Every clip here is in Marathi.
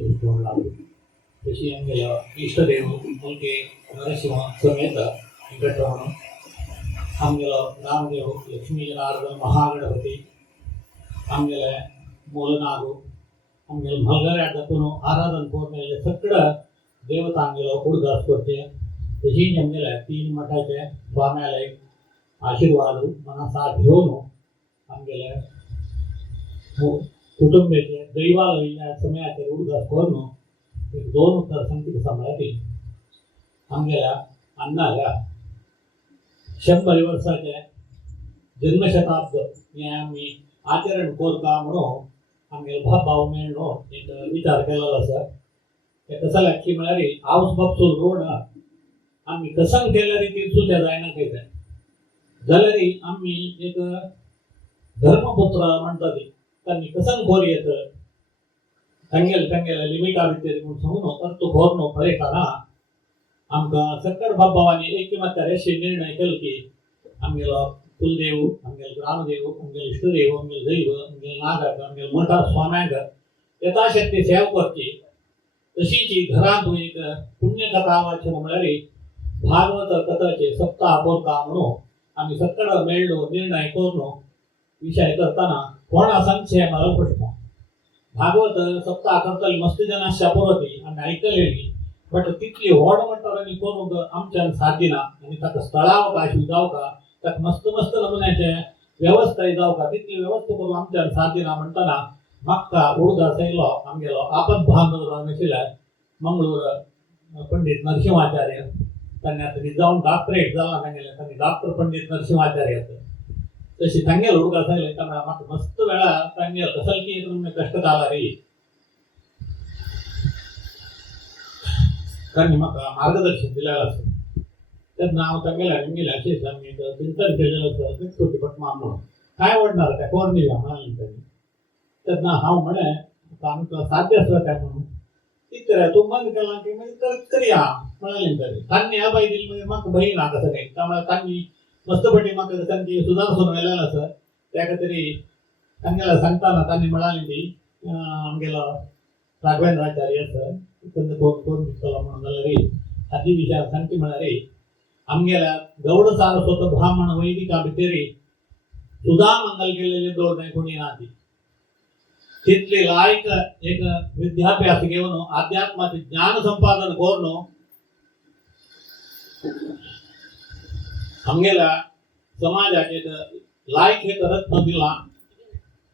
गोष्ट लागली. तशी आमगेला इष्टदेव मुलगे नरसिंह समेत वेंकटरमण, आमगेला नामदेव लक्ष्मी जनार्दन महागणपती, आमगेला मोलनागू, आमगेला मलगऱ्यातून आराधन कोरलेले सगळं देवतांगेला उडदास करते. तशी आमगेला 3 मठाचे स्वाम्याला आशीर्वाद मनासा घेऊन आमगेला कुटुंबाचे दैवाला समयाचे उडदास करून 2 उत्तर संगीत सांभाळते. आमगेला अन्नाला 100 वर्षाचे जन्मशताब्द हे आम्ही आचरण करता म्हणून आमगेला भाव मेळ्ळो एक विचार केलेलो आसा. ते कसं लागची म्हळ्यार हाऊस बापसूल रोड आम्ही कसन केल्यार ती सुद्धा जायना काय जाल्यार आम्ही एक धर्मपुत्र म्हणटा ती त्यांनी कसन खोर येत ತಂಗೆಲ್ಲ ಲಿಮಿಟ್ ಆಗುತ್ತೆ म्हणून तर तो घोर नो पळयताना आमकां सकट बाबांनी एक मात्र निर्णय केलो की आमगेलो कुलदेव, आमगेलो ग्रामदेव, आमगेलो इष्टदेव, आमगेलो दैव, आमगेलो नागाक, आमगेलो मठा स्वाम्यांक यथाशक्ती सेवा करची. तशीच घरांत एक पुण्यकथा वाचन म्हळ्यार भागवत कथाचे सप्ताह करता म्हणून आम्ही सकट मेळ्ळो निर्णय करून विषय करताना कोण असंख्य मला प्रश्न भागवत सप्ताह करतली मस्त जनांच्या पुरती आम्ही ऐकलेली, बट तितली व्हड म्हणटानी करूंक आमच्यान सादिना आनी ताका स्थळावकाश जावका ताका मस्त मस्त नमुन्याचे व्यवस्था जावका तितली व्यवस्था करून आमच्यान सादिना म्हणटाना म्हाका उडदास येयलो आमगेलो आपत बांधव जावन आशिल्ल्या मंगळूर पंडित नरसिंहाचार्य. तांणी आतां जावन डॉक्टरेट जाला तांगेले, तांणी डॉक्टर पंडित नरसिंहाचार्य तशी तांगेल उडदास आयले त्यामुळे म्हाका मस्त वेळा तांगेल कसलकी एक कष्ट काला रे तांणी म्हाका मार्गदर्शन दिलेलें आसा. तेन्ना हांव तांगेल्या निमगेल्या अशेंच आमी चिंतन केलेलें आसा छोटी पटमा म्हणून काय वडणार त्या कोर्निला म्हणाली तांणी. तेन्ना हांव म्हळें आमकां साध्य आसता काय म्हणून कितें तूं मन केलां की मागीर करया म्हणाली तांणी. तांणी ह्या बाई दिली मागीर म्हाका भंय ना कसं काय, त्यामुळे तांणी मस्तपटी म्हाका तांची सुदारसून व्हेलेलें आसा. त्या खातीर तांगेला सांगताना तांणी म्हणाली ती आमगेलो राघवेंद्राचार्य आसा तेन्ना कोण दिसतलो म्हणून जाल्यार हाची विचार सांगची म्हळ्यार आमगेल्या गौड सारस्वत ब्राह्मण वैदिका भितर सुधा मंगल केलेले दोन कोणी ना ती तितली लायक एक विद्याभ्यास घेवन अध्यात्माचे ज्ञान संपादन करून आमगेल्या समाजाक एक लायक एक रत्न दिला.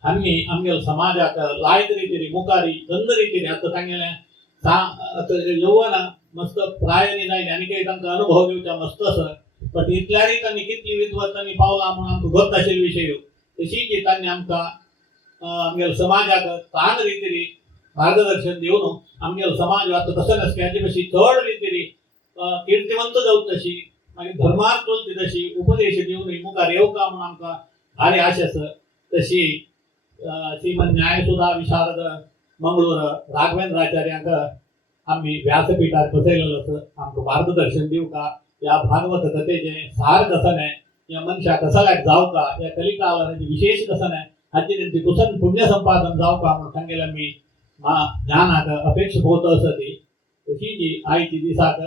आम्ही आमगेल्या समाजाक लायक रितीन मुखारी गंध रितीन आता तांगेले यौवन मस्त प्रायानी जायना आनी काही तांकां अनुभव घेवचा मस्त आसा. बट इतल्यारी तांणी कितली विद्वत्तांनी पावला म्हणून आमकां गत आशिल्ले विशय तशीच तांणी आमकां आमगेल्या समाजाक तान रितीन मार्गदर्शन दिवन आमगेलो समाज आता कसो नासता हाचे मातशी चड रितीन किर्तिवंत जावं तशी मागीर धर्मार चलती तशी उपदेश दिवन मुखार येवका म्हणून आमकां भारी आशा आसा. तशी श्रीमन न्यायसुधा विशारद मंगळूर राघवेंद्राचार्यांक आमी व्यासपीठार बसयलेलो आसा. आमकां मार्गदर्शन दिवका ह्या भागवत कथेचे सार कसने या मनशा कसाल्याक जावका या कलिकालाची विशेष कसने हाची तेंची कुसन पुण्य संपादन जावका म्हणून सांगेले आमी ज्ञानाक अपेक्षा भोवत आसा ती. तशी जी आयची दिसाक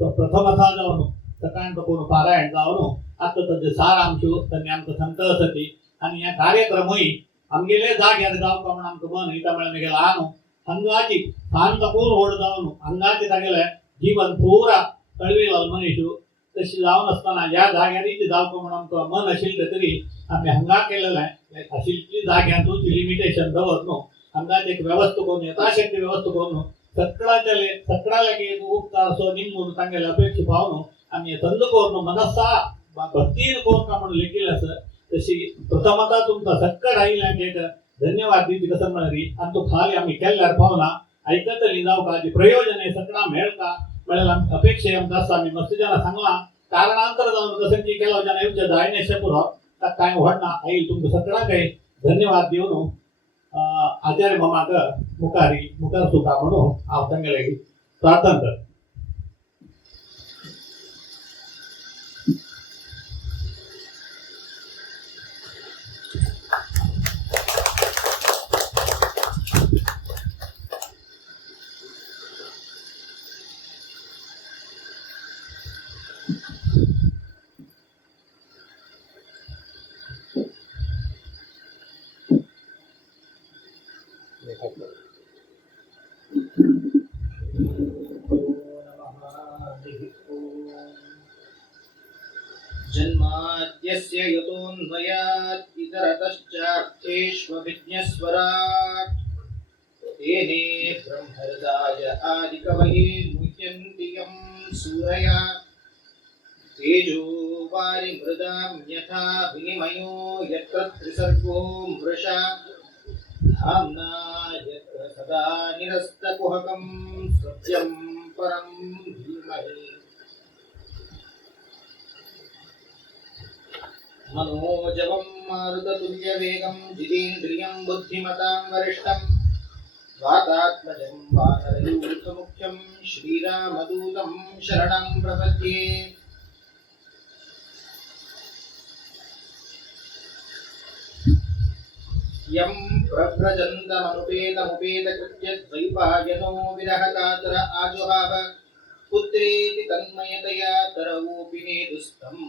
प्रथमथा जावन सकाळी करून पारायण जावन आता ताजे सारांश तांणी आमकां सांगता आसा ती. आनी ह्या कार्यक्रमूय आमगेले जाग्यार जावपा म्हणून आमकां मन हिता म्हळ्यार म्हगेलो आनु हांगाची सान तकून व्हड जावन हांगाचे तागेले जीवन पुरा कळविलो मनीस तशी जावन आसतना ह्या जाग्यारीच जावपा म्हणून आमकां मन आशिल्लें तरी आमी हांगा केलेलें आशिल्ली जाग्यांतूच लिमिटेशन दवर न्हू हांगाची एक व्यवस्था करून यथाशक्ती व्यवस्था करून सकळा लागीं एक उपकार सो निमून तांगेले अपेक्षा पावन आमी थंड करून मनसा भक्तीन करता म्हणून लेखिल्लें आसा. तशी प्रथमता तुमकां सक्कड आयिल्ल्यांक एक धन्यवाद दिवची कसं म्हळ्यार आनी तो खाली आमी केल्ल्यार पावना आयकतली जावका जी प्रयोजन हे सकळा मेळटा म्हळ्यार आमची अपेक्षा आमकां आसा. आमी मस्त जाणां सांगलां कारणांतर जावन कसं की केलो जाणां येवचे जायनाशे पुरो ताका कांय व्हडना आयिल्ल तुमकां सकळांकय धन्यवाद दिवन आचार्य मामाक मुखार सुका म्हणून हांव तांगेले प्रार्थना करता. प्रत्ययतोऽन्वयात् इतरतश्चार्थेष्वभिज्ञस्वराट् तेने ब्रह्महृदाय आदिकवये मुह्यन्ति यं सूरया तेजो वारिमृदां यथा विनिमयो यत्र त्रिसर्गो मृषा धाम्ना यत्र सदा निरस्तकुहकं सत्यं परं धीमहि मनोजवं मारुततुल्यवेगं जितेन्द्रियं बुद्धिमतां वरिष्ठं वातात्मजं वानरयूथमुख्यं श्रीरामदूतं शरणं प्रपद्ये यं प्रव्रजन्तमनुपेतकृत्य विरहकातर आजुहाव पुत्रेति तन्मयतया तरवोऽपि नेदुस्तम्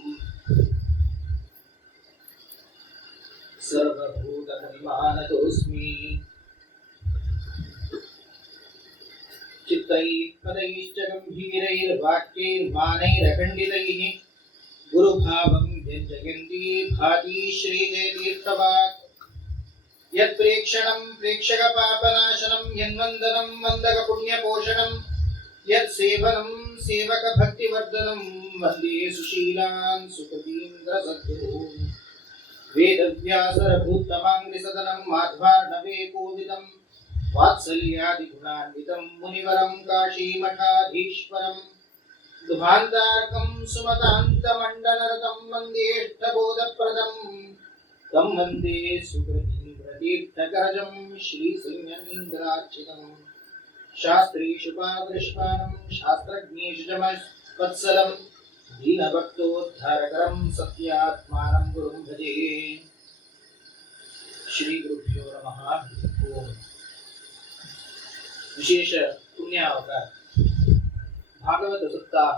सर्वभूतपरिमानतोऽस्मि चित्तैः पदैश्च गम्भीरैर्वाक्यैर्मानैरखण्डितैः गुरुभावं व्यञ्जयन्ती भाति श्रीजयतीर्थवाक् यत्प्रेक्षणं प्रेक्षकपापनाशनं यन्वन्दनं वन्दकपुण्यपोषणं यत्सेवनं सेवकभक्तिवर्धनं वन्दे सुशीलान् सुखतीन्द्रसद्गुरून् वेदव्यासरभूतमाङ्ग्रिसदनं माध्वार्णवे कोविदं वात्सल्यादिगुणान्वितं मुनिवरं काशीमठाधीश्वरं दुभान्तार्कं सुमतान्तमण्डनरतं वन्देष्टबोधप्रदं तं वन्दे सुकृतीन्द्रतीर्थकरजं श्रीसंयमीन्द्रार्चितं शास्त्रीषुपादृष्टानं शास्त्रज्ञेषु च वत्सलं दीनभक्तोद्धारकरं सत्यात्मानं गुरुं भजे। श्री गुरुभ्यो नमः। ओम विशेष पुण्यावतार भागवत सप्ताह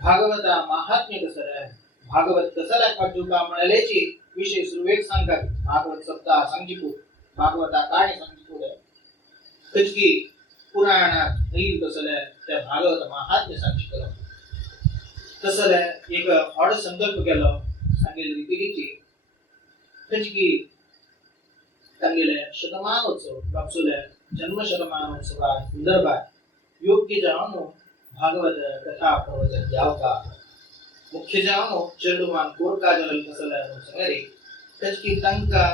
भागवता महात्म्य कसं आहे भागवत कसला पाठू का म्हणाल्याची विषय सुरुवेक सांगतात भागवत सप्ताह सांगितू भागवता काय सांगितू कचकी पुराणात येईल कसलं त्या भागवत महात्म्य सांगितलं तसं एक ऑड संकल्प केला सांगितली रीतीची कचकी सांगितले शतमानोत्सव बापसुल्या जन्म शतमानोत्सवा संदर्भात योग्य जाणो भागवत कथा प्रवचन जाव का मुख्य जाणो चेडुमान कोरका जलल कसला संगरी कचकी तंका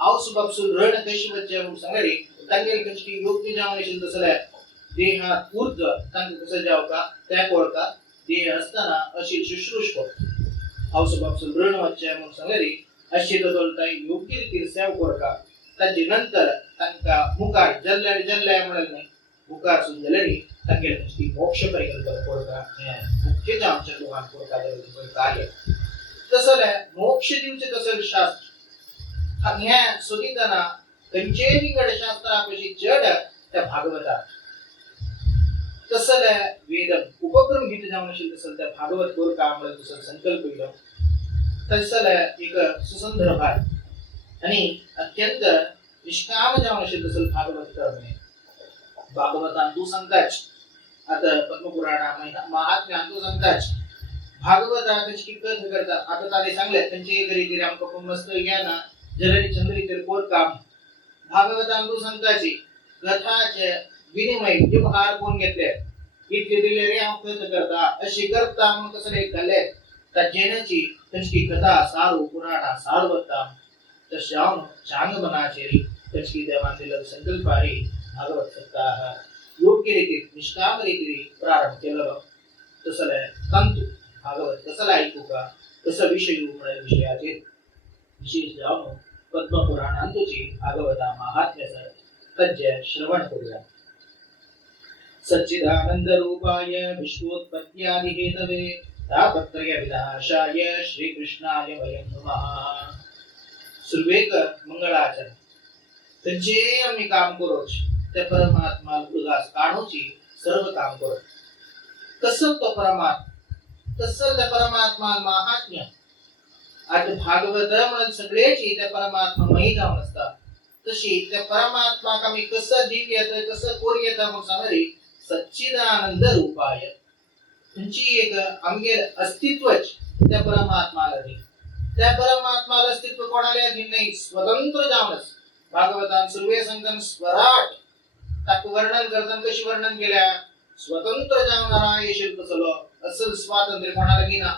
आउस बापसुल रण कशी बच्चे संगरी तंगेल कचकी योग्य जाणो तसल्या देहा ऊर्ध्व तंग कसं जाव का त्या कोरका देह असताना अशी शुश्रूष आउस बापसुल रण बच्चे संगरी अशी तोलताई योग्य रीती सेव कोरका त्याची नंतर तंका मुकार जल्ल्या जल्ल्या म्हणाल नाही मुकार सुंदलरी तंगेल कचकी मोक्ष परिकल्पना कोरका मुख्य जामच्या दुकान कोरका कार्य तसले मोक्ष दिवचे तसं शास्त्र ह्या सुनीताना कंचेनिगड शास्त्रापशी जड त्या भागवता तसले वेद उपक्रम घेत जाऊन असेल तसं त्या भागवत कोरका आम्हाला तसं संकल्प केला तसले एक सुसंदर भाग आणि अत्यंत निष्काम जाऊन असेल तसं भागवत करणे भागवतांतू सांगताच आता पद्मपुराणा महात्म्य अंतू सांगताच भागवता कशी कथ करतात आता ताले सांगले त्यांचे घरी घरी आमका मस्त ज्ञाना जलरी चंद्री तर कोर काम भागवतांतू सांगताची कथाचे विनिमय व्यवहार कोण घेतले इतके दिले रे आम कथ करता अशी करता मग कसं एक घाले त्या जेनाची कशी कथा सारू पुराणा सारवता तशाव चांग बनाचे कशी देवान दिलं संकल्प आहे भागवत सप्ताह योग्य रीतीत निष्काम रीतीने प्रारंभ केलं तसं तंतु भागवत कसला ऐकू का कसं विषय विषयाचे विशेष जाऊन पद्मपुराणांतुची भागवता महात्म्य तज्ज्ञ श्रवण करूया। सच्चिदानंद रूपाय विश्वोत्पत्त्यादि हेतवे तापत्रय विनाशाय श्री कृष्णाय वयं नमः। सुरवेक मंगळाचरण त्यांचे आम्ही काम करोच त्या परमात्मा उदास काढूची सर्व काम करो कसं तो परमात्मा कसं त्या परमात्मा महात्म्य आज भागवत म्हणून सगळ्याची त्या परमात्मा माहीत असतात तशी त्या परमात्मा कमी कसं जीव येतोय कसं कोर येतं म्हणून सांगरी सच्चिदानंद रूपाय त्यांची एक आमगेर अस्तित्वच त्या परमात्माला दिली. त्या परमात्माला अस्तित्व कोणाला दिली नाही, स्वतंत्र जावनच भागवतान सुर्वे संगम स्वराट ताक वर्णन करताना कशी वर्णन केल्या, स्वतंत्र जावणारा येशील कसलो असल स्वातंत्र्य कोणाला घेना.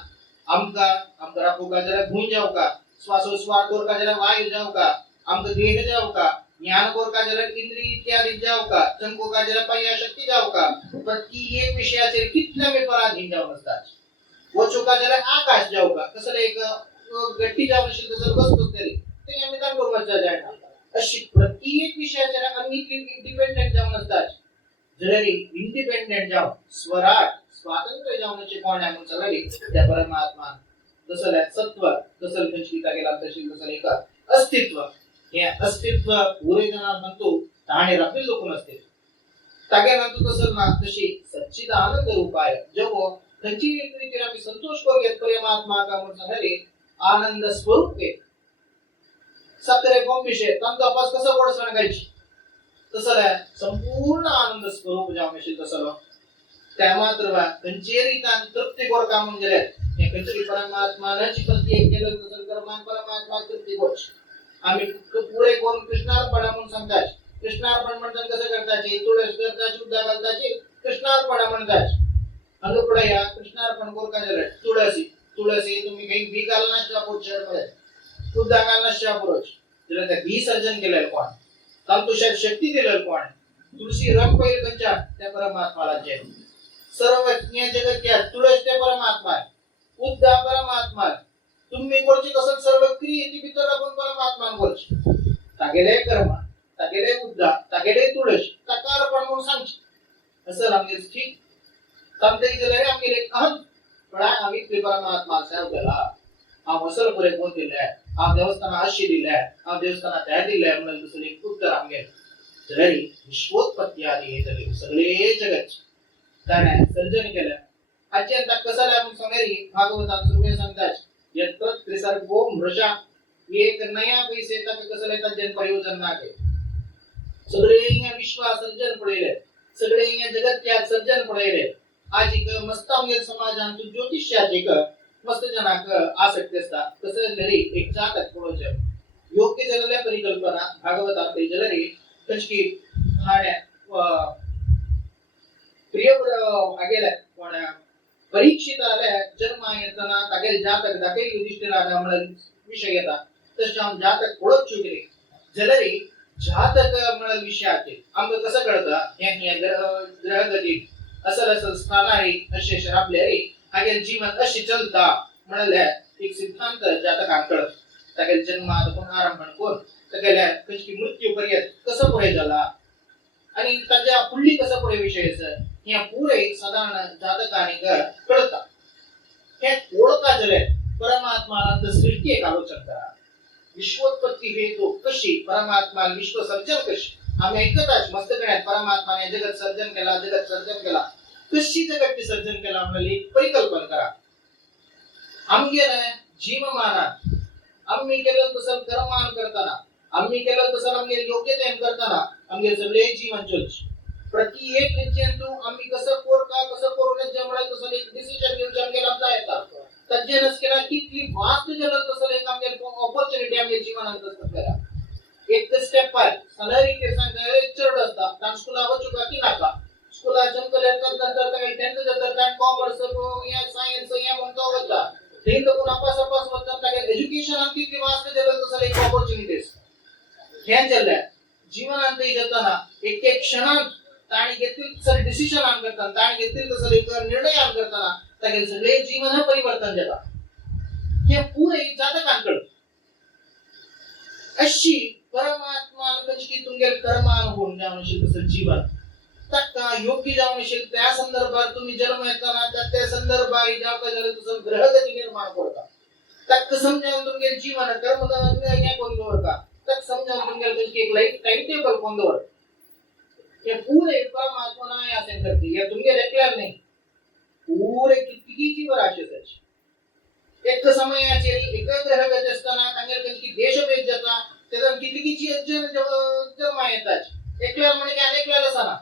आमका राखू का जरा भूंय जाऊ का, श्वासोश्वास कोर का जरा वायू जाऊ का, आमका देह जाऊ का, ज्ञान कोर का जरा इंद्रिय इत्यादि जाऊ का, चंको का जरा पाया शक्ती जाऊ का, प्रत्येक विषयाचे कितने में पराधीन जाऊ नसतात. वचो का जरा आकाश जाऊ का, कसं एक गट्टी जाऊ नसेल तर बसतोच तरी ते आम्ही काय करू मजा जायना. अशी प्रत्येक विषयाच्या आम्ही इंडिपेंडेंट जाऊ नसतात. जरी इंडिपेंडेंट जाऊ स्वराट स्वातंत्र्य जाऊनचे कोण आहे म्हणून सगळे त्या परमात्मा तसं सत्व तसं पंचविता गेला तशी तसं एक अस्तित्व. हे अस्तित्व पुरे जणांना म्हणतो ताणे राखील लोक नसते तागे म्हणतो तसं ना तशी सच्चिद आनंद रूप आहे. जेव्हा त्यांची रीतीने आम्ही संतोष करू घेत परमात्मा का म्हणून सांगले आनंद स्वरूप आहे. सत्रे कोण विषय तंत तपास कसं कोण सांगायची तसं संपूर्ण आनंद स्वरूप जाऊ नसेल तसं त्या मात्र कंचेरीता तृप्ती कोर का म्हणून गेले. हे कंचेरी परमात्माची प्रत्येक केलं तसं कर्मान परमात्मा तृप्ती कोर आम्ही पुरे कोण कृष्णार्पण म्हणून सांगतात. कृष्णार्पण म्हणतात कसं करताचे तुळस करताचे उद्दा घालताचे कृष्णार्पण म्हणतात. अनुपुढे या कृष्णार्पण कोर का झालं तुळसी तुम्ही काही बी घालना पुढच्या उद्दा घालना पुरुष तिला त्या बी सर्जन केलेलं कोण, तंतुशात शक्ती दिलेलं कोण, तुळशी रंग पहिले कंचा त्या परमात्माला जय. सर्व जगत त्या तुळस त्या परमात्मा उद्दा परमात्मा तुम्ही कोणची तसं सर्व क्रिये ती भीतर आपण परमात्मा कोणची तागेले कर्म तागेले उद्दा तागेले तुळस तकारपण म्हणून सांगची असं रामगे ठीक तमते जले आम्ही एक अहं बडा आम्ही परमात्मा सेव केला. आ वसल पुरे कोण दिले आ देवस्थान आशी दिले आ देवस्थान त्या दिले म्हणून दुसरे एक उत्तर आम्ही जरी विश्वोत्पत्ती आदी हे सगळे जगत त्याने सर्जन केलं. अत्यंत कसं आपण समरी भागवतान सुरवे सांगतात यत्र त्रिसर्गो मृषा एक नया पैसे तक कसं लेतात जन प्रयोजन ना के सगळे या विश्व सर्जन पडेले सगळे या जगत त्या सर्जन पडेले. आज एक मस्त आमगे समाजांत ज्योतिष्याचे एक मस्त जनाक आसक्ती असता कसं जरी एक जातक पडोचे योग्य जलल्या परिकल्पना भागवतान ते जलरी कचकी हाड्या प्रियवर आगेला पण परीक्षित आल्या जन्म येताना तागेल जातक दाखल युधिष्ठिराला म्हणून विषय येतात तशा जातक ओळख चुकले जलरी जातक म्हणून विषयाचे आमचं कसं कळतं या ग्रहगती असं स्थान आहे असे शराबले हागे जीवन अशी चलता म्हणाल्या एक सिद्धांत जातकांकडे तागेल जन्मात कोण आरंभ कोण तागेल्या कशी मृत्यू पर्यंत कसं पुढे झाला आणि त्याच्या पुढली कसं पुढे विषयाचं या पुरे साधारण जातकाने कळता. हे ओळखा जले परमात्मानंद सृष्टी एक आलोचन करा. विश्वोत्पत्ती हेतू कशी परमात्मा विश्व सर्जन कशी आम्ही ऐकताच मस्त गण्यात परमात्माने जगत सर्जन केला कशी जगतचे सर्जन केला म्हणजे परिकल्पना करा. आमगे जीवमानात आम्ही केलं तसं कर्मान करताना आम्ही केलं तसं आम्ही योग्यतेने करताना आम्ही सगळे जीवन चलचे प्रत्येक निश्चयंतु आम्ही कसं करू ज्यामुळे तसं एक डिसिजन घेऊन केला येतात तज्जनच केला की वास्त जल तसं एक आमच्या ऑपॉर्च्युनिटी आमच्या जीवनात करा. एक स्टेप आहे सलरी के सांगाय चढ असता कारण स्कूल चुका की नाका स्कूल जंकल नंतर काय 10th जर कॉमर्स या सायन्स या म्हणतो होता ते तो नापास होता काय एज्युकेशन आणखी की वास्त जल तसं एक ऑपॉर्च्युनिटीज ह्या जल्ल्या जीवनांत जाताना एक क्षणात ताणी घेतील सर डिसिजन आन करताना ताणी घेतील तसं एक निर्णय आन करताना त्याचे सगळे जीवन परिवर्तन देतात. हे पुरे जातकांकडे अशी परमात्मा कशी तुमगेल कर्मान होऊन जावशील तसं जीवन तक्का योग्य जावशील त्या संदर्भात तुम्ही जन्म येताना त्या संदर्भात ज्या काही तसं ग्रहगती निर्माण करता तक्क समजावून तुमगेल जीवन कर्म या कोणवर का तक समजावून तुमगेल कशी एक लाईफ टाइम टेबल कोणवर ये पूरे परमात्मा ने ऐसे करती है तुमगे देखलार नहीं पूरे कितकी जीव राशि सच एक समय आचे एक ग्रह गत असताना तांगेल कशी देश भेट जाता त्याचा कितकीची जन जन्म येतात एकल्यार म्हणजे अनेक वेळा असना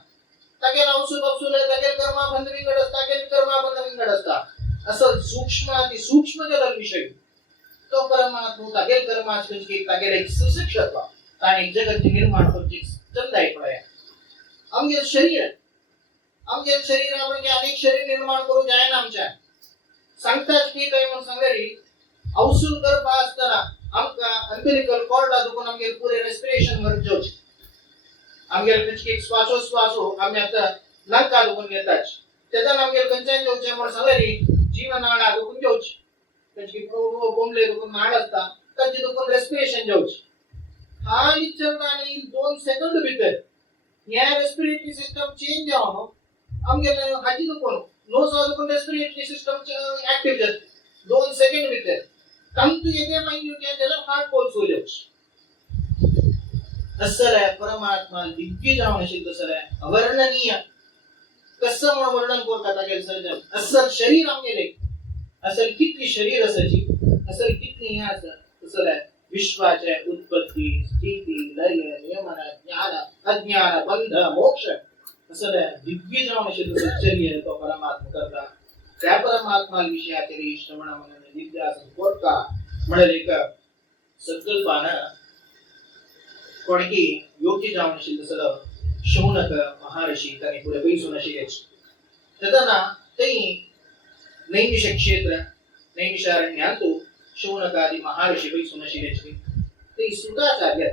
ताके औषध औषध ताके कर्मा बंद विंगड असता ताके कर्मा बंद विंगड असता असं सूक्ष्म जल विषय तो परमात्मा ताके कर्मा की ताके एक सुशिक्षित ताने जगत निर्माण करची चंद आहे पडया आमचे शरीर आपण की अनेक शरीर निर्माण करू जाय ना आमच्या सांगतात की काय म्हणून सांगरी औषध गर्भ असताना आमका अम्बिलिकल कॉर्ड दुखून आमगे पुरे रेस्पिरेशन वर्क जोच आमगे कचकी श्वासोश्वासो आम्ही आता नाका दुखून घेतात त्याचा आमगे कंचन जोचे म्हणून सांगरी जीवनाळा दुखून जोच कचकी बोंबले दुखून नाळ असता कच्ची दुखून रेस्पिरेशन जोच हाली चलनानी 2 सेकंद भितर या रेस्पिरेटरी सिस्टम चेंज जावनो आमगे हाजी दुखून नोज दुखून रेस्पिरेटरी सिस्टम ऍक्टिव्ह जाते 2 सेकंड भितर तंतु येते माइन्यूट या त्याला हार्ट पल्स होईल असर आहे परमात्मा दिव्य जावण असेल तसर आहे अवर्णनीय कसं म्हणून वर्णन करतात लागेल सर्जन असर शरीर आमगेले असल किती शरीर असायची असल किती या असं तसर आहे विश्वाच्या उत्पत्ती स्थिती लय नियमन ज्ञान अज्ञान बंध मोक्ष असं आहे दिव्य जावण असेल तसं शरीर तो परमात्मा करता त्या परमात्मा विषयाचे श्रवणा म्हणून दिव्य असं कोटका म्हणाले का संकल्पानं कोणकी योग्य जावण असेल तसं शौनक महर्षी त्याने पुढे बैसून शिकायचे त्यातना ते नैमिष क्षेत्र नैमिषारण्यातू शौनकादी महर्षी बैसून शिकायचे ते सुताचार्य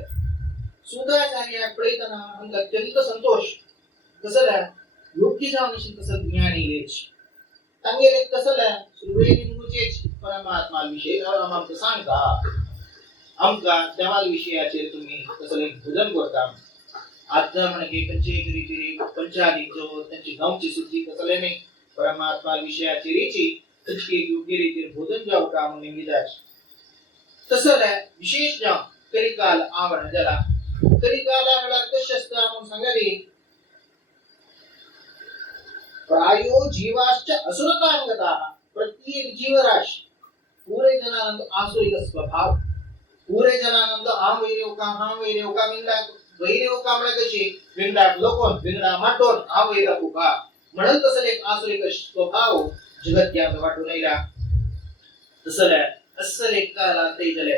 प्रयत्न आमका अत्यंत संतोष कसं योग्य जावण असेल तसं ज्ञान येईल तांगेले कसं सुरुवेनिंगुचेच परमात्मा विषय आमका सांगता आमका देवाल विषयाचे तुम्ही कसं भजन करता आता म्हणजे कंचे रीती पंचाधिक जो त्यांची गावची सुद्धी कसले नाही परमात्मा विषयाची रीची त्याची योग्य रीतीने भोजन जाऊ का म्हणून निदाच तसं विशेष जाऊ करिकाल आवरण जरा करिकाल आवळा कशस्त्र म्हणून सांगाली प्रायो जीवाश्च असुरतांगता प्रत्येक जीवराशि पूरे जनानंद आसुरिक स्वभाव पूरे जनानंद आम वैरेवका विंगडा वैरेवका म्हणजे कशी विंगडा लोकोन विंगडा माटोन आम वैरेवका म्हणून तसं एक आसुरिक स्वभाव जगत या वाटू नयला तसं अस्सल एक काला ते जले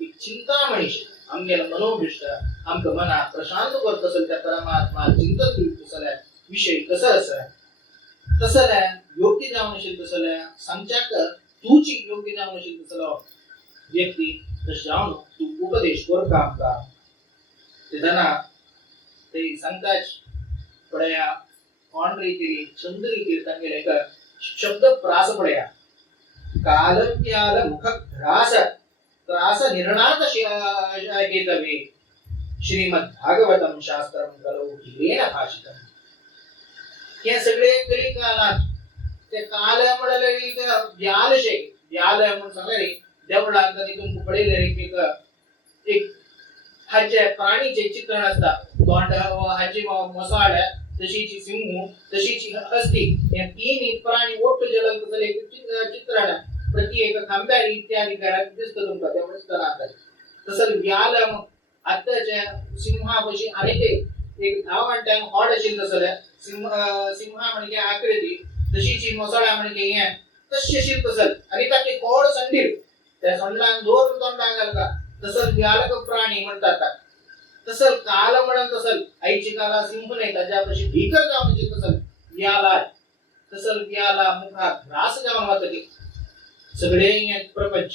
एक चिंतामणीश आमगेला मनोभिष्ट आमक मना प्रशांत करत असेल त्या परमात्मा चिंतन तसं विषय कसं असं तसं योग्य जावण असेल तसं सांगच्याक तूची योग्य जावण असेल तसं व्यक्ती तस जावण तू उपदेश कर काम का ते जना ते सांगताच पडया कोण रीती चंद रीती तांगेले का शब्द प्रास पडया कालंत्याल मुख ध्रास त्रास निर्णात घेतवे श्रीमद् भागवतम शास्त्रम कलो हिरेन भाषितम हे सगळे करी कालात ते काल म्हणाले की व्याल म्हणून सांगले देवळा तिथून पडेल एक हाचे प्राणीचे चित्रण असतात तोंड हाची मसाळ तशीची सिंह तशीची हस्ती या तीन प्राणी ओट जलल तसले चित्रण प्रत्येक खांब्यारी इत्यादी घरात दिसतं तुमका तेवढंच तर तसं व्याल आत्ताच्या सिंहापाशी अनेक एक धावण टाइम हॉड असेल तसं सिंहा म्हणजे आकृती तशीची मसाळा म्हणजे हे तशीशील तसल आणि त्याचे कोड संडील त्या संडलान जोर तोंडा घाल का तसं व्यालक प्राणी म्हणतात तसं काल म्हणत तसं आईची काला सिंह नाही त्याच्यापाशी भीकर जाव म्हणजे तसं व्याला तसं व्याला मुखा ग्रास जावं वाटते सगळे प्रपंच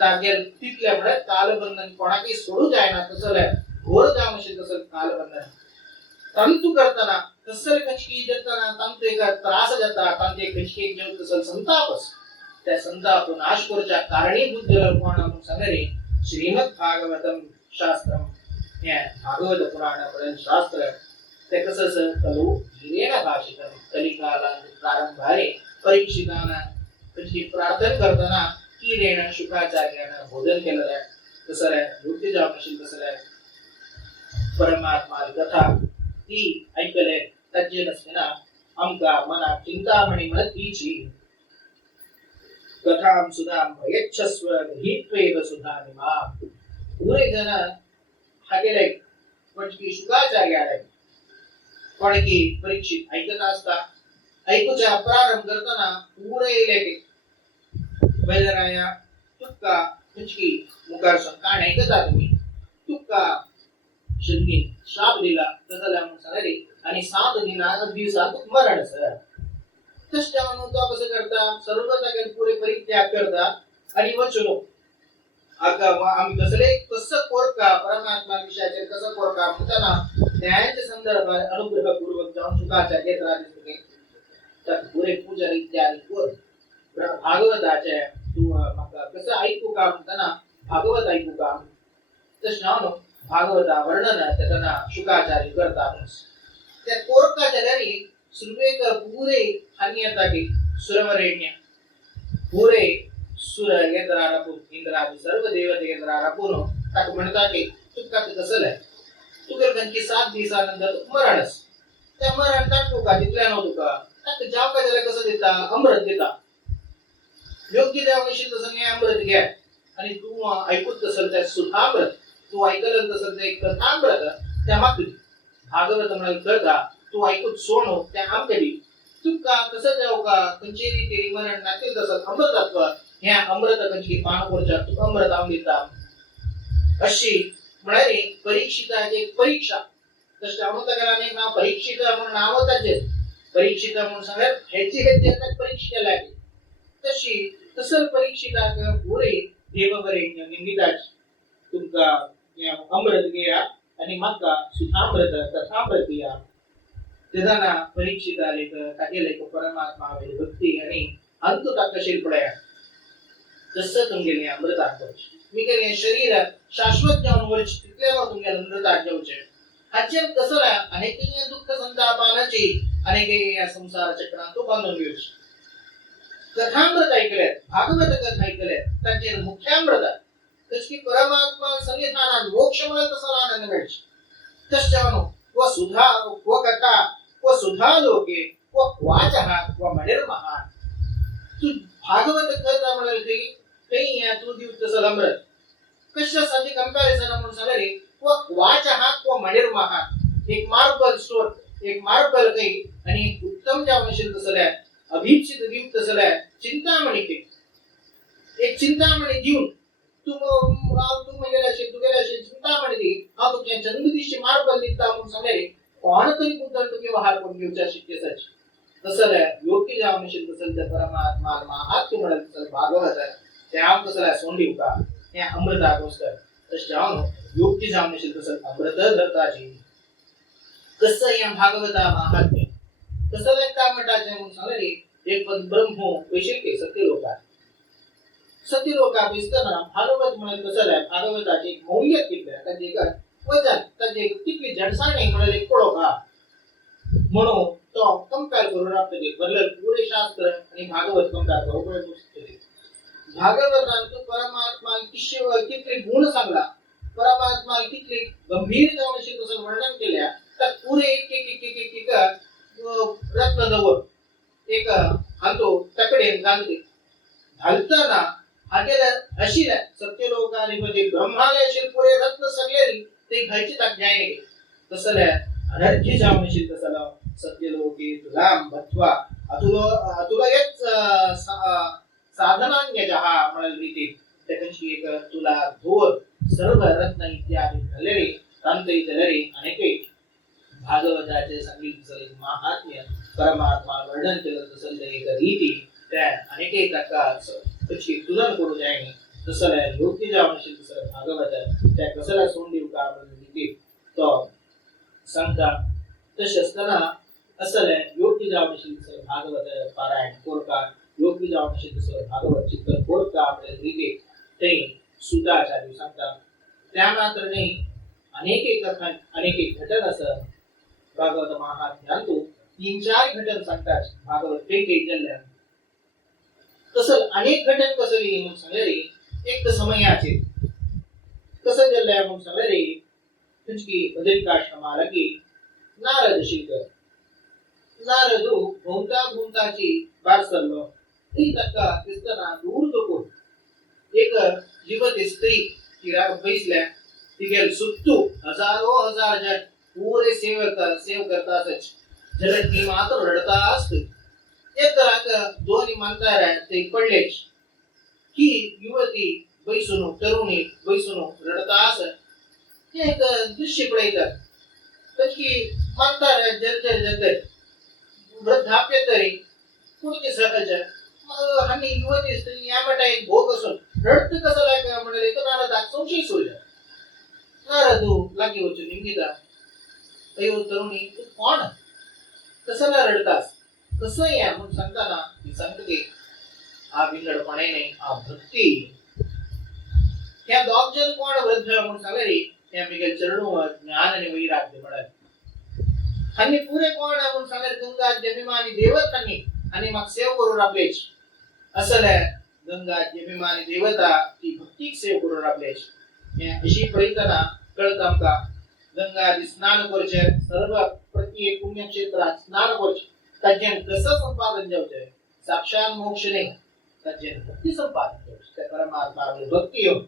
तागेल तिथल्या म्हणत कालबंधन कोणाकी सोडू जाय ना तसं घोर जाव म्हणजे तसं कालबंधन तंतु करताना तसं कचकी देताना तंतु एक त्रास जाता तंतु कचकी जेव तसं संतापस त्या संताप नाश करच्या कारणीभूत जल कोण म्हणून सांगरे श्रीमद् भागवतम शास्त्रम हे भागवत पुराण पर्यंत शास्त्र ते कसं कलो हिरेन भाषितम कलिकाला प्रारंभ आहे परीक्षिताना कचकी प्रार्थना करताना हिरेन शुकाचार्यानं भोजन केलं आहे तसं योग्य जाव नशील तसं परमात्मा कथा ती ऐकले तज्जे नसते ना आमका मना चिंतामणी म्हणतीची कथाम सुधाम भयच्छस्व गृहीत्वेव सुधामिमा पुरे जन हागेले म्हणजे शुकाचार्य आले पण की परीक्षित ऐकत असता ऐकूच्या प्रारंभ करताना पुरे लेखे बैलराया तुक्का तुझकी मुखार कान ऐकता तुम्ही तुक्का शनी श्राप दिला तसला म्हणून सांगले आणि 7 दिवसात मरण सर तशा म्हणून तो कसं करता सर्व जागेत पुरे परित्याग करता आणि वचनो आता आम्ही कसं कोरका परमात्मा विषयाचे कसं कोरका म्हणताना त्यांच्या संदर्भात अनुग्रहपूर्वक जाऊन सुखाच्या क्षेत्रात दिसते तर पुरे पूजा इत्यादी कोर भागवताचे तू कसं ऐकू का म्हणताना भागवत ऐकू का तसं भागवता वर्णन त्यातना शुकाचार्य करतात त्या कोरकाच्या घरी सुरवेक पुरे हानियता की सुरवरेण्य पुरे सुर यंत्रारपू इंद्रादी सर्व देवते यंत्रारपून ताक म्हणतात की तुका कसं आहे तू जर गणकी 7 दिवसानंतर मरणस त्या मरण टाकू का तिथल्या नव्हतो का ताक जाव का त्याला कसं देता अमृत देता योग्य देवाविषयी तसं नाही अमृत घ्या आणि तू ऐकूत तसं त्या सुधामृत तू ऐकलं तसं ते एक कथामृत त्या मागली भागवत म्हणाल करता तू ऐकूत सोनो त्या आमकडी तुका कसं जाऊ का कंचेरी तेरी मरण नातील तसं अमृतत्व ह्या अमृत कंची पाणपोरच्या तू अमृत आमलिता अशी म्हणाले परीक्षिताची परीक्षा तशा अमृतकाराने नाव परीक्षित म्हणून नाव त्याचे परीक्षित म्हणून सांगत ह्याची परीक्षा लागली तशी तसं परीक्षिताक पुरे देववरेण्य निंदिताची तुमका अमृत घ्या आणि मका सुधामृत कथामृत घ्या तेदाना परीक्षित आले काकेले परमात्मा वे भक्ती आणि अंत ताकशील पडया तसं तुमगे अमृत मी काय शरीर शाश्वत जाऊन वर तिथल्या तुमगे अमृत जाऊचे हाचे कसं अनेक दुःख संतापानाची अनेक या संसार चक्रात तो बांधून घेऊचे कथामृत ऐकले भागवत कथा ऐकले त्यांचे मुख्यामृत तशी परमात्मा संविधानात मोक्ष मिळत तसा आनंद मिळतो तशानो व सुधा व कथा व सुधा लोके व वाचहा व मणिर्महान तू भागवत कथा म्हणाल काही या तू दिवस तसं अमृत कशासाठी कंपॅरिझन म्हणून सांगले व वाचहा व मणिर्महान एक मार्बल स्टोर एक मार्बल काही आणि एक उत्तम जावनशील तसल्या अभीप्सित दीप तसल्या चिंतामणी एक चिंतामणी देऊन तू गेल्याशी चिंतामणी दी हा तुमच्या जन्मदिवशी मार्बल निघता म्हणून सांगले कोण तरी कुठं तुम्ही वाहर कोण घेऊच्या शिक्षेसाठी तसं योग्य जावनशील तसं त्या परमात्मा महात्म्य म्हणाल तसं भागवत त्या कसं सोंडी का या अमृता गोष्ट तसं जाऊन योग्य जावनशील तसं अमृत धरताची कसं या भागवता महात्म्य कसं काय म्हणतात म्हणून सांगले एक पण ब्रह्म वैशिष्ट्य सत्य लोका विस्तार भागवत म्हणून कसं आहे भागवताचे एक मौल्य किती त्याचे एक वजन त्याचे किती जडसाने म्हणून एक कोळका म्हणून तो कंपेअर करून आपले बदल पुरे शास्त्र आणि भागवत कंपेअर करू भागवतान तो परमात्मा किती गुण सांगला परमात्मा किती गंभीर जाऊनशी तसं वर्णन केल्या तर पुरे एक रत्नदवर एक हातो तकडे घालते घालताना हातेला अशी सत्य लोकांमध्ये ब्रह्मालयाचे पुरे रत्न सगळे ते घ्यायची ताक घ्यायने तसं अनर्घ्य जावनशील तसं सत्य लोके तुलाम भत्वा अतुला एक साधनांच्या हा म्हणाल रीती त्याची एक तुला धोर सर्व रत्न इत्यादी झालेले तांतई झालेले अनेक भागवताचे सांगितलं एक महात्म्य परमात्मा वर्णन केलं तसं एक रीती त्या अनेक त्याची तुलना करू जायने तसं योग्य जावनशील तसं भागवत त्या कसला सोंडी का रीती तो सांगता तसे असताना असं योग्य जावनशील तसं भागवत पारायण कोरका योग्य जावनशील तसं भागवत चित्र कोरका आपल्या रीती ते सुताचार्य सांगता त्या मात्र नाही अनेक कथा अनेक घटन असं भागवत महात्म्यात 3-4 घटन सांगतात भागवत काही जल्ल्या तसं अनेक घटन कसं म्हणून सांगले एक समयाचे कसं जल्ल्या म्हणून सांगले तुझकी बदरिकाश्रमाला की नारद शिल्प नारदू भोवताची बार सरलो ती तक्का तिस्तना दूर तो एक जीवत स्त्री ती बैसल्या ती गेल सुत्तू हजारो हजार जण पुरे सेव करताच जलद मात्र रडता असते एक दोन्ही म्हणताय ते पडलेच की युवती बैसून तरुणी बैसून रडता असत एक दृश्य पडतात तशी म्हणताय जलते वृद्धाप्य तरी पुढचे सहज आणि युवती स्त्री यामध्ये एक भोग असून रडत कसं लाग म्हणाले तर नारदात संशय सोडला नारदू लागी होतो निमित्ता अयो तरुणी तू कोण कशाला रडतास कसं या म्हणून सांगताना ती सांगते आ बिंगडपणे नाही आ भक्ती त्या दोघजण कोण वृद्ध म्हणून सांगले त्या मिगल चरणोवर ज्ञान आणि वैराग्य मिळाले आणि पुरे कोण म्हणून सांगले गंगा जमिमानी देवतांनी आणि मग सेव करून आपलेच असं गंगा जमिमानी देवता ती भक्ती सेव करून आपलेच अशी पळताना कळत आमका गंगा स्नान करचे सर्व प्रत्येक पुण्यक्षेत्रात स्नान करचे तज्जन कसं संपादन जावचे साक्षात मोक्ष नाही तज्जन भक्ती संपादन जावचे त्या परमात्मा भक्ती हो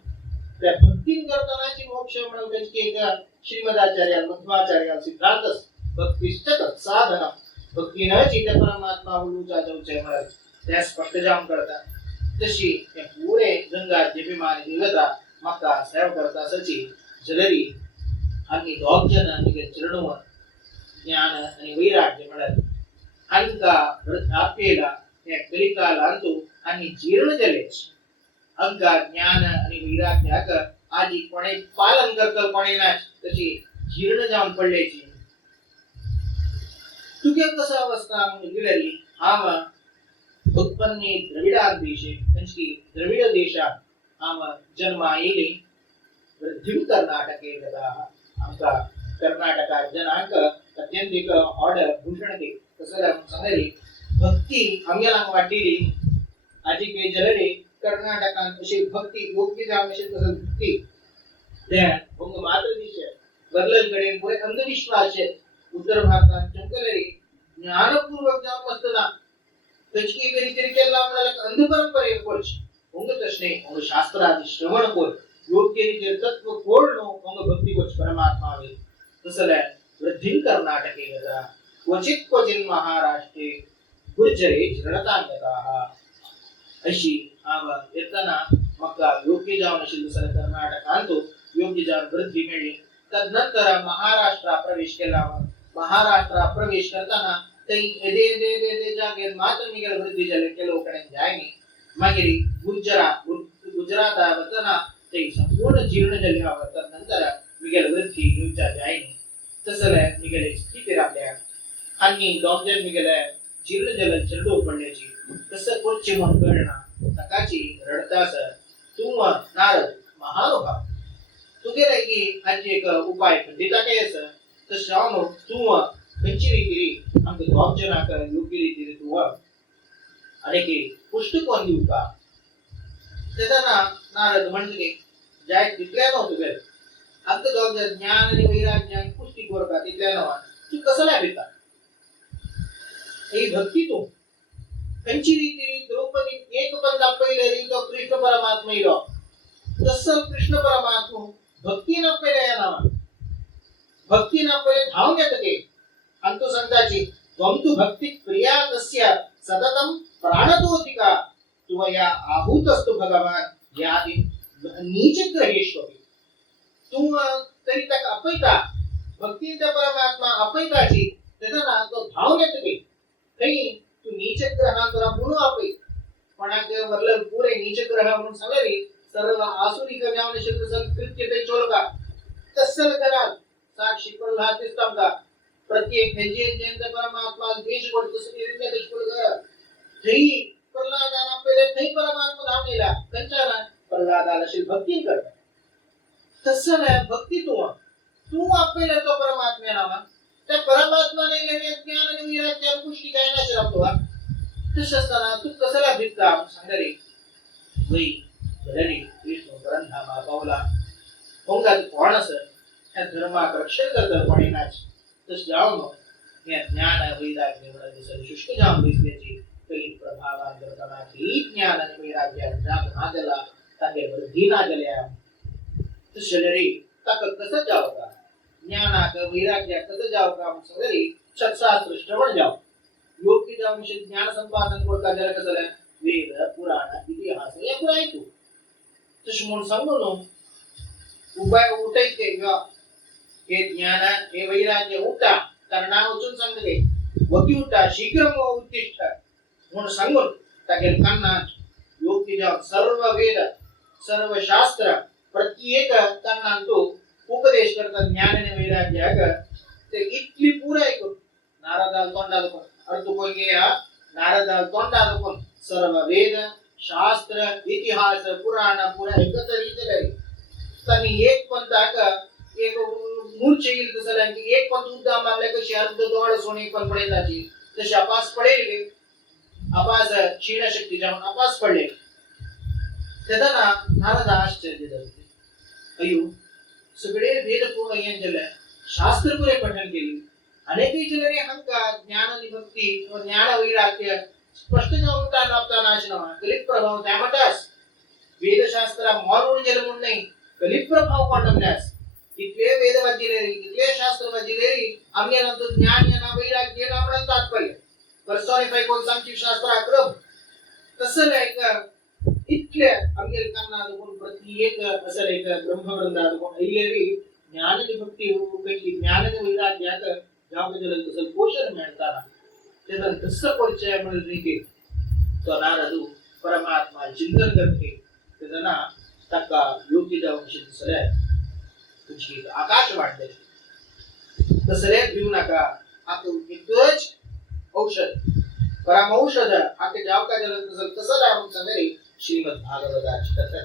त्या भक्ती करतानाची मोक्ष म्हणून त्याची एक श्रीमदाचार्य मध्वाचार्य सिद्धांत भक्तिश्च तत्साधन भक्ती न चित्त परमात्मा उलूचा जावचे म्हणून त्या स्पष्ट जाम करतात तशी त्या पुरे गंगा जपिमानी देवता मक्का सेव करता सची जलरी आणि दोघजण आणि चरणोवर ज्ञान आणि वैराग्य मिळाले अंका वृद्धाप्येला त्या कलिकाला आणतो आणि जीर्ण जलेच अंका ज्ञान आणि वैराग्याक आधी कोणे पालन करतो कोणे नाच तशी जीर्ण जाऊन पडल्याची तुझे कसं अवस्था म्हणून गेलेली आम उत्पन्ने द्रविडांदेशे त्यांची द्रविड देशात आम जन्मा येले वृद्धिम कर्नाटके गताः आमचा कर्नाटकात जनांक अत्यंतिक ऑर्डर भूषण दे कसं सांगले भक्ती आम्हाला वाटली आजी के जलरे कर्नाटकात अशी भक्ती योग्य जाम अशी कसं भक्ती त्या उंग मात्र दिशे बदलकडे पुरे अंधविश्वास आहे उत्तर भारतात चंकलरी ज्ञानपूर्वक जाम असताना त्याची तरी केला आपल्याला अंध परंपरे कोच उंग तसने उंग शास्त्रादी श्रवण कोच योग्य रीते तत्व कोळनो उंग भक्ती कोच परमात्मा वे तसले वृद्धिं कर्नाटके गता क्वचित महाराष्ट्रे गुर्जरे जनतांगताः अशी आम येताना मक्का योग्य जाऊन अशी दुसऱ्या कर्नाटकांतो योग्य जाऊन वृद्धी मिळली तदनंतर महाराष्ट्र प्रवेश केला महाराष्ट्र प्रवेश करताना तै एदे जागे मात्र मिगल वृद्धी झाले के लोकांनी जायनी मागिरी गुजरात वतना ते संपूर्ण जीर्ण झाले तदनंतर मिगल वृद्धी युचा जायनी तसले मिगल स्थिती राहल्या आणि दोघजण मिगल जीर्ण जल चरडो पडल्याची तसं कोणची मन कळना सकाची रडतास तू नारद महानुभाव तुगे की आज एक उपाय खंडिता काय असं तर श्रावण तू कंची रीती आमचे दोघजनाक योग्य रीती तू आणि की पुष्ट कोण देऊ का त्याचा नारद म्हणजे जाय तिथल्या नव्हतं गेलं आमचं दोघजण ज्ञान आणि वैराग्य आणि पुष्टी कोरका तिथल्या नव्हा तू कसं लाभिता ही भक्ती तू कंची रीती द्रौपदी एक बंदा पहिले तो कृष्ण परमात्मा इलो तसं कृष्ण परमात्मा भक्ती न पहिले या नावा भक्ती न पहिले धावून येत ते अंतु संताची त्वमतु भक्ती प्रिया तस्य सततम प्राणतोधिका तुवया आहूतस्तु भगवान यादि नीच ग्रहेष्वपि तू तरी तक अपैता भक्तीचा परमात्मा अपैताची त्याचा तो धावून येत ते काही तू नीच ग्रह करा म्हणून अपै पण वरल पुरे नीच ग्रह म्हणून सांगले सर्व आसुरी ज्ञान शब्द संकृत्य ते चोलका तसल करा साक्षी प्रल्हाद दिसतांका प्रत्येक हेजे जंत परमात्मा द्वेष करतो सगळे देश बोलगा जई प्रल्हादाना पहिले नाही परमात्मा नामेला कंचाना प्रल्हादाला शिल भक्ती कर तसल भक्ती तू आपल्याला तो परमात्मा नामा त्या परमात्माने गेले ज्ञान आणि वैराग्य पुष्टी काय नाही राहतो तसंच तू कसला भिक्का सांगरे वै जरी कृष्ण ग्रंथामा पावला होंगा कोण असं त्या धर्माक रक्षण करतं कोणी नाच तस जाऊन या ज्ञान वैराग्य निवडा दिसत शुष्क जाऊन दिसल्याची काही प्रभावान करताना ही ज्ञान आणि वैराग्य जाम नाजला ताके वृद्धी नाजल्या तसलरी तक कसं जावता ज्ञानाक वैराग्याक कसं जाव का म्हणून सांगली सत्शास्त्र श्रवण जाव योग की जाव म्हणजे ज्ञान संपादन कोणता जरा कसं आहे वेद पुराण इतिहास या पुरा ऐकू तशी म्हणून सांगू नो उपाय उठायचे हे ज्ञान हे वैराग्य उठा त्यांना उचून सांगले वकी उठा शीघ्र उत्तिष्ठ म्हणून सांगून टाकेल कान्ना योग की जाव सर्व वेद सर्व शास्त्र प्रत्येक त्यांना तो उपदेश करता ज्ञान आणि वैराग्य ते इतली पूरा ऐकून नारदाल तोंडाला पण अर्थ कोण घ्या नारदाल तोंडाला पण सर्व वेद शास्त्र इतिहास पुराण पुरा एकत्र इथे त्यांनी एक पण का एक मूर्छे येईल तसं की एक पण उद्दाम आपल्या कशी अर्ध दोड सोने पण पडेल तशी अपास पडेल अपास क्षीण शक्ती जाऊन अपास पडले त्याला नारद आश्चर्य झाले अयो सगळे वेद पूर्ण यांचे शास्त्र पुरे पठन केली अनेक जणांनी हंका ज्ञान आणि भक्ती व ज्ञान वैराग्य स्पष्ट जाऊन लाभता नाशनवा कलित प्रभाव त्यामतास वेदशास्त्र मौन जल म्हणून नाही कलित प्रभाव पांडवल्यास इतके वेद वाजिलेरी इतके शास्त्र वाजिलेरी आम्ही नंतर ज्ञान या वैराग्य नामला तात्पर्य पर्सोनिफाय कोण सांगची शास्त्र अक्रम तसं नाही का इतले आम्ही कांना कोण प्रत्येक असं एक ब्रह्मवृंदा कोण ऐलेरी ज्ञान आणि भक्ती पैकी ज्ञान आणि वैराग्यात जाव जल तसं पोषण मिळताना त्याचा तसं परिचय म्हणून रीती तो नारदू परमात्मा चिंतन करते त्याचा ना तक्का योग्य जाऊन शिकसल्या तुझी आकाश वाटते तसले घेऊ नका आपण इतकंच औषध परम औषध आके जाव का जल तसं लावून सांगले श्रीमद भागवताची कथा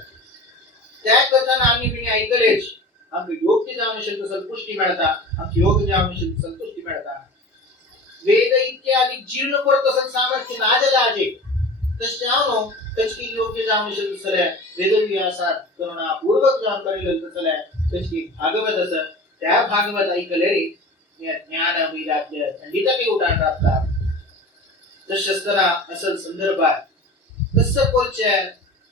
त्या कथाना आम्ही बिने ऐकलेच आमचे योग्य जाऊन शिल्प संतुष्टी मिळता आमचे योग्य जाऊन शिल्प संतुष्टी मिळता वेद इत्यादी जीर्ण करत असं सामर्थ्य नाजला आजे तशानो तशी योग्य जाऊन शिल्प सल्या वेदव्यासात करुणा पूर्वक जाऊन करेल तसल्या तशी भागवत असं त्या भागवत ऐकले ज्ञान वैराग्य खंडिताने उठाण राहतात तशस्तना असल संदर्भात तसं कोलचे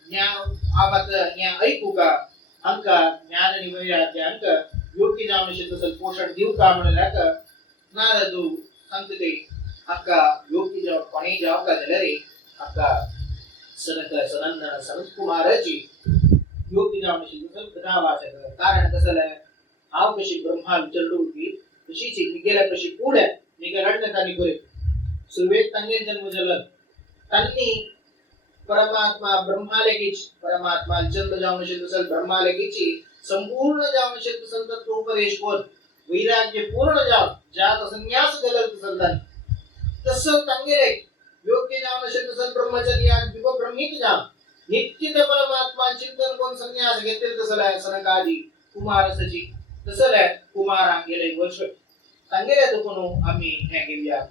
ज्ञान आवात या ऐकू का अंका ज्ञान आणि वैराग्य अंक योग्य जाऊन तसं पोषण देऊ का म्हणला का नारदू सांगते अक्का योग्य जाव पाणी जाव का झालं रे अक्का सनक सनंदन सनत कुमाराची योग्य जाऊन तसं कथा वाचत कारण कसं आहे आव कशी ब्रह्मा विचारलो होती तशीच निघेला कशी पुढे निघेला त्यांनी पुरे सुरवेद त्यांनी जन्म झालं त्यांनी परमात्मा ब्रह्मालेकीच परमात्मा जन्म जाऊन तसं ब्रह्मालेकीची संपूर्ण जाऊन तसं तत्व उपदेश कोण वैराग्य पूर्ण जाव ज्यात संन्यास गलत तसं तसं त्यांनी योग्य जाऊन तसं ब्रह्मचर्य विभ ब्रह्मिक जाव नित्य परमात्मा चिंतन कोण संन्यास घेतील तसं सनकादी कुमार सची तसं कुमार गेले वर्ष सांगेल्या दुखून आम्ही ह्या गेल्या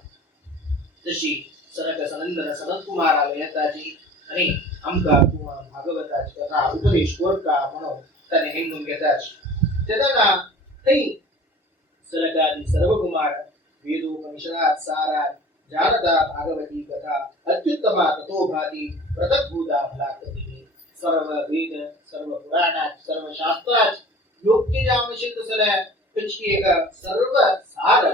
तशी सनक सनंदन सनत कुमार आले येताची आणि आमका भागवताची कथा उपदेश कोरका म्हणून त्याने हेंगून घेतात त्याला तै सनकादी सर्व कुमार वेदोपनिषदात सारात जानता भागवती कथा अत्युत्तमा ततो भाती प्रतद्भूता भलाकृती सर्व वेद सर्व पुराणात सर्व शास्त्रात योग्य जाऊन तसल्या त्याची एक सर्व सार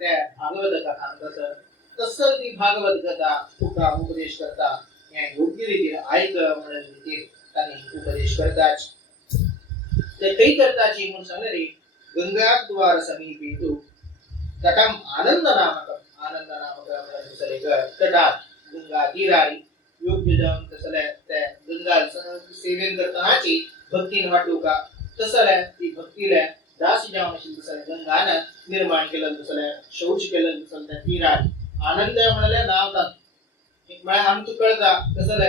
त्या भागवत कथा तसं ती भागवत कथा तुका उपदेश करता या योग्य रीतीने ऐक म्हणून त्यांनी उपदेश करतात ते काही करताची म्हणून सांगले गंगाद्वार समीपेतु तटम आनंद नामक तटात गंगा तीरारी योग्य जाऊन तसल्या त्या गंगा सेवन करतानाची भक्तीने वाटू का तसल्या ती भक्तीला दासी जाऊन तसल्या गंगानं निर्माण केलं तसल्या शौच केलं तसं त्या तीरात आनंद म्हणाले नावतात एक मला आमचं कळता कसं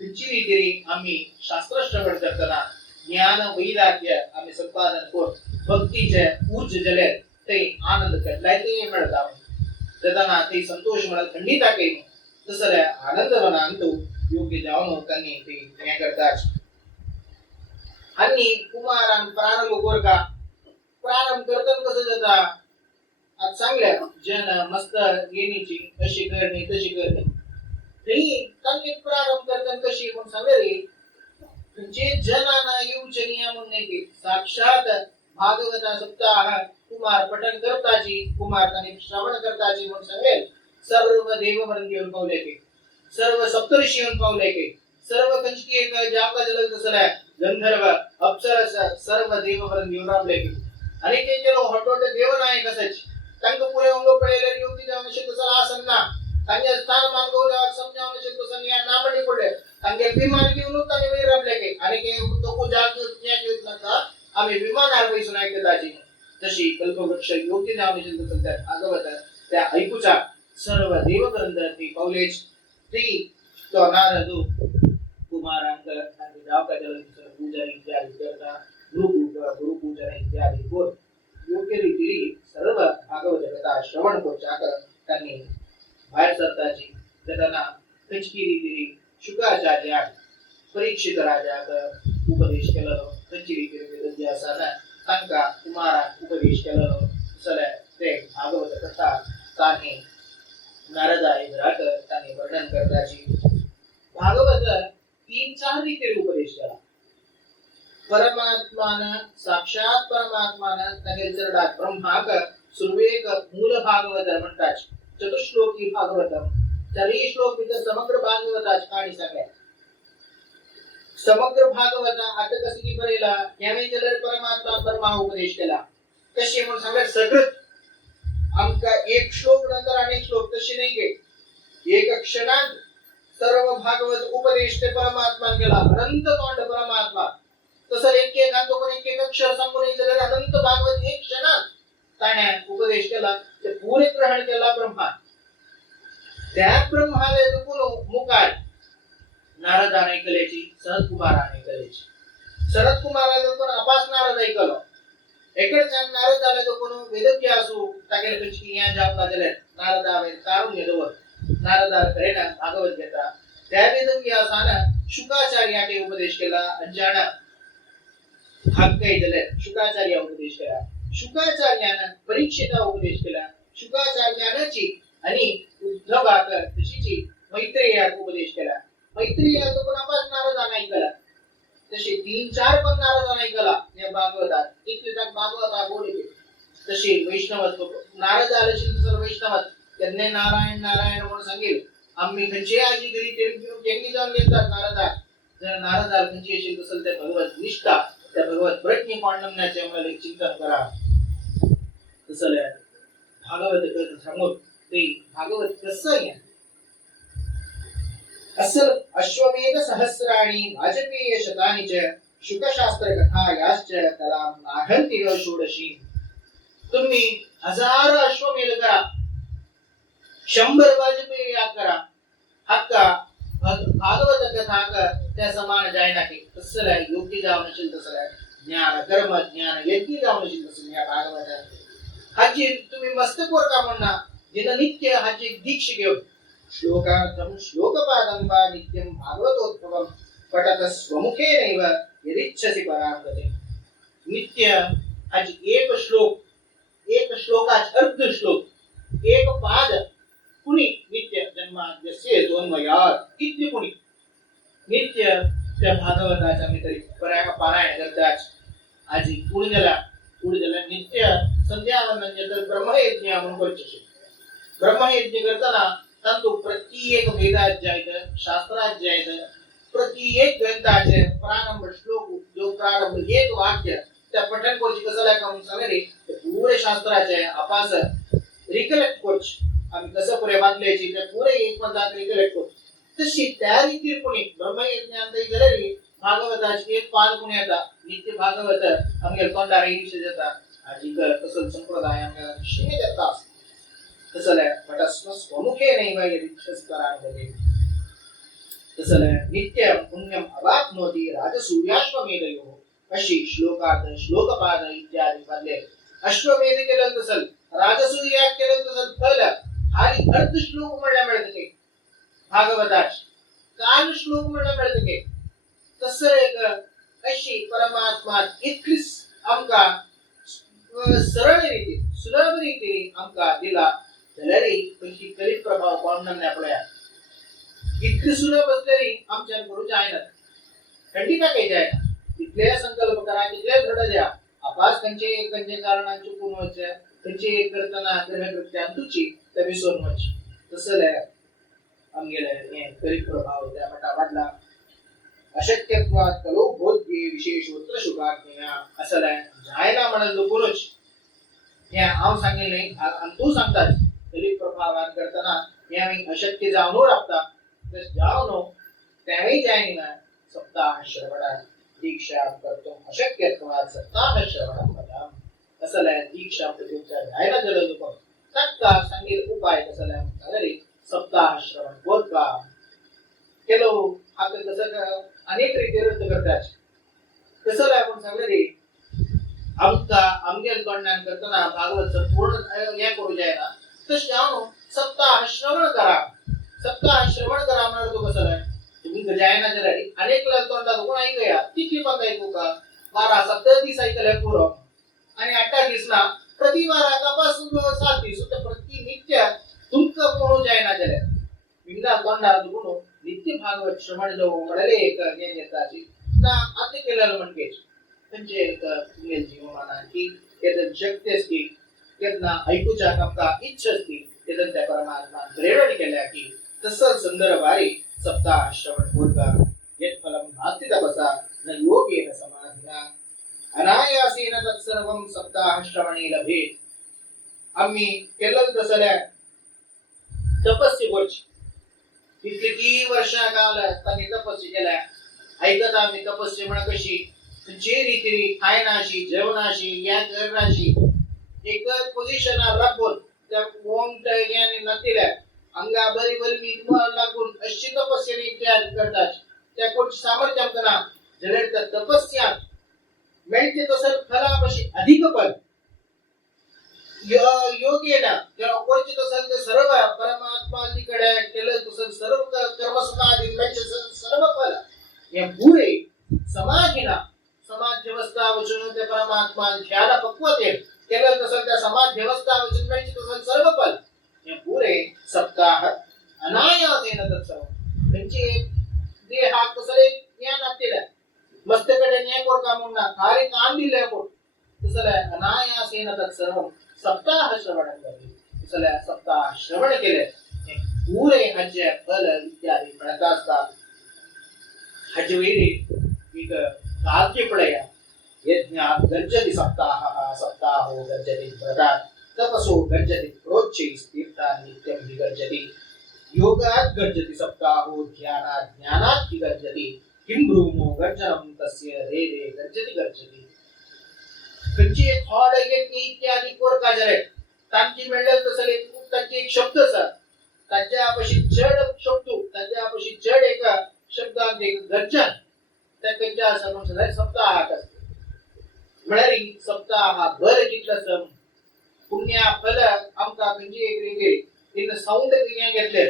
तुमची रीती आम्ही शास्त्र श्रवण करताना ज्ञान वैराग्य आम्ही संपादन करून भक्तीचे ऊर्ज जले ते आनंद करताय ते मिळतात त्याला ते संतोष मला खंडिता काही तसं आनंद म्हणा आणतो योग्य जाऊन त्यांनी ते न्याय करतात आणि कुमारान प्रारंभ कोरका प्रारंभ करतात कसं जाता आज चांगल्या जन मस्त येण्याची कशी करणे तशी करणे त्यांनी प्रारंभ करतात कशी पण सांगले जे जनाना येऊचे नियम नाही की साक्षात भागवता सप्ताह कुमार पठन करताची कुमार ताने श्रवण करताची म्हणून सांगेल सर्व देव वरंगीवर पावले की सर्व सप्तऋषीवर पावले की सर्व कंचकी एक जापा जलल कसला गंधर्व अप्सरस सर्व देव वरंगीवर आपले की आणि ते जे हटोटे देव नाही कसाच तंग पुरे अंग पडेले युक्ती जाऊन शकतो आसन्ना तंगे स्थान मानगोला समजावून शकतो संज्ञा नामडी पडले तंगे विमान घेऊन तंगे वीर आपले की आणि के तो को जाग ज्ञान युक्त नका आम्ही विमानावर बसून ऐकताची तशी कल्पवृक्ष योग्य जाऊन शकतो सध्या भागवत त्या ऐकूचा सर्व देवग्रंथ ती पावलेच ती तो नारद कुमारांक आणि जावकाच्या पूजा इत्यादी करता गुरु पूजन इत्यादी करून योग्य रीतीने सर्व भागवत कथा श्रवण कोचाक त्यांनी बाहेर सरताची त्यांना कचकी रीतीने शुकाचार्य परीक्षित राजाक उपदेश केलं कच्ची रीतीने विद्यासाना तांका कुमारा उपदेश केलं सगळ्या ते भागवत कथा ताने नारदा इंद्राक त्यांनी वर्णन करताची भागवत 3-4 रीतीने उपदेश केला परमात्मान साक्षात परमात्मान नगेचरडात ब्रह्माक सुरवेक मूल भागवत म्हणतात चतुश्लोकी भागवतम 4 श्लोक भितर समग्र भागवताची कहाणी सांगल्या समग्र भागवत आता कशी की बरेला याने जलर परमात्मा ब्रह्मा उपदेश केला कशी म्हणून सांगल्या सगळं आमका एक श्लोक नंतर अनेक श्लोक तसे नाही गे एक क्षणात सर्व भागवत उपदेश ते परमात्मा केला अनंत तोंड परमात्मा तसं एक एक गातो पण एक एक अक्षर सांगून जलर अनंत भागवत एक क्षणात त्याने उपदेश केला ते पुरे ग्रहण केला ब्रह्मा त्या ब्रह्माला दुखून मुकाय नारदाने ऐकल्याची शरद कुमाराने ऐकल्याची शरद कुमाराला दुखून अपास नारद ऐकलं एकडच्या नारदाला दुखून वेदव्यासू टाकेल कचकी या जाप काजले नारदावे कारून येदवर नारदा करेना भागवत घेता त्या वेदव्यासाने शुकाचार्याने उपदेश केला अंजाना भागकै जले शुकाचार्य उपदेश केला शुकाचार्याने परीक्षिता उपदेश केला शुकाचार्यानेची आणि उद्धवाक तशीची मैत्रेयाक उपदेश केला मैत्रेयाक पण आपण नारदाने ऐकला तसे 3-4 पण नारदाने ऐकला या भागवतात तितक्यात भागवता बोलले तसे वैष्णवत्व नारदाला सर्व वैष्णवत त्यांनी नारायण नारायण म्हणून सांगेल आम्ही खंचे आजी घरी त्यांनी जाऊन घेतात नारदा जर नारदाला खंचे असेल असेल तर भगवत निष्ठा त्या भगवत प्रज्ञे पांडवण्याचे आम्हाला चिंतन करा तसं भागवत सांगून ते भागवत कसं आहे असल अश्वमेध सहस्राणि वाजपेय शतानि च शुकशास्त्र कथा याश्च कलाम नाहंति षोडशी तुम्ही 1000 अश्वमेध करा 100 वाजपेय याद करा हक्का भागवत कथा त्या समान जाय नाही तसं योग्य जाऊन असेल तसं ज्ञान कर्म ज्ञान यज्ञ जाऊन असेल तसं या भागवत हाची तुम्ही मस्तकोर का म्हणा जिन नित्य हाची दीक्ष घेऊन श्लोकार्थम श्लोकपादं वा नित्यं भागवतोत्तमं पठत स्वमुखेनैव यदिच्छसि परार्पते नित्य आज एक श्लोकाच अर्ध श्लोक एक पाद पुणी नित्य जन्माद्यस्य दोन्वयात् इत्य पुणी नित्य त्या भागवताचा मी तरी पारायण करताच आज पुढे नित्य संध्यावंदन तर ब्रह्मयज्ञ म्हणून करते ब्रह्मयज्ञ करताना तंतु प्रत्येक वेदाध्याय शास्त्राध्याय प्रत्येक ग्रंथाचे प्रारंभ श्लोक जो प्रारंभ एक वाक्य त्या पठण कोची कसं का म्हणून सांगले पुरे शास्त्राचे अपास रिकलेक्ट कोच आम्ही कसं पुरे वाचल्याची ते पुरे एक पदार्थ रिकलेक्ट कोच तशी त्या रीती पुणे ब्रह्मयज्ञान जरी भागवताची एक पाद पुण्याचा नित्य भागवत आमगे तोंडारा विषय देता आजी कसं संप्रदाय आमगे शिणे देतात तसले पटस्म स्वमुखेनैव यदिच्छसि परार्पते तसले नित्यं पुण्यम् अवाप्नोति राजसूयाश्वमेधयोः अशी श्लोकार्थ श्लोकपाद इत्यादी पदले अश्वमेध केलं तसल राजसूया केलं तसल फल खाली अर्ध श्लोक म्हणल्या मिळते भागवताच काल श्लोक म्हणल्या मिळते तसं एक अशी परमात्मा इतकी आमका सरळ रीती सुलभ रीतीने आमका दिला जलरी कशी करीत प्रभाव पांडवने आपल्या इतकी सुलभ असलेली आमच्या गुरुच्या आहेत खंडिता काही जाय तिथले संकल्प करा तिथले घड द्या आपास कंचे कारणांची पुनवच्या कंचे एक करताना ग्रह कृत्यांतुची त्या विसरवच तसले आमगेले हे तरी प्रभाव त्या मटा वाढला अशक्यत्वात कलो बोध्य विशेष उत्तर शुभाज्ञा असले जायला म्हणाल पुनच हे आव सांगेल नाही आणि तू सांगतास तरी प्रभावात करताना यावेळी अशक्य जाऊन राखता तर जाऊन त्यावेळी जाईना सप्ताह श्रवणा दीक्षा करतो अशक्यत्वात सप्ताह श्रवणा पदा असले दीक्षा प्रतीक्षा जायला जलद पण तत्का सांगेल उपाय कसला सांगले सप्ताह श्रवण बोध का केलो आता कसं अनेक रीती रद्द करतात कसं आपण सांगले आमका आमगेल गणना करताना भागवत संपूर्ण या करू जायना तर जाऊन सप्ताह श्रवण करा म्हणतो तो कसं आहे तुम्ही गजायना जराडी अनेक तोंडा कोण ऐक गया किती पण ऐकू का 12-17 दिवस ऐकले पूर्ण आणि 18 दिवस ना प्रति वारापासून 7 दिवस तर प्रति नित्य तुमका कोण जायना जरा विंदा तोंडा दुगुण नित्य भागवत श्रवण जो म्हणले एक येताची ना आता केलेलं म्हणके म्हणजे तुम्ही जीवमाना की त्याचं शक्य असते त्यांना ऐकूच्या आमका इच्छा असते त्याचं त्या परमात्मा प्रेरणा केल्या की तसं संदर्भ आहे सप्ताह श्रवण पूर्व यत् फलम नास्ति तपसा न योगेन समाधिना अनायासेन तत्सर्वं सप्ताह श्रवणे लभेत आम्ही केलं तसल्या तपस्या करची किती वर्षाकाल त्यांनी तपस्या केल्या ऐकत आम्ही तपस्या म्हणा कशी जे रीती खायनाशी जेवणाशी या करण्याशी एक पोझिशन राखून त्या ओम याने नतीला अंगा बरी बरी मी लागून अशी तपस्याने तयार करतात त्या कोणची सामर्थ्य आमकना जर त्या तपस्या मिळते तसं फलापाशी अधिक फल योगेना जेव्हा कोणची तसं ते सर्व परमात्माकडे केलं तसं सर्व कर्मसमाधी म्हणजे सर्व फल या पुरे समाधीना समाज व्यवस्था वचन ते परमात्मा ध्यान पक्वते केलं तसं त्या समाज व्यवस्था वचन म्हणजे तसं सर्व फल हे पुरे सप्ताह अनायासेन तत्सर्व त्यांचे जे हात कसले ज्ञान असलेला मस्तकडे न्यायकोर कामूंना खाली काम दिले आपण तसले अनायासेन तत्सर्व सप्ताह श्रवण करते तसले सप्ताह श्रवण केले पुरे हज फल इत्यादी म्हणत असतात हज वेळी एक काव्य पडया यज्ञात गज्जति सप्ताहो गज्जति व्रतात् तपसो गज्जति प्रोच्चै तीर्थान् नित्यं हि गज्जति योगात् गज्जति सप्ताहो ध्यानात् ज्ञानात् हि गज्जति किं ब्रूमो गर्जनं तस्य रे रे गज्जति कंचे थोड यज्ञ इत्यादी कोर काजरे तांची मेंडल तसले त्यांचे एक शब्द सर त्याच्यापाशी जड शब्द त्याच्यापाशी जड एक शब्दात एक गर्जन त्या कंच्या समोर सप्ताहात असते म्हणारी सप्ताह भर जितलं सम पुण्या फल आमका म्हणजे एक रीती इन साऊंड क्रिया घेतले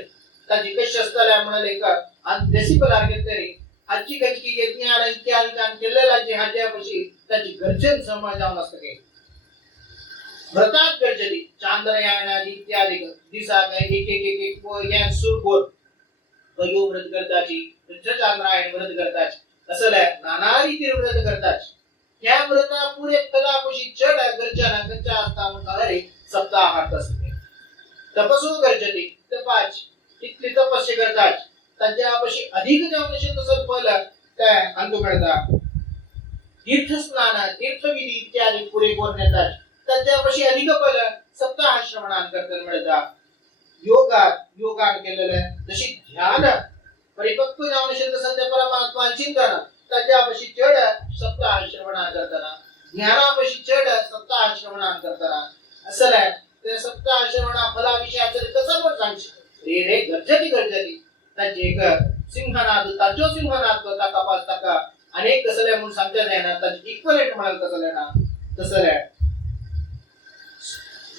त्याची कशी असताना म्हणाले का आणि डेसिबल घेतले आजची कशी यज्ञ आणि इत्यादी काम केलेला जे हाज्यापाशी त्याची गर्जन समाजावर असतं काही व्रतात गर्जनी चांद्रयान इत्यादी दिसा काही एक या सुरबोर वयो व्रत करताची चांद्रायण व्रत करताची असले नाना रीती व्रत करताची या व्रता पुरे फलापाशी चढ गर्जना कंचा असता म्हणणारे सप्ताहात असते तपसो गर्जनी तपाच इतली तपस्या करतात त्याच्यापाशी अधिक जाऊनशी तसं फल त्या अंतु मिळतात तीर्थस्नान तीर्थविधी इत्यादी पुरे करण्यात त्याच्यापाशी अधिक फल सप्ताह श्रवणान करता मिळतात योगान केलेलं जशी ध्यान परिपक्व जाऊनशी तसं त्या परमात्मा चिंतन त्याच्यापाशी चढ सप्ताह श्रवणान करताना ज्ञानापाशी चढ सप्ताह श्रवणान करताना असलं ते सप्ताह श्रवणा फलाविषयी कसं पण सांगशील रे रे गर्जती त्याचे एक सिंहनाद ताजो सिंहनाद करता तपास टाका अनेक कसले म्हणून सांगता येणार त्याची इक्वलेंट म्हणाल कसले ना तसले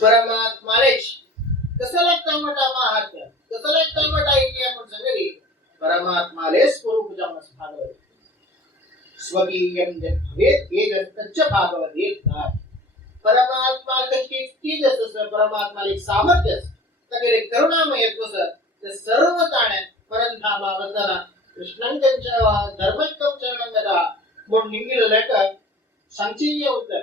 परमात्मालेच कसला टमाटा महात्म्य कसला टमाटा इथे आपण सगळी परमात्माले स्वरूप जाऊनच भागवत स्वकीयं भवेत् एतच्च भागवतेत् परमात्मा कशी तेज असतं परमात्माला एक सामर्थ्य तगेले करुणामयत्व सर ते सर्व ताणे परंधामा वंदना कृष्णंच्या धर्मत्वं चरणंगदा म्हणून निघिलं लेटर संचय्य उत्तर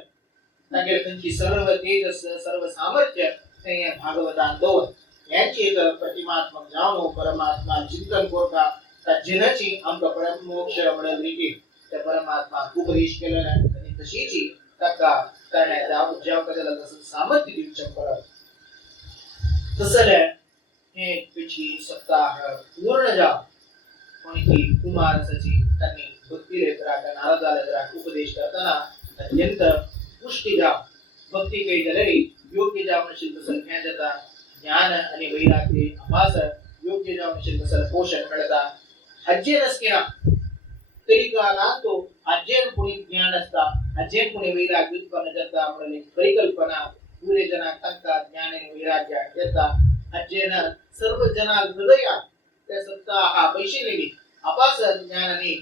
तांगेले खंयची सर्व तेजस सर्व सामर्थ्य ते भागवतान दवर यांची एक प्रतिमात्मक जावन परमात्मा चिंतन करता ताजेनाची आमकां परम मोक्ष म्हणून रीती त्या परमात्मा उपदेश केलेला आणि तशीची ताका ताणे ज्या कदेला तसं सामर्थ्य दिवचें पडत तसले हे तुझी सप्ताह पूर्ण जा कोणी कुमारसाची त्यांनी भक्ती लेकराक नारदा लेकराक उपदेश करताना अत्यंत पुष्टी जा भक्ती काही झालेली योग्य जावन असेल तसं ह्या जाता ज्ञान आणि वैराग्य अभास योग्य जावन असेल तसं पोषण मिळता अज्ञान असकेना तरी का तो अज्ञान कोणी ज्ञान असता अज्ञान कोणी वैराग्य उत्पन्न करता म्हणून परिकल्पना पुरे जनाक तांका ज्ञान आणि वैराग्य येता अज्ञान सर्व जना हृदयात त्या सत्ता हा पैशिलेली अपास ज्ञान आणि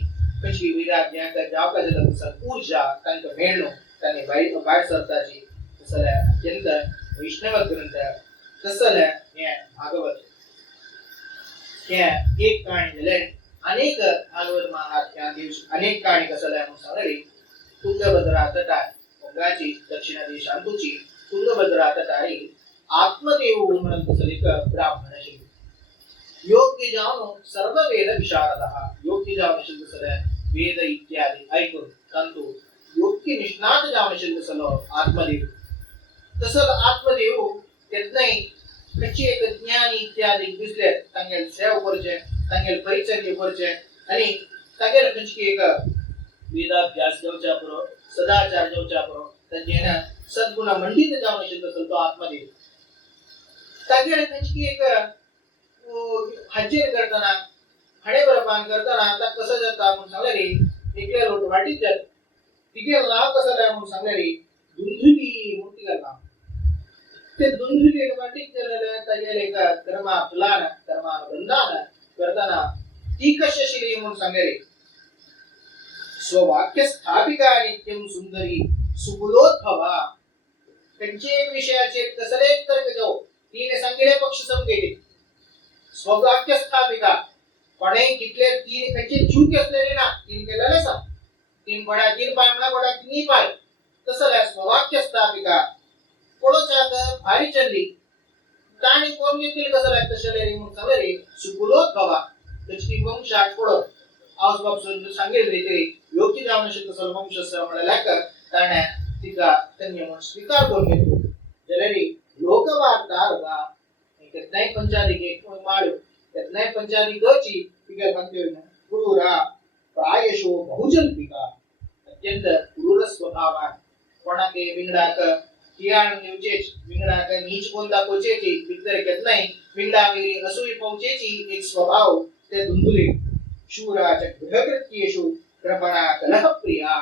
कशी वैराग्याचा जावका जला तसं ऊर्जा तांका मेळणो त्याने बाहेर सरताची तसं अत्यंत वैष्णव ग्रंथ तसं हे भागवत हे एक कहाणी झाले अनेक भागवत महात्म्या दिवस अनेक कहाणी कसं म्हणून सांगली तुंगभद्रा तटार गंगाची दक्षिण देशांतूची तुंगभद्रा तटारी आत्मदेव म्हणून तसं एक ब्राह्मण असेल योग्य जाऊन सर्व वेद विशारदः योग्य जाऊन असेल तसं वेद इत्यादी ऐकून तंतु योग्य निष्णात जाऊन असेल तसं आत्मदेव तसं आत्मदेव त्यातनंही कच्ची एक ज्ञान इत्यादी दिसले तांगेल सेव करचे तांगेल परिचय करचे आणि तांगेल खंयची एक वेदाभ्यास जावच्या पुरो सदाचार जावच्या पुरो तांचेना सद्गुण मंडित जावन असेल तसं तो आत्मदेव तांगेल खंयची एक हजेर करताना हडे बरपान करताना आता कसं जाता म्हणून सांगले रे एकले लोट वाटीत जात तिगे नाव कसं जाय म्हणून सांगले रे दुंधुली मूर्ती करता ते दुंधुली वाटीत गेलेले तागेले एक कर्मा फुलान कर्मा बंधान करताना ती कशी शिली म्हणून सांगले रे स्ववाक्य स्थापिका नित्यम सुंदरी सुकुलोद्भवा त्यांचे विषयाचे कसले तर्क जाऊ तिने सांगितले पक्ष समकेले स्ववाक्य स्थापिका पडे कितले तीन त्यांचे चूक असलेले ना तीन केलेले सा तीन बडा तीन पाय म्हणा बडा तीन पाय तसं स्ववाक्य स्थापिका कोणचा भारी चलली ताणी कोण येतील कसं लागतं शलेरी म्हणून सांगले सुकुलोद्भवा त्याची वंशात पुढं आजबाबसून सांगितले ते योग्य जाऊन असेल तसं वंश म्हणाला का ताण्या तिका त्यांनी म्हणून स्वीकार करून घेतलो जलेरी लोकवार्ता होता त्यातनाही पंचाधिक एक माळू त्यातनाही पंचाधिक गची तिका म्हणते क्रूरा प्रायशो बहुजल्पिका अत्यंत क्रूर स्वभावान कोणाके विंगडाक कियाण निवचेच विंगडाक नीच कोणता कोचेची वितर केतनाही विंगडा वेरी असुई पहुचेची एक स्वभाव ते धुंदुले शूराच्या गृहकृत्येषु कृपणा कलह प्रिया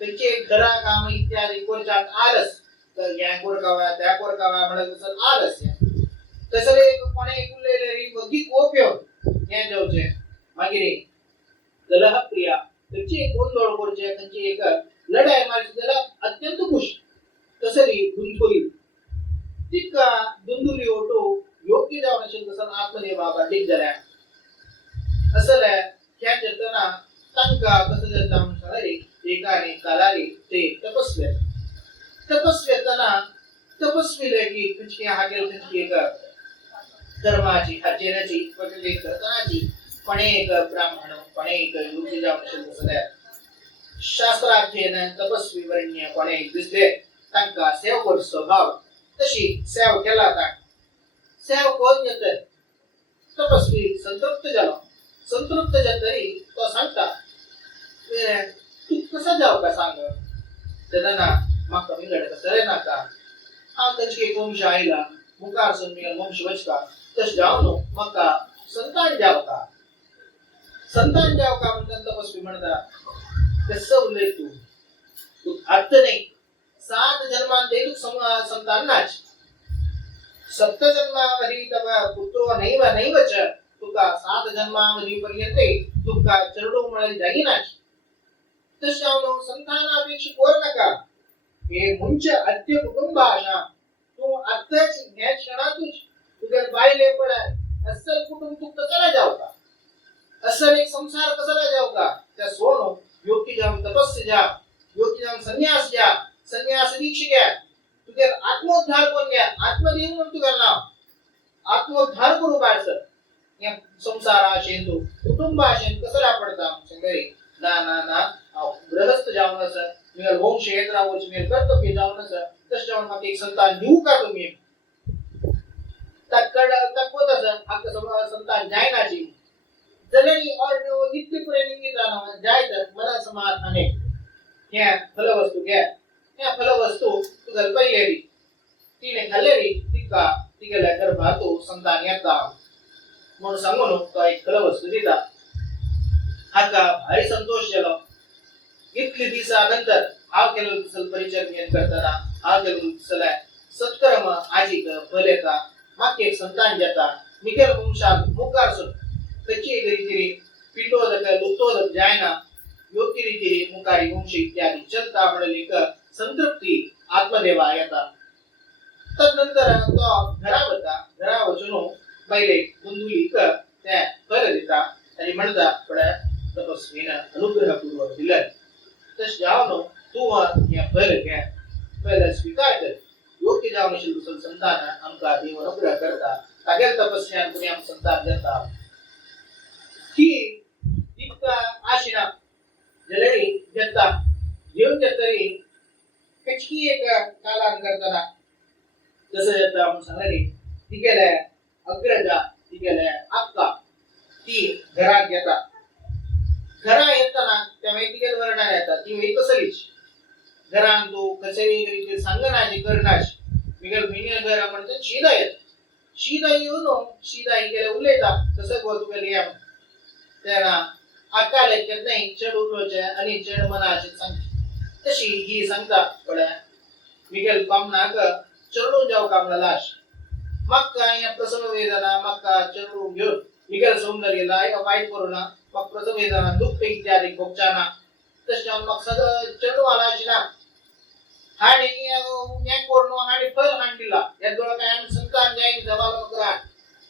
त्यांचे घरा काम इत्यादी कोणत्यात आलस तर या कोरकावा त्या कोरकावा म्हणत तसं आलस्य तसले कोणे कुलेले बघी कोप्यो या जाऊचे मागिरे कलह प्रिया त्यांची गोंधळ करचे त्यांची एक लढाई मारची त्याला अत्यंत खुश तसली धुंदुली तिका धुंदुली ओटो योग्य जाऊन असेल तसं आत्मदेव बाबा ठीक झाल्या असले क्या जतना तंका कसं जाता म्हणून सांगले एकाने कालारी ते तपस्वेतना तपस्वीले की कुछ हाकेल कुछ एक धर्माची हजेनाची पटले करतानाची पण एक ब्राह्मण पण एक योगी जाऊन असेल तसं शास्त्राध्ययन तपस्वी वर्ण्य पण एक दिसले तंका सेवक स्वभाव तशी सेव केला ता सेव कोण येत तपस्वी संतृप्त झाला संतृप्त तरी तो सांगता तू कसा जाऊ का सांग त्यांना मग कमी लढत सरे नाका हा त्यांची एक वंश आईला मुखार संमिल वंश वचका तस जाऊ नो मग का संतान जाव का म्हणतात तपस्वी म्हणतात कसं उल्लेख तू अर्थ नाही 7 जन्मांत तू संतान नाच सप्त जन्मावधी तव पुत्रो नैवच तुका 7 जन्मावधी पर्यंत तुका चरडो मिळेल जाईनाच तशावनो संतानापेक्षा कोर नका हे मुंच अद्य कुटुंबाशा तू आत्ताच ह्या क्षणातूच तुझ्या बाईले पडा असल कुटुंब तू कसा जाऊ का असल एक संसार कसा जाऊ का त्या सोनो योगी जाऊन तपस्या जा योगी जाऊन संन्यास जा संन्यास दीक्षा घ्या तुगे आत्मोद्धार कोण घ्या आत्मदेव म्हणून तुझं नाव आत्मोद्धार करू पाहिजे या संसाराशेंदू कुटुंबाशेंद कसला पडता संगरे ना ना ना गृहस्थ जाऊन असं मी वंश येत राहावं मी कर्तव्य जाऊन असं तस जाऊन मग एक संतान देऊ का तुम्ही तत्पद असं आपलं सगळं संतान जायनाची जलनी और नित्य प्रेमी जाणं जायचं मला समाधान आहे ह्या फलवस्तू घ्या ह्या फलवस्तू तुझं पहिलेली तिने खाल्लेली तिका तिला गर्भातो संतान येता म्हणून सांगून तो एक फलवस्तू दिला हाका भारी संतोष झाला इतली दिवसानंतर हा केलं सल परिचय करताना हा केलं सला सत्कर्म आजिक फल येता मग एक संतान जाता निकेल वंशात मुखार सुन कच्ची रीतीने पिंडोदक लुप्तोदक जायना योग्य रीतीने मुखारी वंश इत्यादी चलता पडलेक संतृप्ती आत्मदेवा येता तदनंतर तो घरा वचनो पहिले गुंदुलीक त्या फल देता आणि म्हणता पड्या तपस्वीनं अनुग्रहपूर्वक दिलं तस जावनो तू या फल घ्या फल स्वीकार कर योग्य जावनो शिल संतान आमका देव अनुग्रह करता तागेल तपस्यान कुणी आम संतान देता ही इतका आशिना जलरी देता येऊन तरी कचकी एक कालान करताना जसं येतं आपण सांगले ती गेल्या अग्रजा ती गेल्या अक्का ती घरात येतात घरा येताना त्यामुळे ती गेल्या वरणार येतात ती वेळी कसलीच घरान तो कचेरी सांगनाशी करनाशी मिगल मिनिय घर म्हणतात शीदा येऊन शीदा गेल्या उलेता कसं गोतू गेली या त्याला अक्का लेखत नाही चढ उठलोचे आणि चढ मनाशी सांगते तशी ही सांगता पड्या मिगल पामनाक चढून जाऊ कामला लाश मग काय या प्रसव वेदना मग का चढून घेऊन मिगल सौंदर्याला एक वाईट करू ना मग प्रसव वेदना दुःख इत्यादी भोगचाना तशा मग सगळं चढू आला ना हाणी या कोरनो हाणी फल हांडीला या दोळ काय संतान जाईन जवाला करा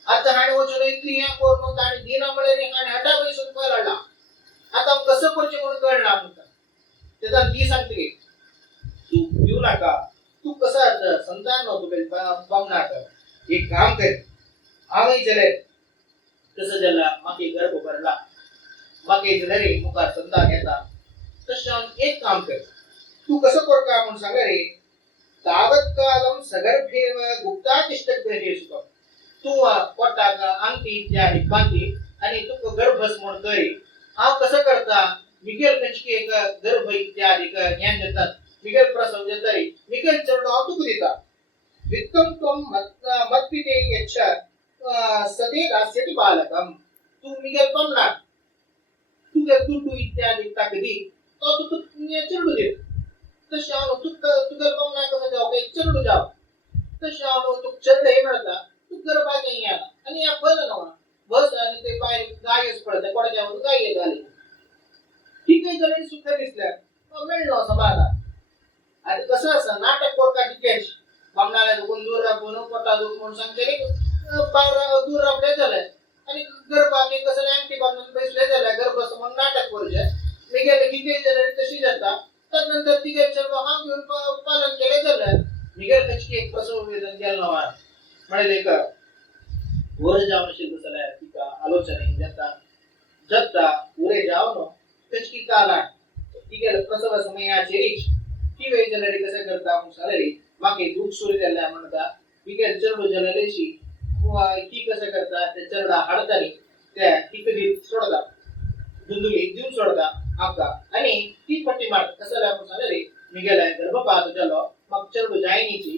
आता हाणी वचन इतली या कोरनो ताणी दिना मळे रे हाणी हटा बैसून फल आला आता कसं करचे म्हणून कळला म्हणता त्याचा ती सांगते तू पिऊ नका तू कसा संतान नव्हतो बघणार कर एक काम कर आम्ही चले तसं ज्याला मागे गर्भ भरला मागे जलरे मुखार संतान येता तसं एक काम कर तू कसं कर का म्हणून सांगा रे तावत कालम सगर्भेव गुप्तातिष्ठग्रहेषु तू पोटाका अंगठी इत्यादी बांधी आणि तू गर्भस म्हणून करी हा कसं करता मिगेल कंचकी एक गर्भ इत्यादी ज्ञान देतात मिगेल प्रसव देतारी मिगेल चरण तुक देता वित्तम त्वम मत्पिते यच्छ सते दास्यति बालकम तू मिगेल पमना तू गुड्डू इत्यादी ताकदी तो तू चरडू दे तशानो तू पमना कसं जाऊ काही चरडू जाऊ तशानो तू चरडे हे म्हणता तू गर्भाच्या याला आणि या फल नवा बस आणि ते पाय गायच पडते कोड्यावर गाय झाली ठीक आहे जरा सुख दिसल्या मिळलो समाधान आणि कसं असं नाटक कोरका टिकेच बामणाला दुखून दूर राखून पोटा दुख म्हणून सांगते रे दूर राखले झालंय आणि गर्भाने कसं अंगठी बांधून बसले झालंय गर्भ समोर नाटक करूचे मी गेले की काही जण तशी जाता त्यानंतर ती काही सर्व हा घेऊन पालन केले झालं मी गेले त्याची एक प्रसव वेदन गेलं नवा म्हणाले का वर जाऊन शिल्प सलाय तिका आलोचने जत्ता जत्ता उरे जाऊन त्याची काला ती गेलं प्रसव समयाचे रिच ती वेळ जलरी कसं करता मग सारे मागे दूध सुरू झाल्या म्हणता ती गेलं चरडू जललेशी की कसं करता त्या चरडा हाडतानी त्या ती कधी सोडता दुंदुली देऊन सोडता आपका आणि ती पट्टी मार कसं आपण सारे मी गेलाय गर्भपात झालो मग चरडू जायनीची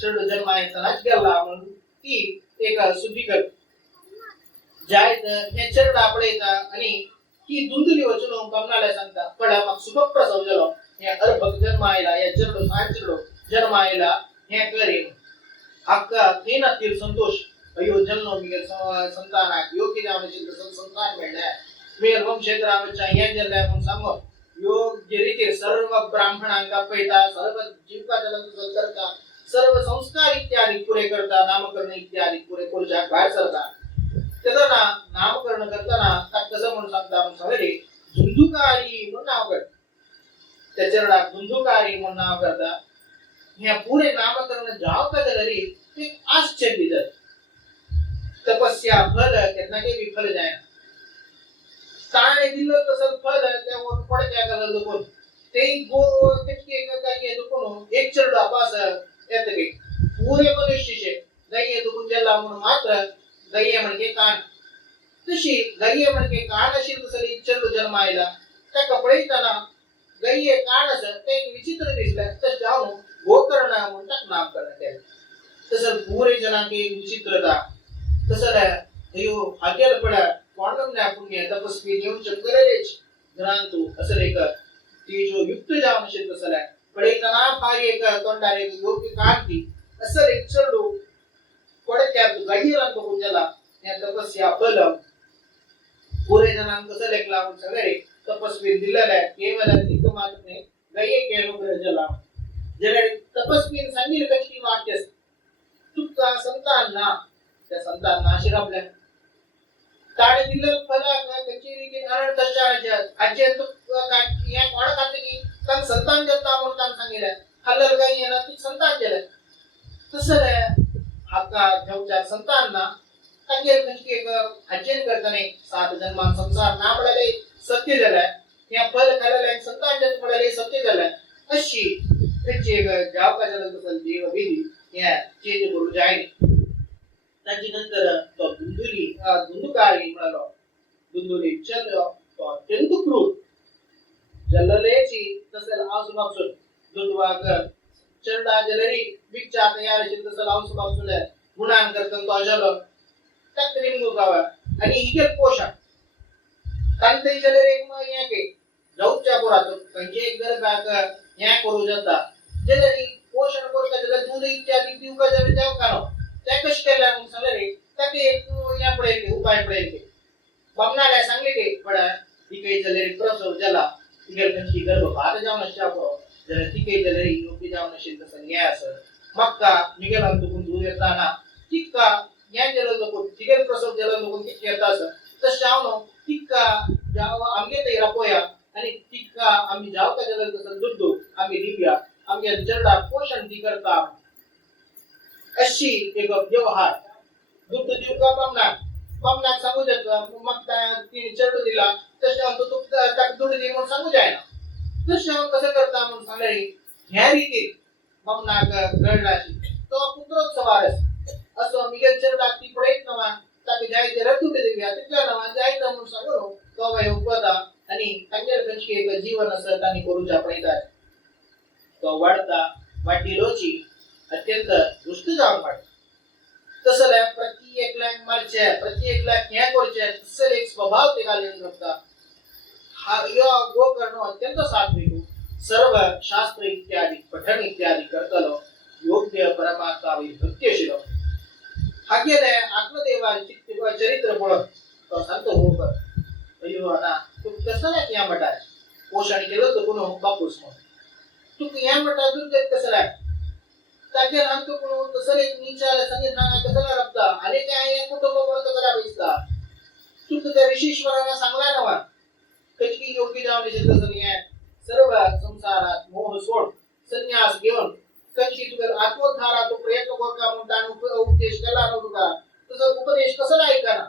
चरडू जन्मायतानाच गेला म्हणून ती एक शुद्धीकर जायत हे चरड आपले येतात आणि ही दुंदुली वचन कमनाला सांगता पडा मग सुखप्रसव झालो हे अर्भक जन्मायला या चरडू सांचरडू जन्मायला हे करे अक्का हे नक्कीच संतोष अयो जन्म मी संतानाक योग्य नामाचे संतान मिळाले मी वंशेद्रावच्या या जन्माला म्हणून सांगो योग्य रीती सर्व ब्राह्मणांका पैता सर्व जीवका जलंत करता सर्व संस्कार इत्यादी पुरे करता नामकरण इत्यादी पुरे करूच्या बाहेर सरता त्याचा नामकरण करताना कसं म्हणून सांगता म्हणून सांगले झुंजुकारी म्हणून नाव कर त्या चरणाक धुंधुकारी म्हणून नाव करता ह्या पुरे नामकरण जाव का जलरी ते आश्चर्य दिलं तपस्या फल त्यांना काही विफल जाय ताणे दिलं तसं फल त्यावर पडत्या गल दुखून ते गो किती एक काही दुखून एक चरडा पास येत की पुरे मनुष्यचे गई दुखून ज्याला म्हणून मात्र गई म्हणजे कान तशी गई म्हणजे कान असेल तसं चरडू जन्मायला त्या कपडे त्यांना गई कान असं ते विचित्र दिसलं तर जाऊन गोकर्ण म्हणतात नाम करण्यात आलं तसं पुरे जनांची विचित्रता तसं अयो हाकेल पडा कोणम ना पुण्य तपस्वी जेवण चमकरेच ग्रांतु असं एक ती जो युक्त जाऊन असेल तसं आहे पडे तना फारी एक तोंडारे योग्य कांती असं एक चढू पडक्या गहिरांत कुंजला या तपस्या फल पुरे जनांक कसं लेखला म्हणून सगळे तपस्वी दिलेला केवळ एक मात्र नाही गये केलो जला जरे तपस्वी सांगितलं कशी वाक्य तुका संतांना त्या संतांना शिरापल्या ताणे दिलं फला कचेरी के अनर्थ चार्ज अजय तो या कोण खाते की तन संतान जनता म्हणून सांगितलं हल्लल काही येणार ती संतान केलं तसं हक्का जेवच्या संतांना कांगेल म्हणजे एक अजय करताने सात जन्मान संसार नामळले सत्य झालाय या फल खाल्लेले संतान जन्म पडले सत्य झालाय अशी त्याची एक जाव का झालं तसं देव विधी या चेंज करू जायने त्याच्यानंतर तो धुंधुकारी म्हणालो धुंधुली चल तो चंदुक्रूर जल्ललेची तसं आसुबापसून धुंडवाग चंडा जलरी विचार तयार असेल तसं आसुबापसून गुणान करतं तो जल तक्रीम गावा आणि हिके पोषण कांते जलरी मग या के जाऊच्या पुरात कंचे एक जर बाग या करू जाता जलरी पोषण करता जल दूध इत्यादी दिव का जल जाव कानो त्या कश केला म्हणून सांगले त्याके या पडेल उपाय पडेल बमनाला सांगले की पडा तिके जलरी प्रसव जला तिगे कंची गर्भ भात जाऊन अशा पो जर तिके जलरी योग्य जाऊन असेल तसं न्याय असं मक्का निगेला तुकून दूर येताना तिक्का या जल लोक तिगे प्रसव जल लोक तिके येता असं तर शावनो तिक्का जाव आमगे ते रापोया आणि तिक्का आम्ही जाव का जल तसं दुड्डू आम्ही दिव्या आमगे जरडा पोषण ती करता अशी एक व्यवहार दुग्ध जीव का बमनाक सांगू देतो मग तिने चढू दिला तशा तो ताक दुध दे म्हणून सांगू जाय ना तशा कसं करता म्हणून सांगले ह्या रीती बमनाक गळलाशी तो पुत्र सवार असं मिगेल चढला ती पडेत नवा ताके जायचे रतू दे देव्या तिथला नवा जायचं म्हणून सांगलो तो वय उपदा आणि कंजर कंचके एक जीवन असं त्यांनी करूच्या पडतात तो वाढता वाटीलोची अत्यंत दुष्ट जाऊन वाढ तसं प्रत्येकला मारच्या प्रत्येकला ह्या कोरच्या तसं एक स्वभाव ते घालून करता हा यो गो करणं अत्यंत सात्विक सर्व शास्त्र इत्यादी पठण इत्यादी करतलो योग्य परमात्मा भक्त्यशील हा गेले आत्मदेवा चरित्र बोलत तो संत हो कर अयो आता तू कसं नाही या मटात पोषण केलं तर कोण बापूस म्हणून तू या मटात दुर्गत कसं नाही ताके नाम तो कोण तसं एक नीचाला सांगितलं कसं लागता आणि काय कुटुंब बोलत करा बेसता तू त्या ऋषीश्वराला सांगला नवा कचकी योग्य जाऊन तसं नाही सर्व संसारात मोह सोड संन्यास घेऊन कशी तुझा आत्मोद्धारा तो प्रयत्न करता म्हणता उपदेश केला नव्हता तुझा उपदेश कसं नाही करा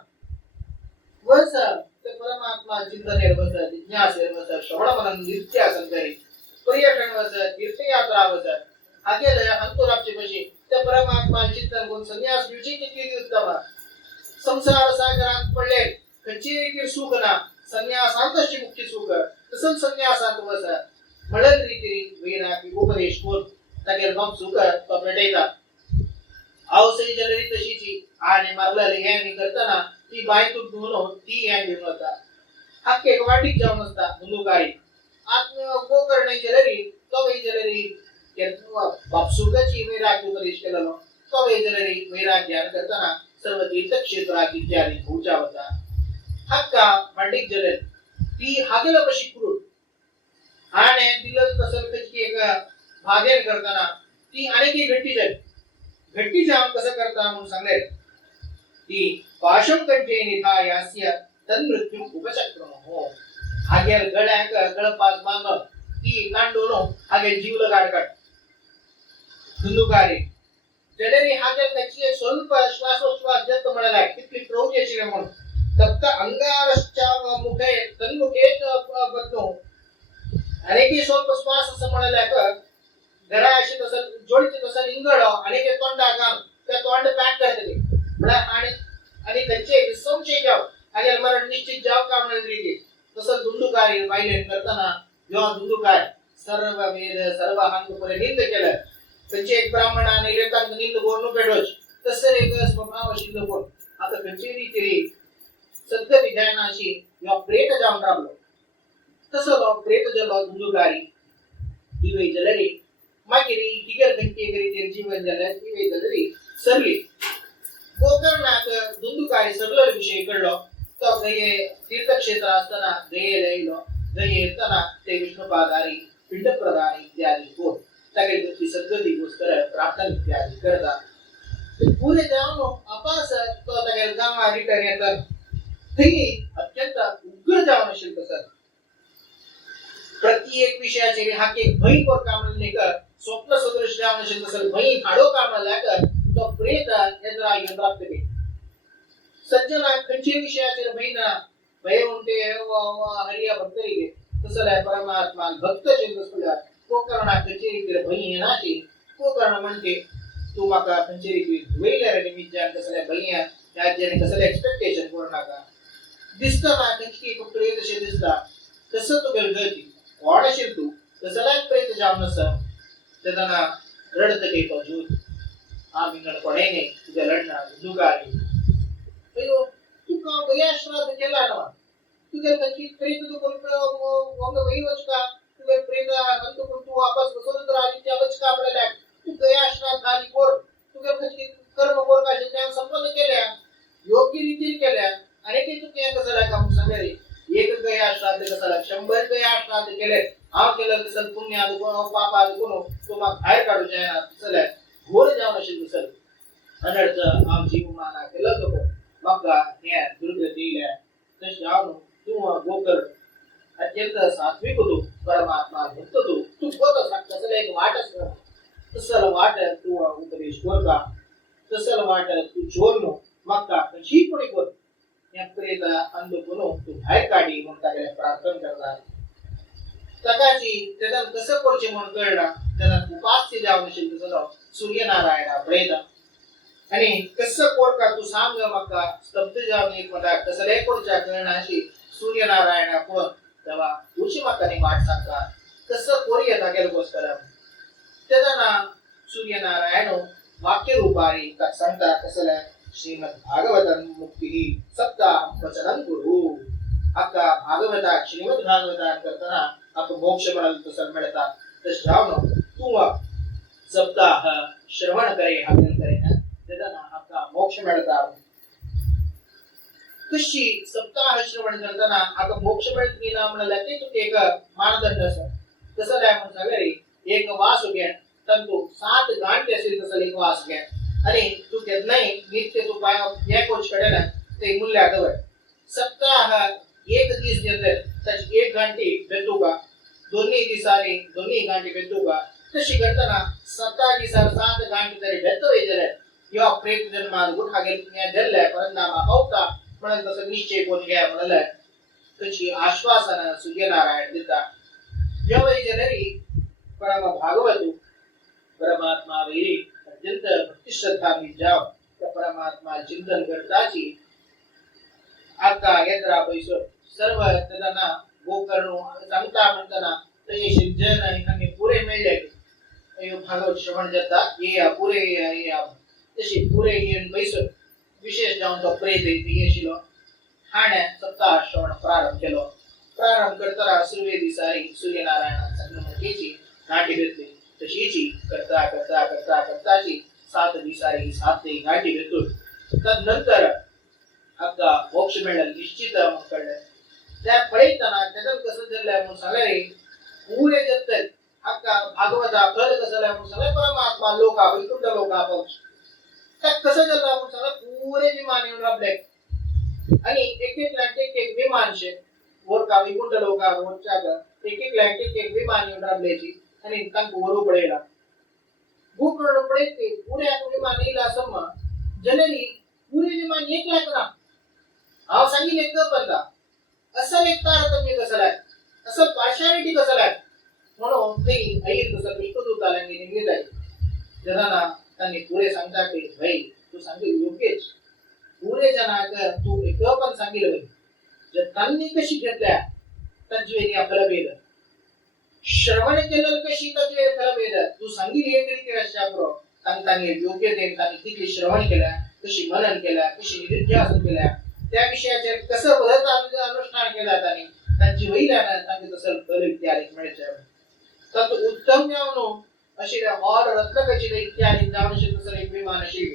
वस ते परमात्मा चिंतने वस जिज्ञास वस श्रवण मनन नित्यासन करी पर्यटन वस तीर्थयात्रा वस आगे अंतरापचे बशी त्या परमात्मा चिंतन गुण संन्यास विषयी किती उत्तम संसार सागरात पडले कचेरी सुख ना संन्यासांतची मुक्ती सुख तसंच संन्यासांत वस म्हणल रीती वैरागी उपदेश कोण तागे मग सुख तो भेटायचा औषधी जलरी तशीची आणि मारलेली ह्यांनी करताना ती बाय तुटून ती ह्या घेऊन होता हक्के वाटीत जाऊन असता धुंधुकारी आत्म गो करणे जलरी तो वै जलरी बापसुकाची वैराग्य उपदेश केलेलो तो वै जलरी वैराग्य ध्यान करताना सर्व तीर्थक्षेत्रात इत्यादी भूजा होता हक्का मांडिक जलरी ती हागेला कशी क्रूर आणि दिलं तसं कशी एक भागेल करताना ती आणखी घट्टी जाईल घट्टी जाऊन कसं करता म्हणून सांगले ती पाशम कंठे निधायास्य तन्मृत्यू उपचक्रम हो हागेल गळ्याक गळपास बांध ಈ ಕಂಡು ಹಾಗೆ ಜೀವಲಗಾಡ ಕಟ್ ದುಂದುಕಾರಿ ಜನರಿ ಹಾಗೆ ಕಚ್ಚಿಗೆ ಸ್ವಲ್ಪ ಶ್ವಾಸೋಚ್ಛ್ವಾಸ ಜಂತು ಮಾಡಲಾಗ ಕಿತ್ತಿ ಪ್ರೌಢ ಶ್ರೀಮಣ तब अंगारश्चा मुखे तन्मुखे बदनो अनेकी स्वल्प श्वास समळल्याक घराशी तसं जोडीचे तसं इंगळ आणि ते तोंडागा त्या तोंड पॅक करतले बडा आणि कच्चे संशय जाव आणि मरण निश्चित जाव का म्हणून रीती तसं दुंदुकारी वायलेट करताना जेव्हा दुंदुकार सर्व वेद सर्व अंग परे निंद केलं कच्चे एक ब्राह्मणाने लेखांत निंद बोलणं पेडोच तसं एक स्वभाव शिंद बोल आता कच्चे रीती सद्य विधानाशी या प्रेत जाऊन राबलो तसं प्रेत जलो दुंदुकारी दिवे जलरी मागिरी तिगर घंटे गरी तेर जीवन जल दिवे जलरी सरली गोकर्णात दुंदुकारी सरलो विषय कळलो तो गये तीर्थक्षेत्र असताना गये राहिलो गये येताना ते विष्णुपादारी पिंडप्रदान इत्यादी बोल सगळे गोष्टी सद्गती गोष्ट प्रार्थना इत्यादी करतात पुरे जाऊन अपास तो सगळे गावा रिटर्न येतात अत्यंत उग्र जाऊन असेल तसं प्रत्येक विषयाचे हाके भय कोर कामले का स्वप्न सदृश जाऊन असेल तसं भय हाडो कामला का तो प्रेत यंत्रा यंत्राप्त के सज्जना कंचे विषयाचे भयना भय उंटे हरिया भक्तರಿಗೆ तसला परमात्मा भक्त चिंतसुला को करना कंचेरी के भय येनाची को करना म्हणते तू माका कंचेरी की वेलर निमित्त जान तसला भय याच्याने कसले एक्सपेक्टेशन करू नका दिसता ना कंची एक प्रेत असे दिसता तसं तू गलगती वाढशील तू तसला प्रेत जाऊन नसं त्याला रडत घेतो झूत आम्ही नडपडेने तुझ्या लढणार दुगारी अयो तू का गया श्राद्ध केला ना तुझ्या कंची प्रेत तू कोण वंग वहीवच का तुझ्या प्रेत अंत कोण तू वापस बसवत राहिली त्यावच का आपल्याला तू गया श्राद्ध आधी कोर तुझ्या कंची कर्म कोर का ज्ञान संपन्न केल्या योग्य रीतीने केल्या अनेक चुकी कसला का सांगरे एक गया श्राद्ध कसला 100 गया श्राद्ध केले हाव केलं तसं पुण्य आदि कोण पाप आदि कोण तो मग बाहेर काढू जायना चला घोर जाऊन असेल तसं अनर्थ आम जीव माना केलं तो मग हे दुर्गतीला तस जाऊन तू गोकर अत्यंत सात्विक होतो परमात्मा भक्त तू होत असं कसलं एक वाट असतं तसं वाट तू उपदेश कर का तसं वाट तू जोडनो मग का कशी कोणी कर या प्रेता अंधपुनो तू बाहेर काढी म्हणता गेल्या प्रार्थना करतात सकाळची त्याला कसं कोरचे म्हणून कळला त्याला उपास्य जाऊन असेल तसं सूर्यनारायणा प्रेत आणि कसं कोर का तू सांग मग का स्तब्ध जाऊन एक म्हणता कसं लय कोरच्या कळणाशी सूर्यनारायणा कोण तेव्हा उशी माकाने वाट सांगता कसं कोरी येता गेलं गोष्ट त्याचा ना सूर्यनारायण वाक्य रूपारी का सांगता कसं श्रीमद भागवतम मुक्ती सप्ताह वचनं गुरु अक्का भागवता श्रीमद भागवता करताना आप मोक्ष म्हणाल तसं मिळतात तर श्रावण तू सप्ताह श्रवण करे हागल करे ना त्याला आपला मोक्ष मिळतात कशी सप्ताह श्रवण करताना आता मोक्ष मिळत की ना म्हणाला ते तू एक मानदंड असं तसं काय म्हणून सगळे एक वास घ्या तंतू 7 गांठ असेल तसं एक वास घ्या आणि तू त्यात नाही नित्य तू पाय या कोच कडे ना ते मूल्य आदवर सप्ताह एक दिवस देते त्याची 1 घंटी भेटू का दोन्ही घंटी भेटू का तशी करताना 7 दिवसात 7 घंटी तरी भेटतोय जरा या प्रेत जन्मात गुठा गेल्या जल्ल्या परिणामा होता म्हणून तसं निश्चय कोण घ्या म्हणाला तशी आश्वासन सूर्यनारायण देता जेव्हा जनरी परम भागवतु परमात्मा वेरी अत्यंत भक्ती श्रद्धा में जाओ त्या परमात्मा चिंतन करताची आता यत्रा पैसो सर्व त्यांना गोकर्णो सांगता म्हणताना ते शिजन आणि पुरे मिळले अयो भागवत श्रवण करता ये पुरे ये तशी पुरे येन पैसो विशेष जाऊन तो प्रेत येशिलो हाणे सप्ताह श्रवण प्रारंभ केलो प्रारंभ करताना सुवेदी सारी सूर्यनारायण संगमतेची नाटी भेटली तशीची करता करता करता करताची 7 दिवसारी 7 घाटी भेटून तदनंतर आता मोक्ष मिळेल निश्चित मग कळलं त्या फळीताना त्याचं कसं झालंय म्हणून सगळे पुरे जगत अक्का भागवता फळ कसं झालंय म्हणून सगळे परमात्मा लोका वैकुंठ लोका पाऊस त्या कसं झालं म्हणून सगळे पुरे विमान येऊन आपले आणि एक एक विमान शे वर का वैकुंठ लोका वरच्या एक विमान येऊन राबल्याची आणि तांकू वरू पडेला गोकर्ण पडे पुऱ्या विमान येला सम्मा जनरी पुरे विमान एक लाख ना आव सांगितले का बंदा असं एक तारतम्य कसं आहे असं पार्शालिटी कसं आहे म्हणून ते ऐर तसं विकत आला निघत आहे जनाना त्यांनी पुरे सांगता की भाई तू सांगितलं योग्यच पुरे जनाक तू एक पण सांगितलं भाई जर त्यांनी कशी घेतल्या तज्वेनी आपल्याला वेद श्रवण केलं कशी तज्वे फल वेद तू सांगितली एक रीती अशा प्रो सांगतानी योग्य देन त्यांनी किती श्रवण केलं कशी मनन केलं कशी निधिध्यासन केलं त्या विषयाचे कसं व्रत अनुष्ठान केलं त्यांनी त्यांची वैल्यानं त्यांनी तसं फल इत्यादी मिळायचं तर उत्तम जावनो अशी और रत्नकची इत्यादी जावनशी तसं एक विमान अशी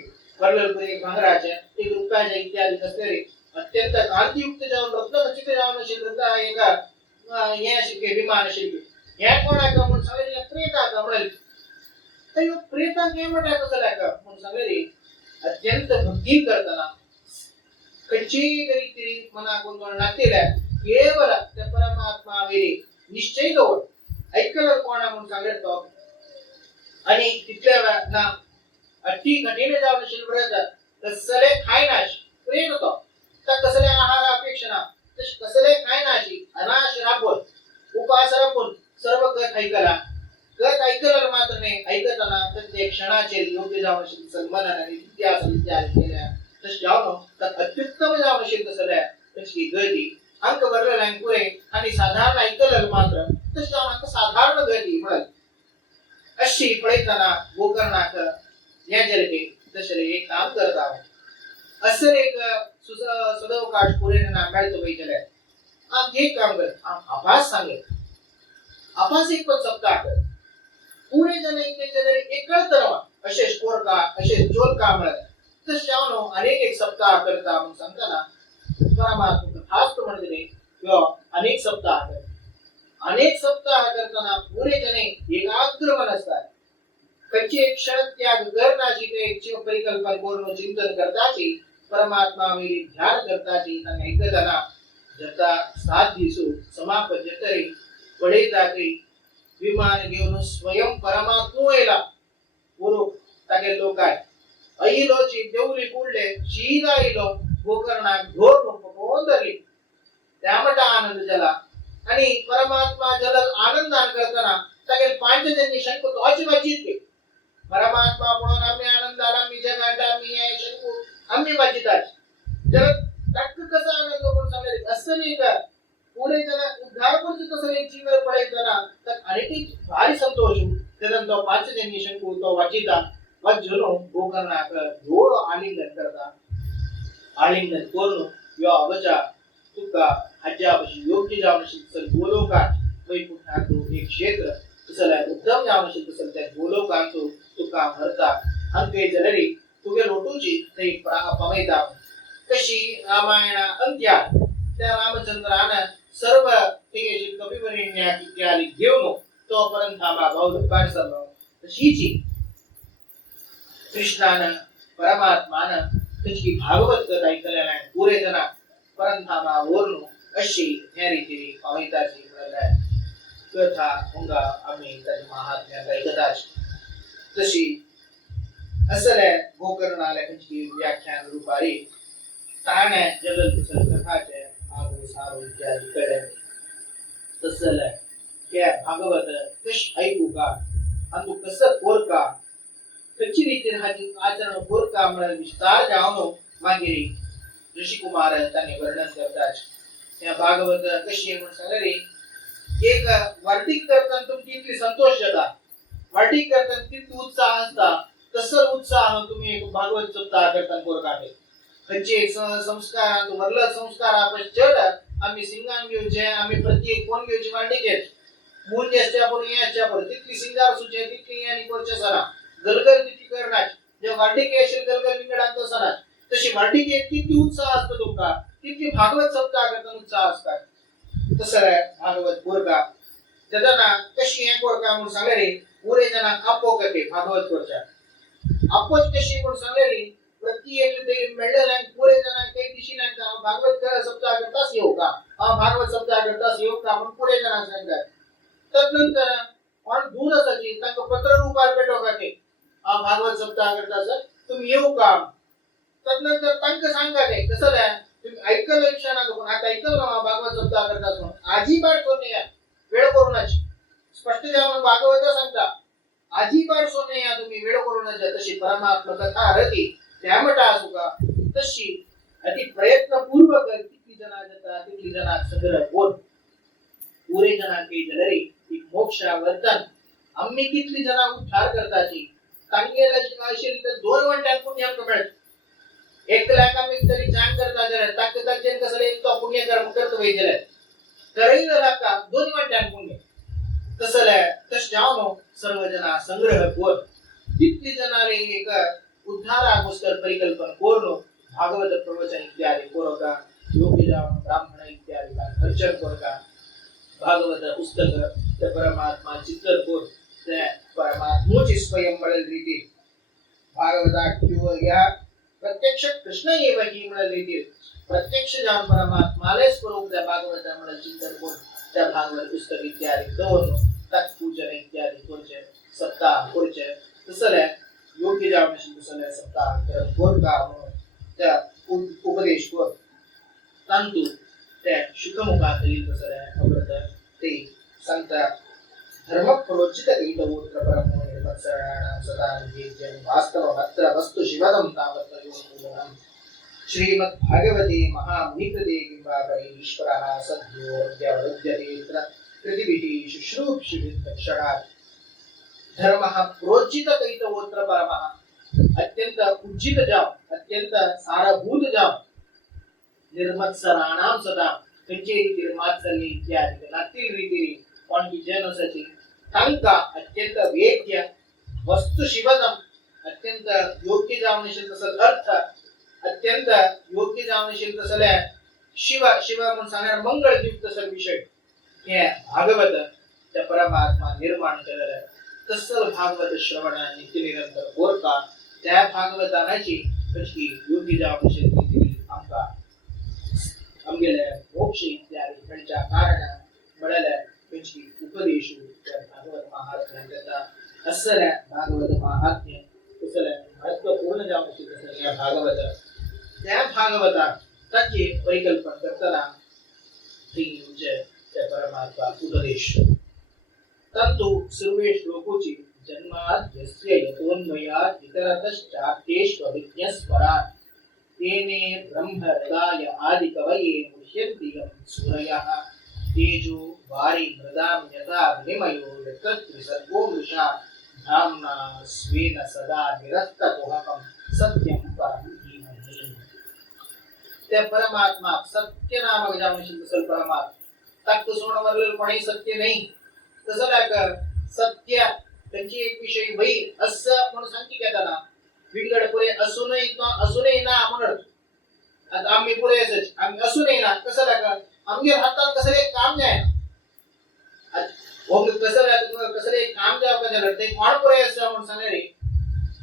वरलपूर एक भांगराचे एक रुपयाचे इत्यादी कसले अत्यंत कांतियुक्त जाऊन रत्नकचित जाऊन अशी रत्न एका या शिके विमान शिके या कोणा का म्हणून सांगितलं प्रेता का म्हणाल तर यो प्रेता काय म्हणता कसं लाका म्हणून सांगितले अत्यंत भक्ती करताना कच्ची तरी मना गोंधळ नातेल्या केवळ त्या परमात्मा वेळी निश्चय जवळ ऐकलं कोणा म्हणून सांगितलं आणि तिथल्या ना अति कठीण जाऊन शिल्परत कसले खायनाश प्रेम होतो तर कसले आहार अपेक्षा तश कसले खायनाशी अनाश राबून उपास राबून सर्व गत ऐकला गत ऐकलं मात्र नाही ऐकताना प्रत्येक क्षणाचे योग्य जाऊन सन्मान आणि इतिहास इत्यादी केल्या तस जाऊन तर अत्युत्तम जाऊन शिल्प सगळ्या तशी गती अंक वरलेला पुरे आणि साधारण ऐकलं मात्र तस जाऊन अंक साधारण गती मिळाली अशी पळताना गोकर्णाक या जलके तसले एक काम करत आहे असं एक सदैव काठ पुरे ना मिळतो पाहिजे आम एक काम कर आभास सांगे आभास एक पण सप्ताह कर पुरे जन इथे जरी एकळ तरवा असे स्कोर का असे जोल का मिळाले तर शावनो अनेक एक सप्ताह करता म्हणून सांगताना परमात्मा खास तो म्हणते किंवा अनेक सप्ताह कर अनेक सप्ताह करताना पुरे जने एकाग्र मन असतात कच्चे क्षण त्याग करण्याची ते एक परिकल्पना पूर्ण चिंतन करताची परमात्मा मेरी ध्यान करताची आणि ऐकताना जता 7 दिवसो समापजतरी पडे जाते विमान घेऊन स्वयं परमात्मा येला गुरु तागे लोकाय ऐलोची देवली पुढले सीधा इलो गोकर्णा घोर पोंदरली त्यामटा आनंद झाला आणि परमात्मा जल आनंदान करताना तागे पांचजन्य शंकु तोची वाचित के परमात्मा म्हणून आम्ही आनंदाला मी जगाटा मी आहे शंकु आम्ही वाचिताच जर तक कसा आनंद म्हणून सांगले असं नाही का पुरे जन उद्धार करतो तसं एक जीवन पडायचं ना तर अनेक भारी संतोष त्यानंतर तो पांचजन्य शंकु तो वाचिता वज्जनो गोकर्णाक जोर आलिंगन करता आलिंगन करून यो अवचा तुका हज्जापशी योग्य जाऊन शिकल गोलोकात वैकुंठातो एक क्षेत्र तसला उत्तम जाऊन शिकल त्या गोलोकांतो तुका भरता अंके जनरी तुगे लोटूची ते पवैता कशी रामायण अंत्या त्या रामचंद्रानं सर्व तेजी कपिवरीण्या इत्यादी घेऊन तो पर्यंत आम्हा भाऊ पाडसलो तशीची कृष्णानं परमात्मानं त्याची भागवत कथा ऐकलेला पुरे जना परंतमा वरून अशी ह्या रीतीने पवित्राची कथा हुंगा आम्ही त्याची महात्म्या ऐकताच तशी असल्या गोकर्णाला त्याची व्याख्यान रूपारी ताण्या जगल तसं कथाचे आगो सारो इत्यादी कडे तसलं त्या भागवत कश ऐकू का आणि तू कसं कोर का कच्ची रीतीने हाजी आचरण कोर का म्हणून विस्तार जावनो मागिरी ऋषी कुमार त्यांनी वर्णन करतात त्या भागवत कशी म्हणून सांगले एक वार्तिक करताना तुम्ही किती संतोष जाता वार्तिक करताना किती उत्साह असता तसं उत्साह तुम्ही एक भागवत सप्ताह करताना कोर काढे कच्चे संस्कार वरल संस्कार आपण चढ आम्ही सिंगान घेऊचे आम्ही प्रत्येक कोण घेऊची मांडिके मूल ज्याच्या आपण याच्या पर तितली सिंगार सुचे तितली आणि कोरच्या सरा गलगल तितली करणार जे वार्तिके असेल गलगल विंगडांत सरा तशी वाटिके किती उत्साह असतो तुमका किती भागवत सप्ताह करताना उत्साह असतात तसं भागवत कोरका त्याना कशी हे कोरका म्हणून सांगले पुरे जना आपो करते भागवत कोरच्या अपोच कशी म्हणून सांगले प्रत्येक ते मिळलेला पुरे जना काही दिशी नाही भागवत सप्ताह करताच येऊ का भागवत सप्ताह करता योग आपण पुढे जाणार सांगतात तदनंतर पण दूर असायची तांका पत्र रूपार पेटो का ते भागवत सप्ताह करता तुम्ही येऊ का तदनंतर तांका सांगा ते कसं आहे तुम्ही ऐकलं लक्षणा पण आता ऐकलं ना भागवत सप्ताह करता आजी बार सोने या वेळ करूनच स्पष्ट जाऊन भागवत सांगता आजी बार सोने या तुम्ही वेळ करूनच तशी परमात्मा कथा रती त्यामटा असू का तशी अति प्रयत्नपूर्वक किती जना जाता किती जना सगळं बोल पुरे जना काही जलरी ती मोक्ष वर्धन आम्ही किती जना उद्धार करताची तांगेला असेल तर 2 घंट्यात पुण्य मिळत 1 लाख आम्ही तरी चांग करता जरा ताक ताकजन कसं एक तो पुण्य कर्म करतो वेजले करई लाका 2 घंट्यात पुण्य तसले तस जावनो सर्व जना संग्रह बोल किती जना रे एक उद्धारा पुस्तक परिकल्पना कोरनो भागवत प्रवचन इत्यादि कोरका योगी जावनो ब्राह्मण इत्यादि का खर्चन कोरका भागवत पुस्तक ते परमात्मा चित्तर कोर ते परमात्मोची स्वयं मिळेल रीती भागवता किंवा या प्रत्यक्ष कृष्ण एव ही मिळेल रीती प्रत्यक्ष जान परमात्माले स्वरूप त्या भागवता मिळेल चिंतन कोर त्या भागवत पुस्तक इत्यादि दोन तत् पूजन इत्यादि कोरचे सप्ताह कोरचे तसले योग्य जावने तसले सप्ताह तर कोर का त्या उपदेश कोर तंतु त्या शुकमुखातील तसले अमृत ते संत धर्म प्रोचित गीतवोत्र परमो निर्मत्सराणां सदा निवेद्यं वास्तव अत्र वस्तु शिवदं तावत् योगुणं श्रीमद् भागवते महामुनिकृते किंवापरे ईश्वरः सद्यो अद्यवरुध्यते कृतिभिः शुश्रूषिभिर्दक्षणात् धर्मः प्रोचित गीतवोत्र परमः अत्यंत उज्जित जाव अत्यंत सारभूत जाव निर्मत्सराणां सदा कंचे निर्मात्सल्य इत्यादि नातील रीती पण की जनसची तांका अत्यंत वेद्य वस्तु शिवदम अत्यंत योग्य जावनशील तसं अर्थ अत्यंत योग्य जावनशील तसले शिव शिव म्हणून सांगणार मंगळ युक्त तसं विषय हे भागवत त्या परमात्मा निर्माण केलेला तसल भागवत श्रवण नित्य निरंतर बोलका त्या भागवतानाची कशी योग्य जावनशील ती आमका आमगेले मोक्ष इत्यादि त्यांच्या कारण मिळाल्या त्यांची उपदेश त्या भागवत महात्म्याचा असल्या भागवत महात्म्य असल्या महत्वपूर्ण जावनशील तसं या भागवत त्या भागवता त्याची परिकल्पना करताना ती म्हणजे त्या परमात्मा उपदेश तंतु सर्वे श्लोकोची जन्मात यस्य यतोन्मयात् इतरतश्चाप्येष्वभिज्ञस्वरात् तेने ब्रह्म हृदय आदि कवये मुह्यन्ति सूरयः तेजो वारि मृदां यथा विनिमयो यत्र त्रिसर्गो मृषा धाम्ना स्वेन सदा निरस्तकुहकं सत्यं परं धीमहि त्या परमात्मा सत्य नामक जावनशील तसल परमात्मा तक सोण वरलेल कोणी सत्य नाही तसं लाग सत्य त्यांची एक विषय वही असं म्हणून सांगते की आता विंगड पुरे असूनही ना म्हणत आता आम्ही पुरे असच आम्ही असूनही ना कसं लाग आमगे हातात कसं एक काम जाय ओम कसं लाग कसं एक काम जाव का झालं ते कोण पुरे असं म्हणून सांगले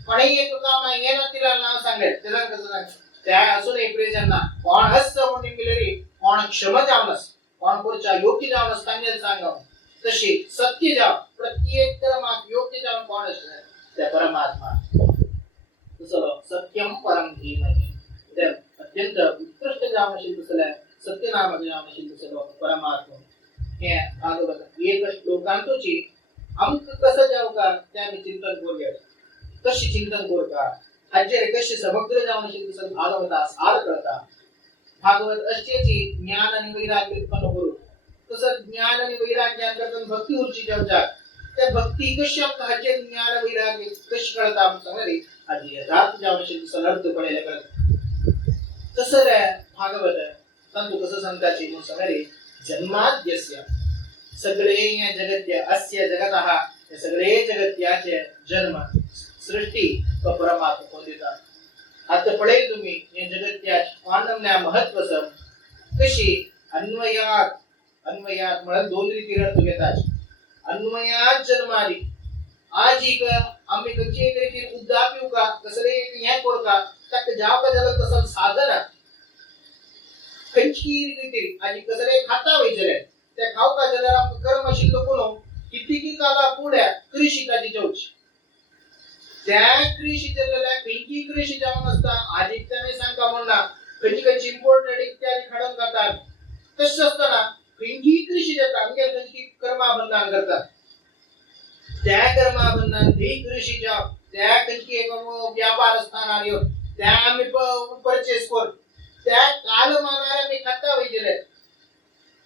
कोणी एक काम आहे हे ना तिला नाव सांगले त्याला कसं त्या असूनही प्रेजन ना कोण असं म्हणून मिळरी कोण क्षम जावनस कोण पुरच्या योग्य जावनस सांगेल सांगाव तशी सत्य जाव प्रत्येक कर्मात योग्य जाव कोण असणार त्या परमात्मा तसं सत्यम परम धीमहि त्या अत्यंत उत्कृष्ट जावनशील तसल्या सत्य नामक जावनशील तसलं परमात्मा हे भागवत एक श्लोकांतोची अंक कसं जाव का त्या मी चिंतन करूया कशी चिंतन करू का हजे कशी समग्र जावनशील तसं भागवता सार करता भागवत अष्टेची ज्ञान आणि वैराग्य उत्पन्न करू तसं ज्ञान आणि वैराग्य अंतर्गत भक्ती उर्ची जावतात त्या भक्ती कशी हजे ज्ञान वैराग्य कशी कळता आपण सांगले हजे यथार्थ जावनशील तसं अर्थ पडेल कळत तसं रे भागवत तंतु कसं संताची म्हणून सांगले जन्माद्यस्य सगळे या जगत्य अस्य जगतः हे सगळे जगत्याचे जन्म सृष्टी व परमात्मा कोणता आता पडेल तुम्ही या जगत्याच्या आनंदना महत्त्वसम कशी अन्वयात मला 2 रीती अर्थ घेतात अन्वयात जन्मादी आजिक आम्ही कच्चे रीती उद्दापिव का कसले ह्या कोड का तक जाव का जल तसं साधन खंयची रीती आजी कसले खाता वयचले त्या खावका जाल्यार आमकां कर्म आशिल्लो कोण कितकी काला पुढ्या कृषी ताजी जेवची त्या कृषी जाल्लेल्या खंयची कृषी जावन आसता आजीक त्याने सांगता म्हणना खंयची इम्पोर्टंट इत्यादी खडून जातात तशें आसतना खंयची कृषी जाता आमगे खंयची कर्माबंधन करतात त्या कर्माबंधन ती कृषी जाव त्या खंयची एक व्यापार स्थानार येवन त्या आमी परचेस कर त्या कालमानार आमी खाता वयतले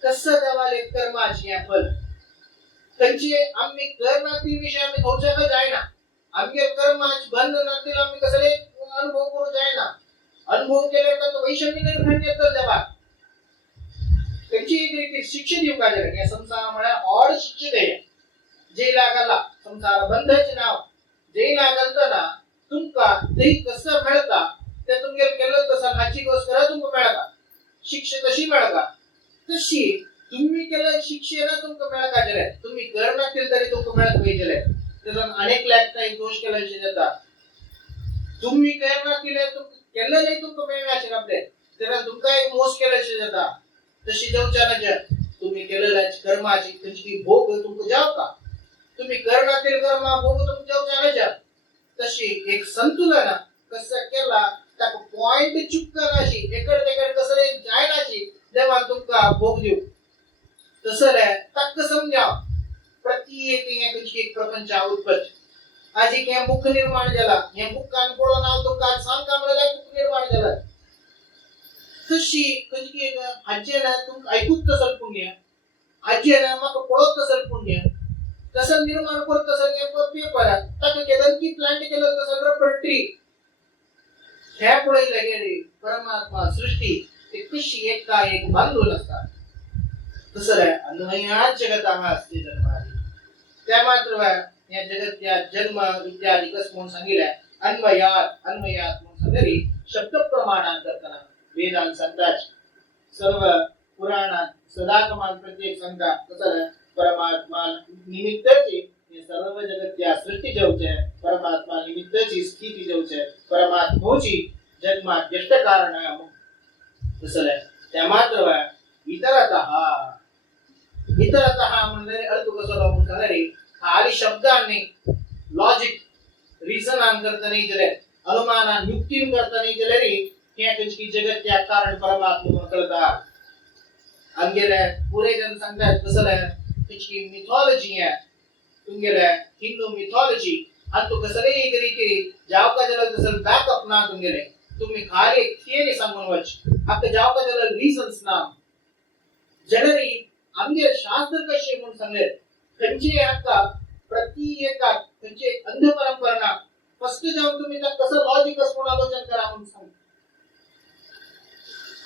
कसं देवाले कर्माची हे फल खंयची आमी करना ती विषय आमी खंयच्याक जायना आमगे कर्माची बंधनातील आमी कसले अनुभव करू जायना अनुभव केले तर वैषम्य निर्घट येतल देवा खंयची एक रीती शिक्षा दिवका जाय या संसार म्हळ्यार ऑड शिक्षा देय जेला घाला संसार बंधचे नाव जेला घालतना तुमका ते कसं मिळता ते तुमगे केलं तसं हाची गोष्ट तुमका मिळता शिक्षा कशी मिळता तशी तुम्ही केलं शिक्षेला तुमका मिळका जरे तुम्ही कर नसतील तरी तुमका मिळत पाहिजे त्याचा अनेक लाख काही दोष केल्याचे जाता तुम्ही कर ना केले केलं नाही तुमका मिळण्याचे आपले त्याला तुमका एक मोस केल्याचे जाता तशी देवच्या नजर तुम्ही केलेल्या कर्माची तुमची भोग तुमका जाव का तुम्ही करणातील कर्म भोग तुमच्या देवच्या नजर तशी एक संतुलन कसं केला त्या पॉइंट चुकता नाशी एकड तेकड कसं जायनाशी देवान तुमका भोग देऊ तसं रे तक्क समजाव प्रत्येक एक प्रपंच उत्पत्ती आज एक बुक निर्माण झाला हे बुकान पडो नाव तुमका सांगता मला बुक निर्माण झाला तशी कधी एक आज्जेन तुमका ऐकूत तसं पुण्य आज्जेन म्हाका पळोत तसं पुण्य तसं निर्माण करत तसं पेपर ताका केलं की प्लांट केलं तसं रबर ट्री ह्या पळयले गेले परमात्मा सृष्टी ते कशी एक का एक बांधून असतात तसं रे अन्वयात जगत असते जन्मादी त्या मात्र या जगत्या जन्म इत्यादी कस म्हणून सांगितलं अन्वयात म्हणून सांगली शब्द प्रमाणात करताना वेदांत सांगतात सर्व पुराणात सदाकमान प्रत्येक सांगता कसं परमात्मा निमित्तची सर्व जगत्या सृष्टी जेवचे परमात्मा निमित्तची स्थिती जेवचे परमात्माची जन्माद्यष्ट कारण आहे तसं त्या मात्र इतरतः म्हणजे अर्थ कसं लावून सांगणारे खाली शब्दांनी लॉजिक रिझन करता नाही गेले अनुमान युक्ती करता नाही गेले रे हे त्यांची जगत त्या कारण परमात्मा करतात अंगेले पुरे जन सांगतात कसं त्याची मिथॉलॉजी आहे तुंगेले हिंदू मिथॉलॉजी आणि तो कसं एक रीती जाव का जला तसं बॅकअप ना तुंगेले तुम्ही खाली थियरी सांगून वच आता जाव का जला रीजन्स ना जनरी आमगे शास्त्र कसे म्हणून सांगले त्यांचे आता प्रत्येक त्यांचे अंध परंपरा फर्स्ट जाऊन तुम्ही त्या कसं लॉजिक म्हणून आलोचन करा म्हणून सांग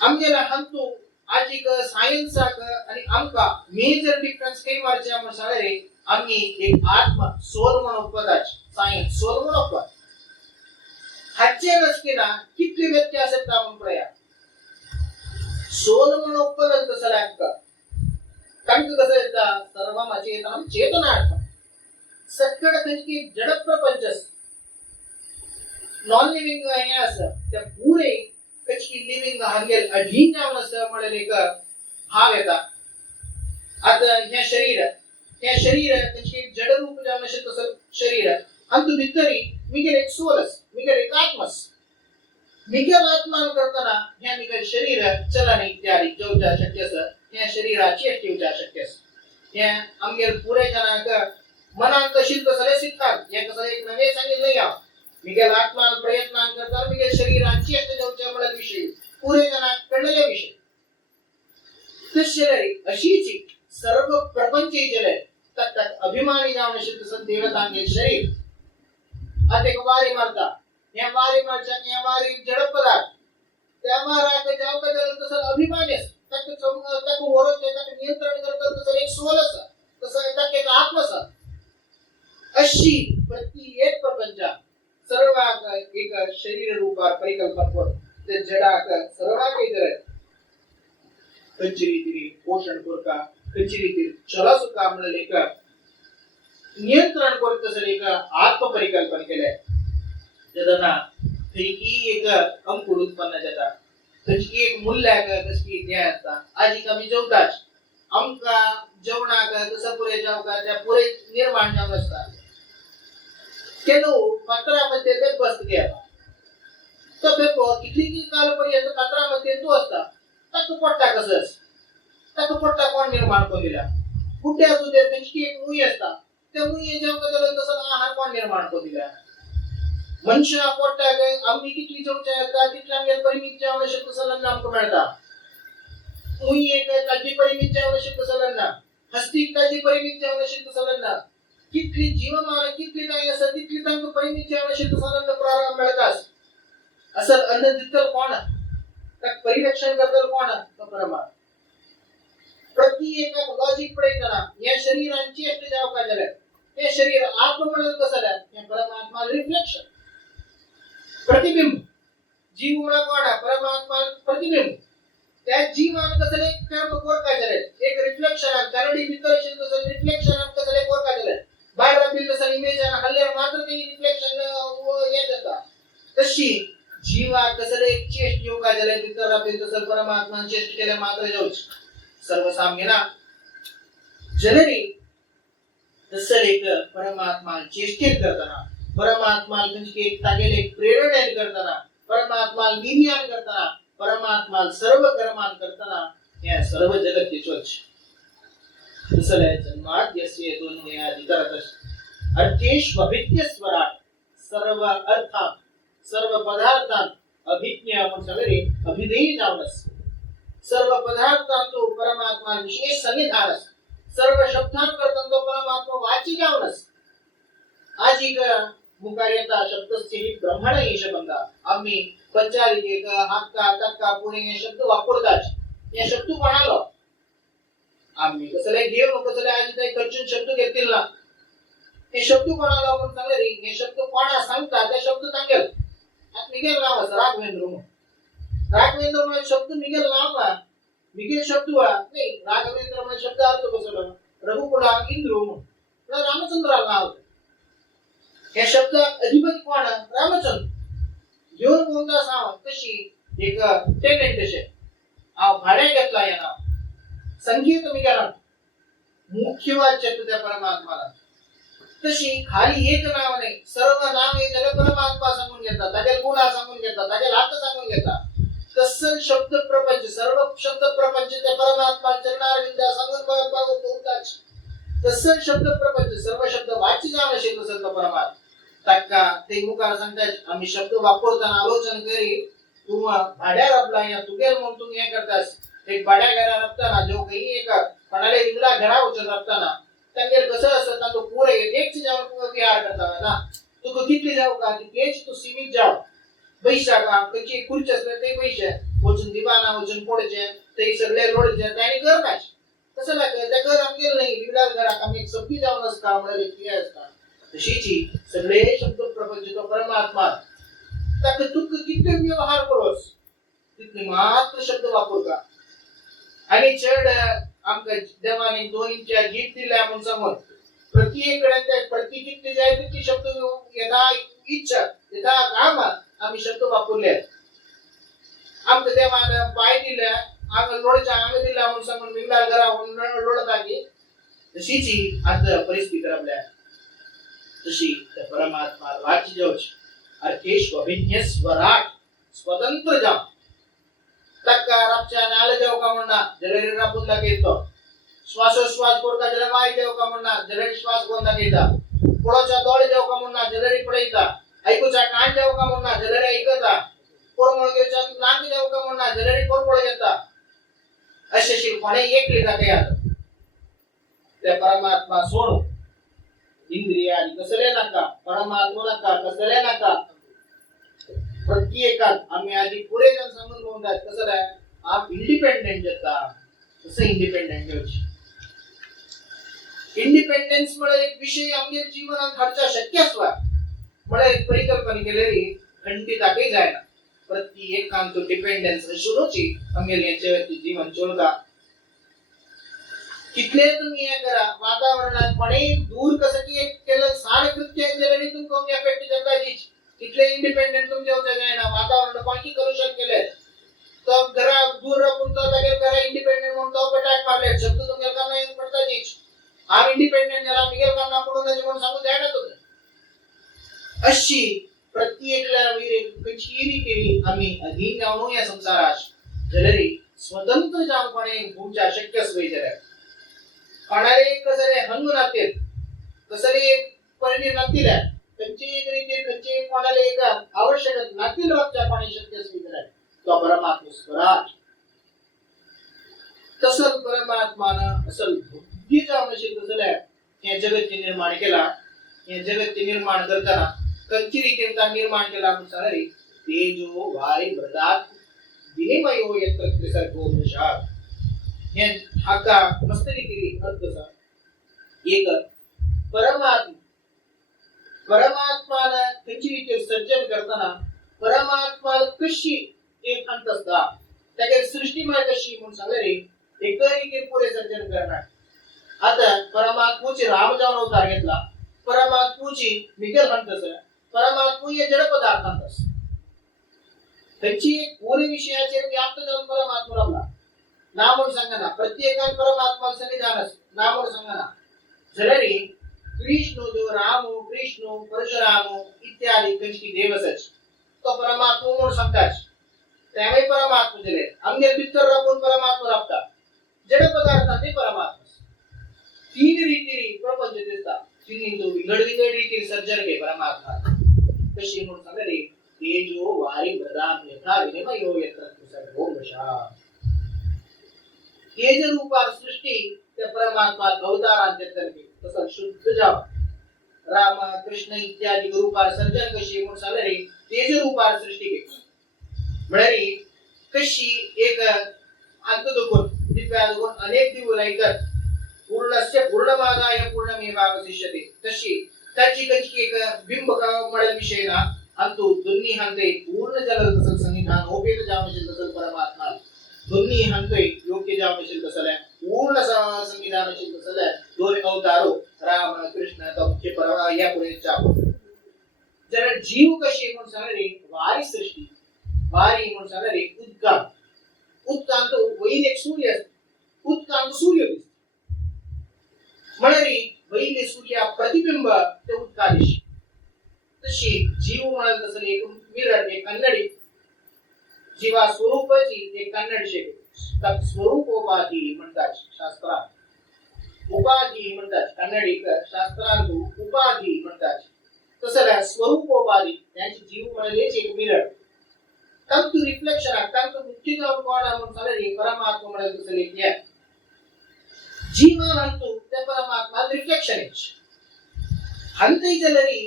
आमगेला हंतू आज एक सायन्स आणि आमका मेजर डिफरन्स काही मारचे म्हणून सांगले आम्ही एक आत्मा सोल म्हणून पदाच सायन्स सोल म्हणून पद हाचे रस्केना किती व्यत्यास आहेत म्हणून प्रया सोल म्हणून पद कसं लागतं कारण कसं येतं सर्व माझे येतं चेतनार्थ सगळं त्यांची जड प्रपंच नॉन लिव्हिंग हे असं त्या पुरे कशी लिव्हिंग हांगेल अधीन जाऊन असं म्हणेल एक भाव येतात आता ह्या शरीर त्यांची जड रूप जाऊन असे तसं शरीर आणि तू भितरी मिगेल एक सोलस मिगेल एक आत्मस मिगेल आत्मान करताना ह्या मिगेल शरीर चलन इत्यादी जेवच्या शक्य असं ह्या शरीराची ठेवच्या शक्य असं ह्या आमगेल पुरे जनाक मनात तशील तसले शिकतात हे कसं एक नवे सांगितलं या मिगेल आत्मान प्रयत्न करताना मिगेल शरीराची जेवच्या म्हणा विषय पुरे जनाक कळलेले विषय तसे अशीच सर्व प्रपंच जले तक अभिमानी जाऊन असे तसं देवतांगे शरीर आता एक वारी मारता या वारी मारच्या या वारी जड पदार्थ त्या मारा का जाव का जल तसं अभिमानी तक तक वरच तक नियंत्रण करतात तसं एक सोल असा तसं तक एक आत्मा असा अशी प्रत्येक प्रपंच सर्व एक शरीर रूपात परिकल्पना कर ते जडाक सर्व काही करे कंचरी पोषण करता कंचरी चला सुद्धा म्हणले का नियंत्रण करत असेल एक आत्मपरिकल्पना केले त्याला ही एक अंकुर उत्पन्न जाता त्याची एक मूल्य आहे कशी ध्येय असता आजी आम्ही जेवताच आमका जेवणाक कसं पुरे जेवका त्या पुरे निर्माण जावन असता केलो पात्रामध्ये ते बसत गया तो बेपो किती कालपर्यंत पात्रामध्ये तो असता ताका पट्टा कसं ताका पट्टा कोण निर्माण करून दिला कुठे असू दे त्यांची एक मुई असता त्या मुई जेवका गेलो तसं आहार कोण निर्माण करून दिला मनुष्य पट्टा आम्ही किती जेवच्या का तितल्या आमच्या परिमितच्या आवश्यक सल्ला आमका मिळता मुई एक ताजी परिमितच्या आवश्यक सल्ला हस्ती ताजी परिमितच्या आवश्यक सल्ला कितली जीवमान कितली काय असं तितली तांका परिमितच्या आवश्यक सल्ला प्रारंभ मिळतात असं अन्न दितल कोण त्याक परिरक्षण करतल कोण तो परमात्मा प्रति एक लॉजिक पडयतना या शरीरांची असते जाव काय झालं हे शरीर आत्ममंडल कसं आहे या परमात्मा रिफ्लेक्शन प्रतिबिंब जीव मुळा कोण परमात्मा प्रतिबिंब त्या जीवान कसं एक कर्म कोर काय झालं एक रिफ्लेक्शन कॅनडी वितरण कसं रिफ्लेक्शन कसं एक कोर काय झालं बाहेर राबील कसं इमेज आणि हल्ल्यावर मात्र ते रिफ्लेक्शन येत जातं तशी जीवा कसं एक चेष्ट योग काय झालं वितरण राबील कसं परमात्मा चेष्ट केल्या मात्र जाऊच सर्वसाम्य ना जनरी तसं एक परमात्मा चेष्टेत करताना परमात्मा एक तागेल एक प्रेरणा करताना परमात्मा निर्याण करताना परमात्मा सर्व कर्मान करताना या सर्व जगत स्वच्छ तसं आहे जन्माद्यस्य दोन अधिकारत अर्थेश अभिज्ञ स्वराट सर्व अर्थात सर्व पदार्थांत अभिज्ञ आपण सगळे अभिधेय जावनस सर्व पदार्थांतो परमात्मा विशेष सन्निधान सर्व शब्दांत करतो परमात्मा वाची जावनस आज एक मुकार्यता शब्दस्थिती ब्रह्मण येश बंदा आम्ही पंचालिके हक्का तक्का पुणे हे शब्द वापरतात या शब्द कोणाला आम्ही कसले घेऊ कसले आज काही कच्चून शब्द घेतील ना हे शब्द कोणाला आपण सांगले रे हे शब्द कोणा सांगतात ते शब्द सांगेल आज मिगेल नाव असं राघवेंद्र म्हणजे शब्द मिगेल नाव ना मिगेल शब्द नाही राघवेंद्र म्हणजे शब्द अर्थ कसं रघुकुला इंद्रू रामचंद्र नाव हे शब्द अधिपती कोण रामचंद्र घेऊन कोणता सांग तशी एक टेनेंट असे भाड्या घेतला या नाव संगीत तुम्ही केला मुख्य वाच्य त्या परमात्माला तशी खाली एक नाव नाही सर्व नाव हे त्याला परमात्मा सांगून घेतात त्याचे गुण सांगून घेतात त्याचे हात सांगून घेतात तसं शब्द प्रपंच सर्व शब्द प्रपंच त्या परमात्मा चरणारविंदा सांगून बोलतात तसं शब्द प्रपंच सर्व शब्द वाची जाणं शिकलो संत परमात्मा तक्का ते मुखार सांगतात आम्ही शब्द वापरताना आलोचन करी तू भाड्या रबला या तुगेल म्हणून तुम्ही हे करतास एक भाड्या घरा रबताना जो काही एक कोणाला इंद्रा घरा उचल रबताना त्यांगे कसं असतं तो पुरे एक जाऊन विहार करताना ना तू किती जाऊ का तेच तू सीमित जाऊ बैसा का कची खुर्ची असले ते बैसे वचून दिवाना वचून पोडचे ते सगळे लोडचे त्याने घर काय कसं लागतं त्या घर आमगेल नाही विडाल घरा आम्ही एक सब्बी जाऊन असता आम्हाला व्यक्ती असता तशीची सगळे शब्द प्रपंच तो परमात्मा तक तू किती व्यवहार करोस तितले मात्र शब्द वापर का आणि चढ आमका देवाने दोन्हीच्या जीत दिल्या म्हणून समोर प्रत्येककडे प्रति किती जाय तितके शब्द यथा इच्छा यथा काम आम्ही शब्द वापरले आमका देवाने पाय दिल्या आग लोडच्या अंग दिला म्हणून समोर मिंगला घरा लोडत आली तशीची आज परिस्थिती आपल्या तशी त्या परमात्मा वाची जाऊच अर्थेश अभिज्ञ स्वराट स्वतंत्र जा तक्का रापच्या नाल जाऊ का म्हणा जलरी रापून लागेतो श्वासोश्वास कोरता जलवाय जाऊ का म्हणा जलरी श्वास कोणता घेता पोळाच्या दोळे जाऊ का म्हणा जलरी पडयता ऐकूचा कान जाऊ का म्हणा जलरी ऐकता कोरमळगेच्या नाक जाऊ का म्हणा जलरी कोरपळ घेता असे शिरपणे एकली जाते आता त्या परमात्मा सोड इंद्रिया कसले नका परमात्मा नका कसले नका प्रत्येकात आम्ही आधी पुढे जाऊन सांगून बोलतात कसं आहे आप इंडिपेंडेंट जता कसं इंडिपेंडेंट होईल इंडिपेंडेंस मुळे एक विषय आमच्या जीवनात खर्च शक्य असवा मुळे एक परिकल्पना केलेली खंडित आगे जायना प्रत्येक काम तो डिपेंडेंस असूनची आमच्या याच्यावरती जीवन चोळगा कितले तुम्ही हे करा वातावरणात पणे दूर कसं की एक केलं सारे कृत्य केलं तुमको मी अफेक्ट करता जी कितले इंडिपेंडेंट तुमच्या होते ना वातावरण कोणती करू केले तो घरा दूर राहून तो लगेच घरा इंडिपेंडेंट म्हणून तो अटॅक मारले शब्द तुम्ही का नाही पडताच आम इंडिपेंडेंट झाला मिगेल काम पडून त्याचे म्हणून सांगू द्या ना तुम्ही अशी प्रत्येकला कचेरी केली आम्ही अधीन जाऊन या संसारात जलरी स्वतंत्र जाऊनपणे भूमच्या शक्यच वैजर कोणाले कसले हंग नाते कसले परिणाम नातील त्यांची एक रीती त्यांची कोणाला एक आवश्यक नातील रोजच्या पाणी शक्यच वैजर तो परमात्मा स्वराज तसल परमात्मानं असल बुद्धी जाऊन तसले या जगत निर्माण केला या जगत निर्माण करताना कंची रीतीचा निर्माण केला म्हणून ते जो वारी ब्रदात विनिमयो यत्र त्रिसर्गो मृषा हे हाका मस्त रीती अर्थ सा एक परमात्मानं कंची रीती सर्जन करताना परमात्मा कशी एक अंत असता त्याच्या सृष्टीमय कशी म्हणून सांगले एकरी पुरे सर्जन करणार आता परमात्म्याचे राम जाऊन अवतार घेतला परमात्म्याची मिगल हंतस परमात्मा या जड पदार्थांतस त्यांची पूर्ण विषयाचे व्याप्त जाऊन परमात्मा रमला नाम सांगा ना प्रत्येकान परमात्मा संविधानस नाम सांगा ना जलरी कृष्ण जो राम कृष्ण परशुराम इत्यादी कंची देवसच तो परमात्मा म्हणून सांगतात त्यामुळे परमात्मा जले अंगे भीतर राहून परमात्मा राबता जड पदार्थांचे परमात्मा तीन रीती प्रपंच दिसतात तीन जो विघड रीती सर्जन के परमात्मा कशी म्हणून सांगले ते जो वारी प्रदान यथा विनिमयो यत्र सर्वो वशा हे जे रूपार सृष्टी त्या परमात्मा अवतारांतर्गत तसं शुद्ध जाव राम कृष्ण इत्यादी रूपार सर्जन कशी म्हणून सांगले ते जे रूपार सृष्टी के म्हणजे कशी एक अंतदुकोन दिव्यादुकोन अनेक दिवस लायकर पूर्णस्य पूर्णमादाय पूर्णमेवावशिष्यते तशी त्याची कशी एक बिंब मॉडेल विषय ना अंतु दोन्ही हंते पूर्ण जल तसल संविधान ओपेत जावशील तसल परमात्मा दोन्ही हंते योग्य जावशील तसल पूर्ण संविधानशील तसल दोन अवतारो राम कृष्ण तमचे परवा या पुढे चाप जरा जीव कशी म्हणून सांगले वारी सृष्टी वारी म्हणून सांगले उत्कांत वैल एक सूर्य उत्कांत सूर्य म्हणजे वैले सूर्य प्रतिबिंब ते उत्कादिश तशी जीव म्हणाल तसं एक मिरर एक कन्नडी जीवा स्वरूपाची एक कन्नड शेक तत् स्वरूपोपाधी म्हणतात शास्त्रात उपाधी म्हणतात कन्नडी शास्त्रांत उपाधी म्हणतात तसं स्वरूपोपाधी त्यांची जीव म्हणाले एक मिरर तंतु रिफ्लेक्शन तंतु मुक्ती जाऊन कोणा म्हणून सांगले परमात्मा म्हणाल तसं एक जीवन अंतु त्या परमात्मा रिफ्लेक्शन हंतई जलरी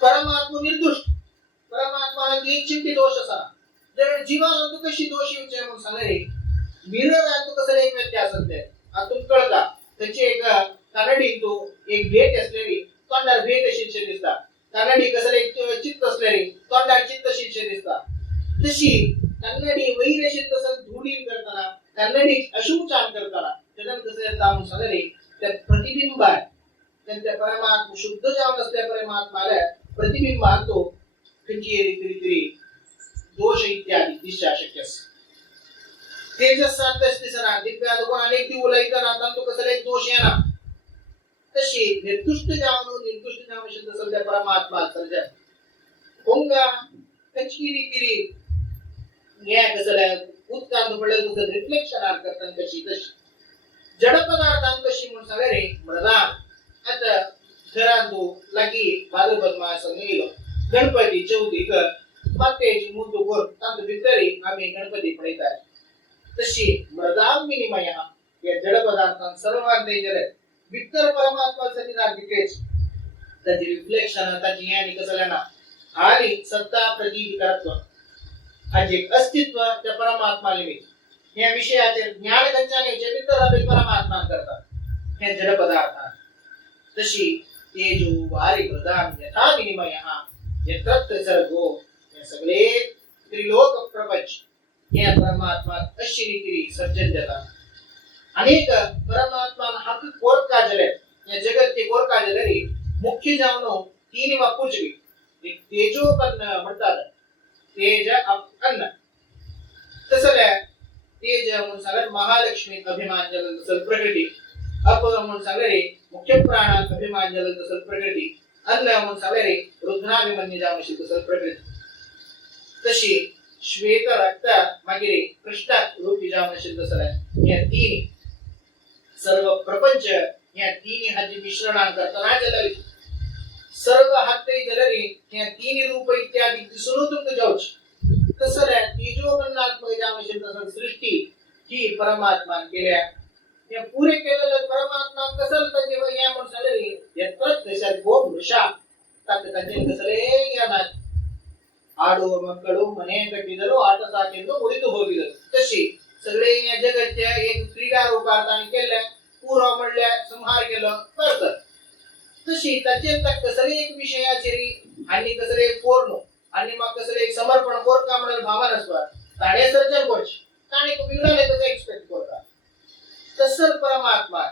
परमात्मा निर्दोष परमात्मा एक चिंती दोष असा जर जीवन अंतु कशी दोषी विचार म्हणून सांगले मिरर अंतु कसं एक व्यत्यास असते आतून कळता त्याची एक कन्नडी तो एक भेट असलेली तोंडार भेट शिष्य दिसतात कन्नडी कसं एक चित्त असलेली तोंडार चित्त शिष्य दिसतात तशी कन्नडी वैरशी तसं धुडील करताना कन्नडी अशुचार करताना कसं सांगले त्या प्रतिबिंब आहे त्यांच्या परमात्मा शुद्ध जाऊन असल्या परमात्माला प्रतिबिंब आणतो त्यांची दोष इत्यादी दिशा शक्य तेजस सांगतेस दिसना दिव्या कोण अनेक दिवला इथं तो कसं एक दोष येणार तशी निर्दुष्ट जाऊन शब्द सध्या परमात्मा सर्जन होंगा कचकी रीती न्याय कसं उत्कांत पडेल तसं रिफ्लेक्शन करतात कशी तशी जड पदार्थांत कशी म्हणून सांगले मृदान आता घरांतू लागी भाद्रपद मास नेलो गणपती चौथी कर मातेची मूर्ती कोर तांत भितरी आम्ही गणपती पडतात तशी मृदान विनिमय या जड पदार्थांत सर्वांत जले वितर परमात्मासाठी नागिकेच त्याची रिफ्लेक्शन त्याची ज्ञानी कसल्याना आणि सत्ता प्रतीकारत्व म्हणजे अस्तित्व त्या परमात्मा निमित्त या विषयाचे ज्ञान गंजाने चरित्र अभि परमात्मा करतात हे जड पदार्थ तशी ते जो वारी प्रदान यथा विनिमय यत्र सर्गो हे सगळे त्रिलोक प्रपंच या परमात्मा अशी रीती सर्जन देतात अनेक परमात्मा हक कोर काजले या जगत के कोर काजले मुख्य जावनो तीन वापूजगी एक तेजो पण म्हणतात तेज अन्न तेज म्हणून सांगत महालक्ष्मी अभिमान जलत असल प्रकृती, अप म्हणून सांगणारे मुख्य प्राणात अभिमान जलत असल प्रकृती, अन्न म्हणून सांगणारे रुद्राभिमन्य जामशील असल प्रकृती. तशी श्वेत रक्त मागिरे कृष्ण रूपी जामशील असल या तीन सर्व प्रपंच या तीन हाची मिश्रणान करताना जलली. सर्व हाते जलरी या तीन रूप इत्यादी दिसून तुमक जाऊच. तसं तेजोमनात्मक जामशील असल सृष्टी ही परमात्मा केल्या. या पुरे केलेलं परमात्मा कसं जेव्हा या म्हणून सांगली यत्र तसर्वो वृषा तक तजे कसले या ಆಡು ಮಕ್ಕಳು ಮನೆ ಕಟ್ಟಿದರು ಆಟ ಸಾಕಿದ್ರು ಉಳಿದು ಹೋಗಿದರು. तशी सगळे या जगाच्या एक क्रीडा रूपात केल्या पूर्व म्हणल्या संहार केलं करतात. तशी त्याचे कसले एक विषयाचे आणि कसले पूर्ण आणि मग कसले एक समर्पण कोर का म्हणाल भावना असतात ताडे सर्जन कोच ताणे को बिघडाले तर एक्सपेक्ट करतात. तसं परमात्मा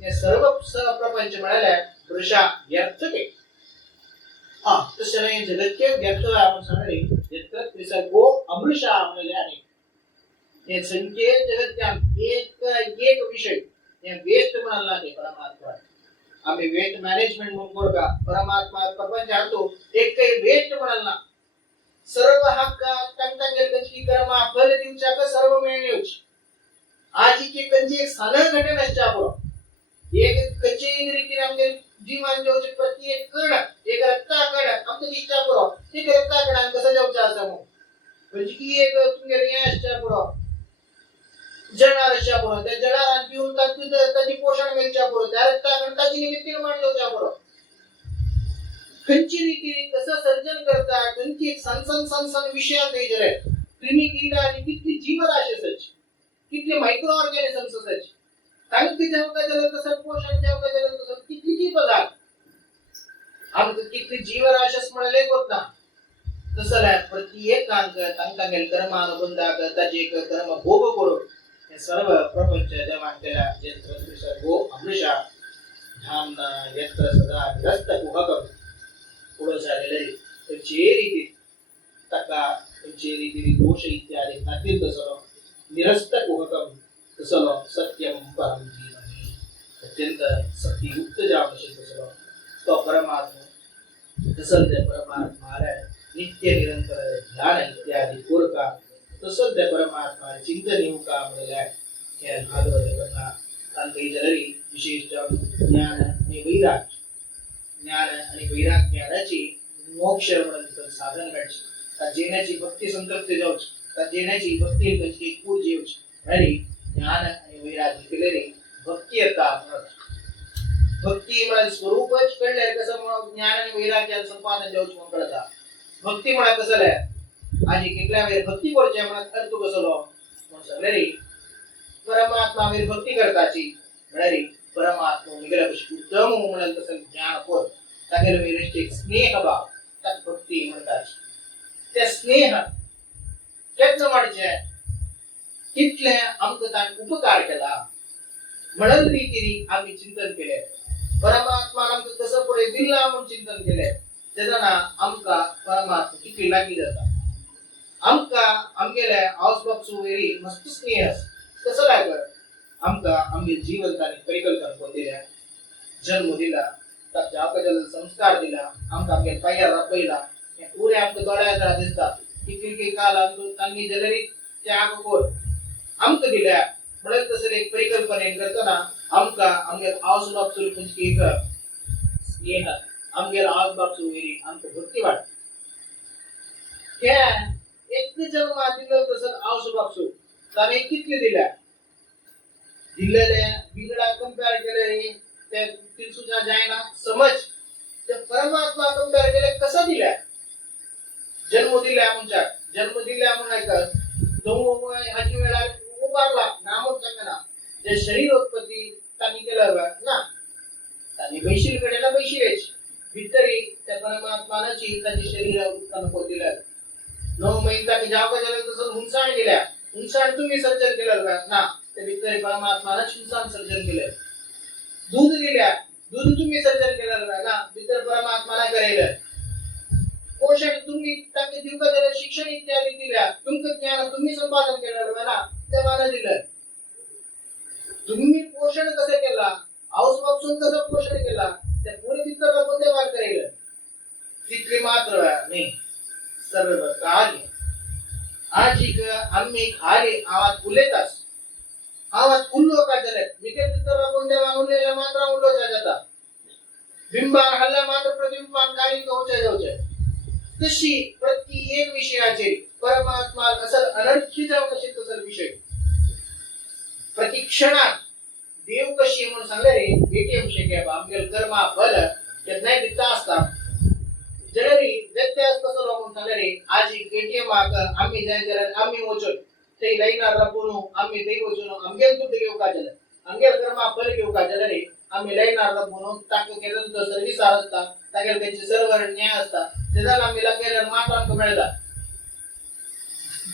या सर्व प्रपंच म्हणाल्या वृषा व्यर्थ के तसं जगत के व्यर्थ आपण सांगले यत्र त्रिसर्गो अमृषा म्हणले आहे. हे संख्ये जगत्या एक विषय या वेस्ट म्हणाला आहे परमात्मा. आम्ही वेस्ट मॅनेजमेंट म्हणून कोरगा परमात्मा प्रपंच आणतो एक काही वेस्ट म्हणाला सर्व हक्क तंतंगल कंची कर्मा फल दिवचा का सर्व मिळणेच. आज की कंची एक साधारण घटना असतो एक कच्चे रीतीने आमचे जीवन जो प्रत्येक कण एक रक्ता कण आमचं निष्ठा पुरो एक रक्ता कण कसं जाऊचा असं म्हणजे की एक तुमच्या रियाशच्या पुरो जळणारच्या पुरो त्या जळार पिऊन त्याची पोषण मिळच्या पुरो त्या रक्ता कण त्याची निमित्तीने मांडलोच्या पुरो कंची रीती कसं सर्जन करता कंची सन विषयात हे जरे क्रिमी कीड आणि किती जीवराशी सच किती मायक्रो ऑर्गॅनिझम्स सच तांकी जेवका जलत तसं पोषण जेवका जलत तसं किती पदार्थ आमचं किती जीवराशस म्हणाले होत ना. तसं नाही प्रत्येक अंक तंकांगेल कर्मानुबंधाक त्याचे कर्म भोग करू हे सर्व प्रपंच देवान केला. यत्र त्रिसर्गो अमृषा धामना यत्र सदा ग्रस्त कुहकम पुढे झालेले जे रीती तका जे रीती दोष इत्यादी नातील तसं निरस्त कुहकम तसं सत्यम परम जीवनी अत्यंत सत्ययुक्त जामशील तसं तो परमात्मा तसं त्या परमात्माला नित्य निरंतर ध्यान इत्यादी कोरका तसं त्या परमात्मा चिंतन येऊ का म्हणल्या या भागवत कथा तांतई जलरी विशेष ज्ञान आणि वैराग्य ज्ञान आणि वैराग्य ज्ञानाची मोक्ष म्हणून साधन घडची त्या जेण्याची भक्ती संतप्त जाऊच त्या जेण्याची भक्ती म्हणजे पूर जेवच आणि ज्ञान आणि वैराग्य केलेले भक्ती आता भक्ती म्हणजे स्वरूपच कळले कसं ज्ञान आणि वैराग्याचं संपादन जाऊच म्हणून कळता. भक्ती म्हणा कसं आहे आजी कितल्या वेळ भक्ती करच्या म्हणत अर्थ कसं लो म्हणून सगळे परमात्मा वेळ भक्ती करताची म्हणारी परमात्मा निघाल्यापाशी उत्तम म्हणाल तसं ज्ञान कोर त्याला वेळेचे स्नेह भाव त्यात भक्ती म्हणतात. त्या स्नेह त्याचं म्हणजे कितल्या आमचं ताण उपकार केला म्हणून रीतीने आम्ही चिंतन केले. परमात्मा आमचं कसं पुढे दिला म्हणून चिंतन केले त्याला आमका परमात्मा किती लागली जाता आमका आमगेल्या आसपासू वेळी मस्त स्नेह कसं लागलं आमका आम्ही जीवन आणि परिकल्पना करून दिल्या जन्म दिला त्याच्या आपल्याला संस्कार दिला आमका आमच्या पायाला पहिला पुरे आमचं डोळ्यात दिसतात किती काल आमचं त्यांनी जलरी त्याग कोर आमक दिल्या म्हणून तसं एक परिकल्पना करताना आमका आमच्या आसपासू म्हणजे एक स्नेह आमगेला आसपासू वेळी आमचं भक्ती वाटते. त्या एक जन्म दिलं तसं आसपासू त्याने किती दिल्या दिलेल्या बिगडा कंपेअर केले त्या तिरसुजा जायना समज त्या परमात्मा कंपेअर केले कसं दिल्या जन्म दिल्या आमच्या जन्म दिल्या म्हणून का दोन हाची वेळा उभारला नामच सांगना जे शरीर उत्पत्ती त्यांनी केलं ना त्यांनी बैशील कडेला बैशीलेच भितरी त्या परमात्मानाची त्याची शरीर उत्पन्न करून दिलं 9 महिन्यात जाव का जलं तसं हुंसाण दिल्या हुंसाण तुम्ही सर्जन केलं ना त्या भितरी परमात्मानाच हुंसाण सर्जन केलं. दूध दिल्या दूध तुम्ही सर्जन केलं ना भितर परमात्माना करेल. पोषण तुम्ही त्यांचे जीवकाला शिक्षण इत्यादी दिल्या तुमचं ज्ञान तुम्ही संपादन केलं ना देवानं दिलं. तुम्ही पोषण कसं केला, आऊसपासून कसं पोषण केला, त्या पुढे तिथं आपण देवान करेल. तिथली मात्र नाही सर्व कार्य आज आम्ही खाली आवाज उलेतास आवाज उल्लो का जले मिके तिथं आपण देवान उल्लेला मात्र उल्लो जाता बिंबा हल्ला मात्र प्रतिबिंबान कार्य होते जाऊचे. तशी प्रत्येक विषयाचे परमात्मा असर अनर्थी जाऊन असे तसर विषय प्रतिक्षणात देव कशी म्हणून सांगले रे एटीएम शेके आमगे कर्मा फल त्यात नाही दिता असता जरी व्यत्यास कसं लागून सांगले रे आज एटीएम आम्ही जाय आम्ही मोचो ते लाईना रबुनु आम्ही ते वचनो आमगे दुड्डे घेऊ का जले आमगे कर्मा फल घेऊ का जले रे आम्ही लाईना रबुनु टाक केलं तर सर्व्हिस असता ताके त्यांचे सर्व्हर न्याय असता त्याला आम्ही लागेल मात्र मिळतात.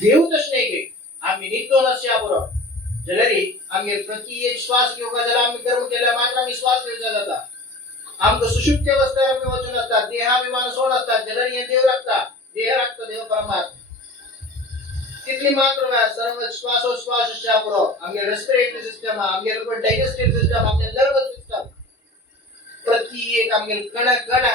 देव तसे नाही की आम्ही निघतो नसया बरोबर जलरी आम्ही प्रति एक श्वास घेऊ का जला आम्ही कर्म केला मात्र आम्ही श्वास घ्यायचा जाता आमचं सुषुप्त अवस्था आम्ही वचन असतात देहाभिमान सोड असतात जलरी हे देव लागतात देह लागतं देव परमात्मा तिथली मात्र सर्व श्वासोश्वास आमगे रेस्पिरेटरी सिस्टम आमगे डायजेस्टिव्ह सिस्टम आमगे नर्वस सिस्टम प्रत्येक आमगे कण कण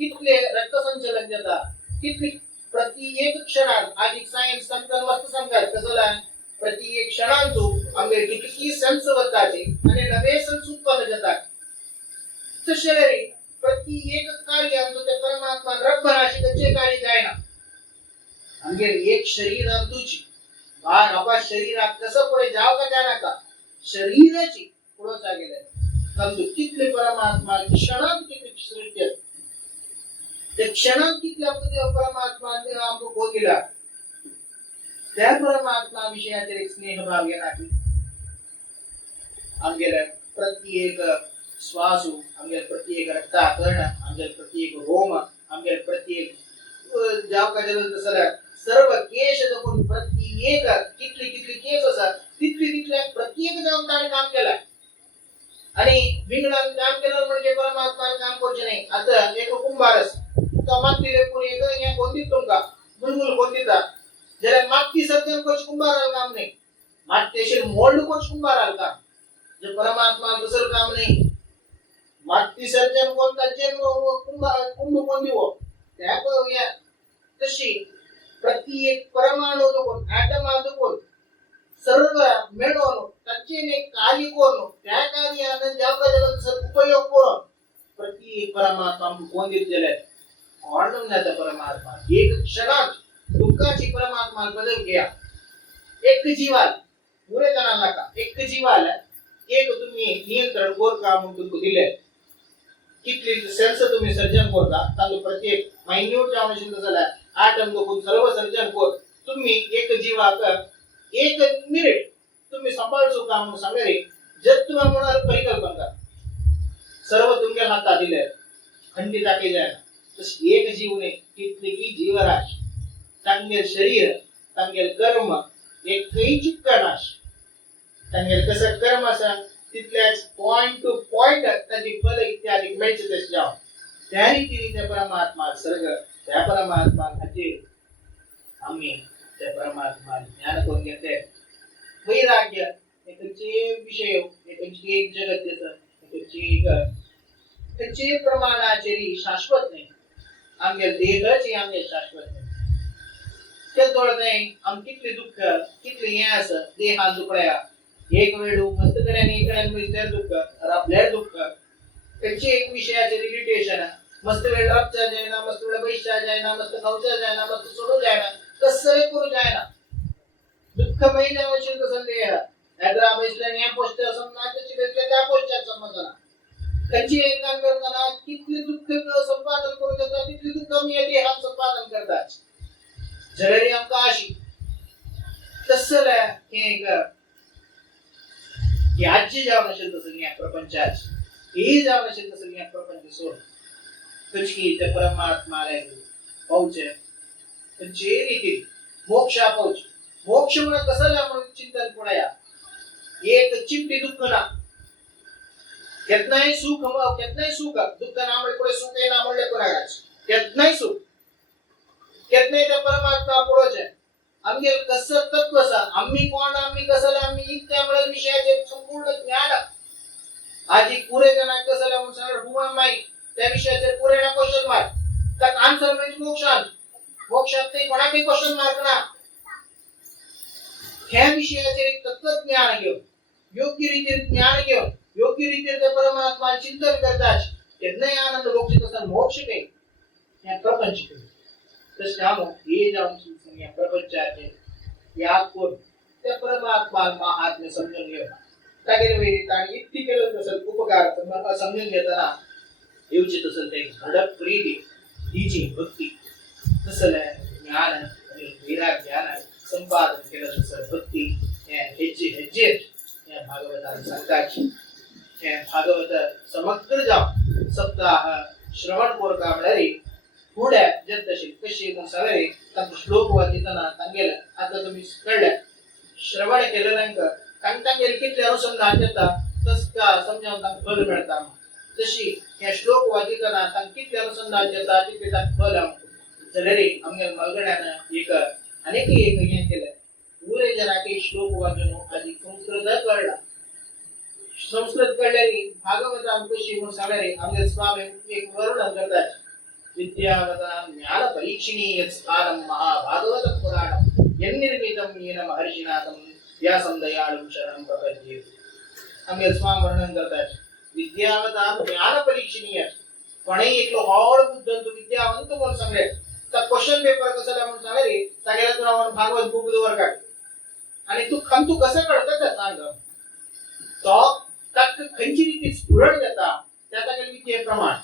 कितले रक्तसंचलन जाता कितली प्रत्येक क्षणात आधी सायन्स सांगतात वस्तू सांगतात कसं प्रत्येक क्षणांतू आमगे किती सेन्स वताचे आणि नवे सेन्स उत्पन्न जातात. तसे रे प्रत्येक कार्य आमचं ते परमात्मा रब्बनाशी कच्चे कार्य जायना आमगे एक शरीर तुझी बाळ आपा शरीरात कसं पुढे जाव का जाना का शरीराची पुढे चागेले परंतु तिथले परमात्मा क्षणात किती सृष्टी असते ते क्षणात किती आपले परमात्मा आमको बोलिला त्या परमात्मा विषयाचे एक स्नेह भाव येणार आमगे प्रत्येक श्वास आमगे प्रत्येक रक्ताकर्ण आमगे प्रत्येक रोम आमगे प्रत्येक जाव का जल तसं सर्व केश जपून प्रत्येक कितली कितली केस असतात तिथली तिथल्या प्रत्येक जाऊन त्याने काम केलं आणि विंगडान काम केलं म्हणजे परमात्माने काम करूचे नाही. आता एक कुंभारस तो मातीले पुरी एक या कोणती तुमका बुलबुल कोणतीचा जरा माती सध्या कोच कुंभाराला काम नाही मातीशी मोल्ड कोच कुंभाराला काम जे परमात्मा दुसरं काम नाही माती सर्जन कोणता जे कुंभ कोणती हो त्या या तशी प्रत्येक परमाणु कोण ॲटम कोण सर्व मिळवून त्याचे कार्य कोण त्या कार्याने जगाचा उपयोग कोण प्रत्येक परमात्मा कोण दिले ऑर्डरचा परमात्मा एक क्षणात दुःखाची परमात्मा बदल घ्या. एक जीवाल पुरे जणांना का एक जीवाला एक तुम्ही नियंत्रण कोर काम तुम्ही दिले कितली सेन्स तुम्ही सर्जन करता तांदूळ प्रत्येक मायन्यूट जावशील झाला आटम दोन सर्व सर्जन कोर तुम्ही एक जीवाक एक मिनिट तुम्ही सांभाळू काम सांगरे जर तुम्हाला म्हणणार परिकल्पना करा सर्व तुमच्या हातात दिले खंडिता केल्या तशी एक जीवने कितली की जीवराश तांगेल शरीर तांगेल कर्म एक काही चुक्का नाश तांगेल कसं कर्म असा तिथल्याच पॉइंट टू पॉइंट त्याची फल इत्यादी मिळते तसे जाव त्या रीतीने त्या परमात्मा सर्ग त्या परमात्मा खातीर आम्ही त्या परमात्मा ज्ञान करून घेते. वैराग्य एकचे विषय एकचे एक जगत त्याचं त्याचे प्रमाणाचे शाश्वत नाही आमगे देहच आमगे शाश्वत नाही ते तोड नाही आम कितले दुःख कितले हे असं देहा दुखड्या एक वेळ मस्त कराने इकडे दुःख आपल्या दुःख त्याचे एक विषयाचे रिलेटेशन मस्त वेळ रातचा जायना मस्त वेळ बैठा जायना मस्त खाऊचा जायना मस्त सोडू जायना कसं करू जायना दुःखमय जावशील तसं देह अगर बैठल्याने या पोस्ट समजा त्याची भेटले त्या पोस्टचा समजना त्यांची एकांत करताना किती दुःख संपादन करू देतात तितली दुःख मी येते हम संपादन करतात जगरी आमका अशी तसं हे एक की आजची जावं नसेल तसं या प्रपंचात हे जावं नसेल तसं या प्रपंच सोड तुझी त्या परमात्माला पाहुचे जे रीती मोक्षा पाहुच मोक्ष म्हणून कसं म्हणून चिंतन पुढया एक चिमटी दुःख ना केतनाही सुख दुःख नामुळे पुढे सुख आहे नामुळे कोणाच केतनाही सुख केतनाही त्या परमात्मा पुढेच आहे आमगे कसं तत्व सा आम्ही कोण आम्ही आज एक पुरे जण कसं लावून सगळं हुमान माहित त्या विषयाचे पुरे ना क्वेश्चन मार्क तर आन्सर म्हणजे मोक्षात ते कोणाकडे क्वेश्चन मार्क ना ह्या विषयाचे तत्वज्ञान घेऊन योग्य रीतीने ज्ञान घेऊन योग्य रीतीने ते परमात्मा चिंतन करतात त्याने आनंद मोक्ष तसा मोक्ष नाही या प्रपंच तशामुळे हे जाऊन या प्रपंचाचे या कोण त्या परमात्मा महात्म्य समजून घेऊन त्याकडे वेळी आणि इतकी केलं तसं उपकार समजून घेताना येऊची तसं ते धडक प्रीती ही जी भक्ती तसं ज्ञान आणि वैराग्य ज्ञान संपादन केलं तसं भक्ती हेज्जे या भागवताने सांगायची हे भागवत समग्र जाऊन सप्ताह श्रवण कोर कामणारी पुढ्या जतशी कशी मग सगळे त्यांचा श्लोक वाचिताना सांगेल आता तुम्ही कळलं श्रवण केलं नाही का सांगेल किती अनुसंधान देता तस का समजावून त्यांना फल मिळता तशी या श्लोक वाचिताना त्यांना किती अनुसंधान देता तिथे त्यांना फल जलरे आम्ही मलगड्यानं एक अनेक एक हे केलं पुरे जनाके श्लोक वाचून आधी संस्कृत कळला संस्कृत कळल्याने भागवत आमकशी म्हणून सांगणारे आमचे स्वामी एक वर्णन करतात विद्यावतां ज्ञान परीक्षिणीय स्थानं महाभागवत पुराणं यन्निर्मितं येन महर्षिनाथं व्यासं दयाळुं शरणं प्रपद्ये आम्ही स्वामी वर्णन करतात विद्यावतां ज्ञान परीक्षिणीय कोणी एक हॉड बुद्ध तो विद्यावंत कोण सांगले तर क्वेश्चन पेपर कसं म्हणून सांगले सगळ्यात रावण भागवत बुक वर काढ आणि तू कसं कळतं ते सांग तो तक खंची रीती स्फुरण देता त्याचा काही प्रमाण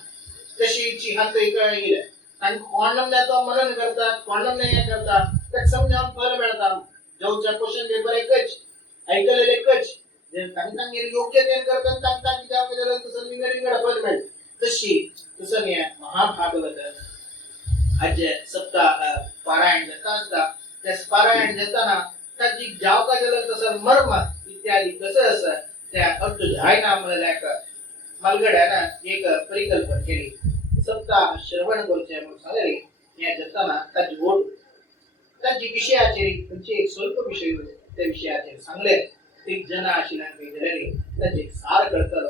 तशी हात येईल आणि कोणम देतो मनन करतात कोणम नाही करतात त्यात समजावून फल मिळतात जवळच्या क्वेश्चन पेपर एकच ऐकलेले एकच जे सांगताना योग्य ते करतात सांगताना ज्या केलं तसं निगडीगड फल मिळेल तशी तसं नाही महाभागवत आज सप्ताह पारायण देता असता त्या पारायण देताना त्याची जाव का जल तसं मर्म इत्यादी कसं असं त्या अर्थ झाय नामल्या मलगड्यानं एक परिकल्पना केली सप्ताह श्रवण करूचे म्हणून सांगले या देताना त्याची ओढ त्याची विषयाचे म्हणजे एक स्वल्प विषय होते त्या विषयाचे सांगले ते जन आशिला गेलेले त्याचे सार कळतं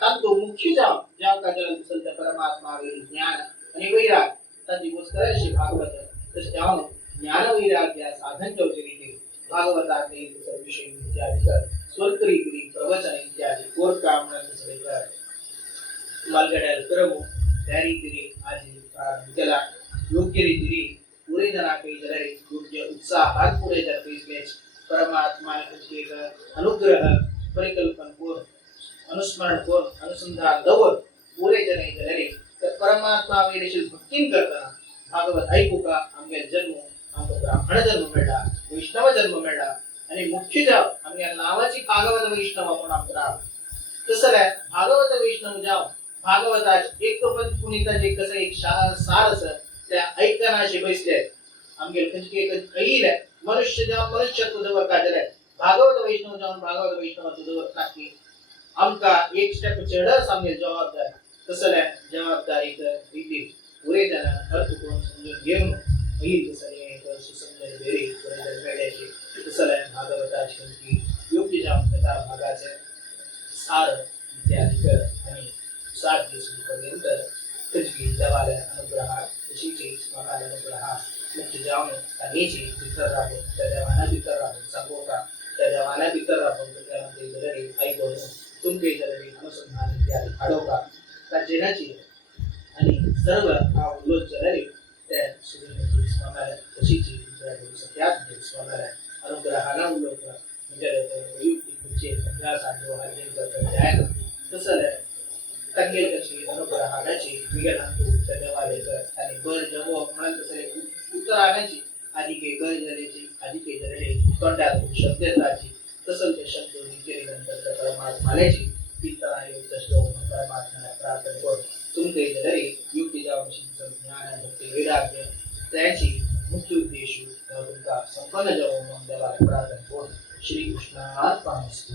तांतो मुख्य जाव का जल तसं त्या परमात्मा ज्ञान आणि वैराग त्याची गोष्ट करायची भागवत तसे ज्ञान वैराग्य साधन ठेवते भागवताचे विषय इत्यादी स्वल्परीगिरी प्रवचन इत्यादी कोर कामनाचे सगळे कर मालगड्याला करमू त्या रीतीने आधी प्रारंभ केला योग्य रीतीने पुरे जनाकडे जरा योग्य उत्साहात पुढे जाते परमात्मा एक अनुग्रह परिकल्पन कोर अनुस्मरण कोर अनुसंधान दवर पुरे जने जरे तर परमात्मा वेळेशील भक्ती करताना भागवत ऐकू का आमच्या जन्म आमचा ब्राह्मण जन्म मिळाला वैष्णव जन्म मिळाला आणि मुख्य जाव आमच्या नावाची भागवत वैष्णव आपण आमचं तसं आहे भागवत वैष्णव जाव भागवतात एक पण पुनीताचे कसं एक सार असं त्या ऐकनाशी बसले आमगे म्हणजे कैल मनुष्य जेव्हा मनुष्य तुझ्यावर काढले भागवत वैष्णव जाऊन भागवत वैष्णव तुझ्यावर नक्की आमका एक स्टेप चढ सांगेल जबाबदारी तसं आहे जबाबदारी रीती पुरे जण अर्थ कोण समजून घेऊन होईल तसं सुसंगत बेरी वेळ्याची तसं आहे भागवताची योग्य जाऊन त्या भागाचे सार इत्यादी कर आणि 7 दिवसांपर्यंत त्याची देवाला अनुग्रह तशीची स्वतःला अनुग्रह मुख्य जाऊन त्यानेची भीतर राहून त्या देवाना भीतर राहून संपोटा त्या देवाना भीतर राहून त्यामध्ये जरी आई बोलून तुमके जरी अनुसंधान इत्यादी आडोका त्या जेनाची आणि सर्व हा उल्लोच जरी त्या सुरेंद्र स्वतःला तशीची त्याच स्वतःला अनुग्रहाना उल्लोक म्हणजे युक्ती तुमचे अभ्यास आणि व्यवहार करतात तसं तंगे कशी अनुग्रहाची विगणांतू सगळेवाले कर आणि बळ जमो म्हणून तसले उत्तर आणायची आधी काही गळ जलेची आधी काही जले तोंडात शब्दाची तसं ते शब्द केल्यानंतर परमात्माची इतर श्लोक परमात्म्याला प्रार्थना करून तुमचे जरे युक्ती जाऊन ज्ञान भक्ती वैराग्य त्याची मुख्य उद्देश तुमचा संपन्न जाऊन देवाला प्रार्थना करून श्री कृष्णार्पणमस्तु.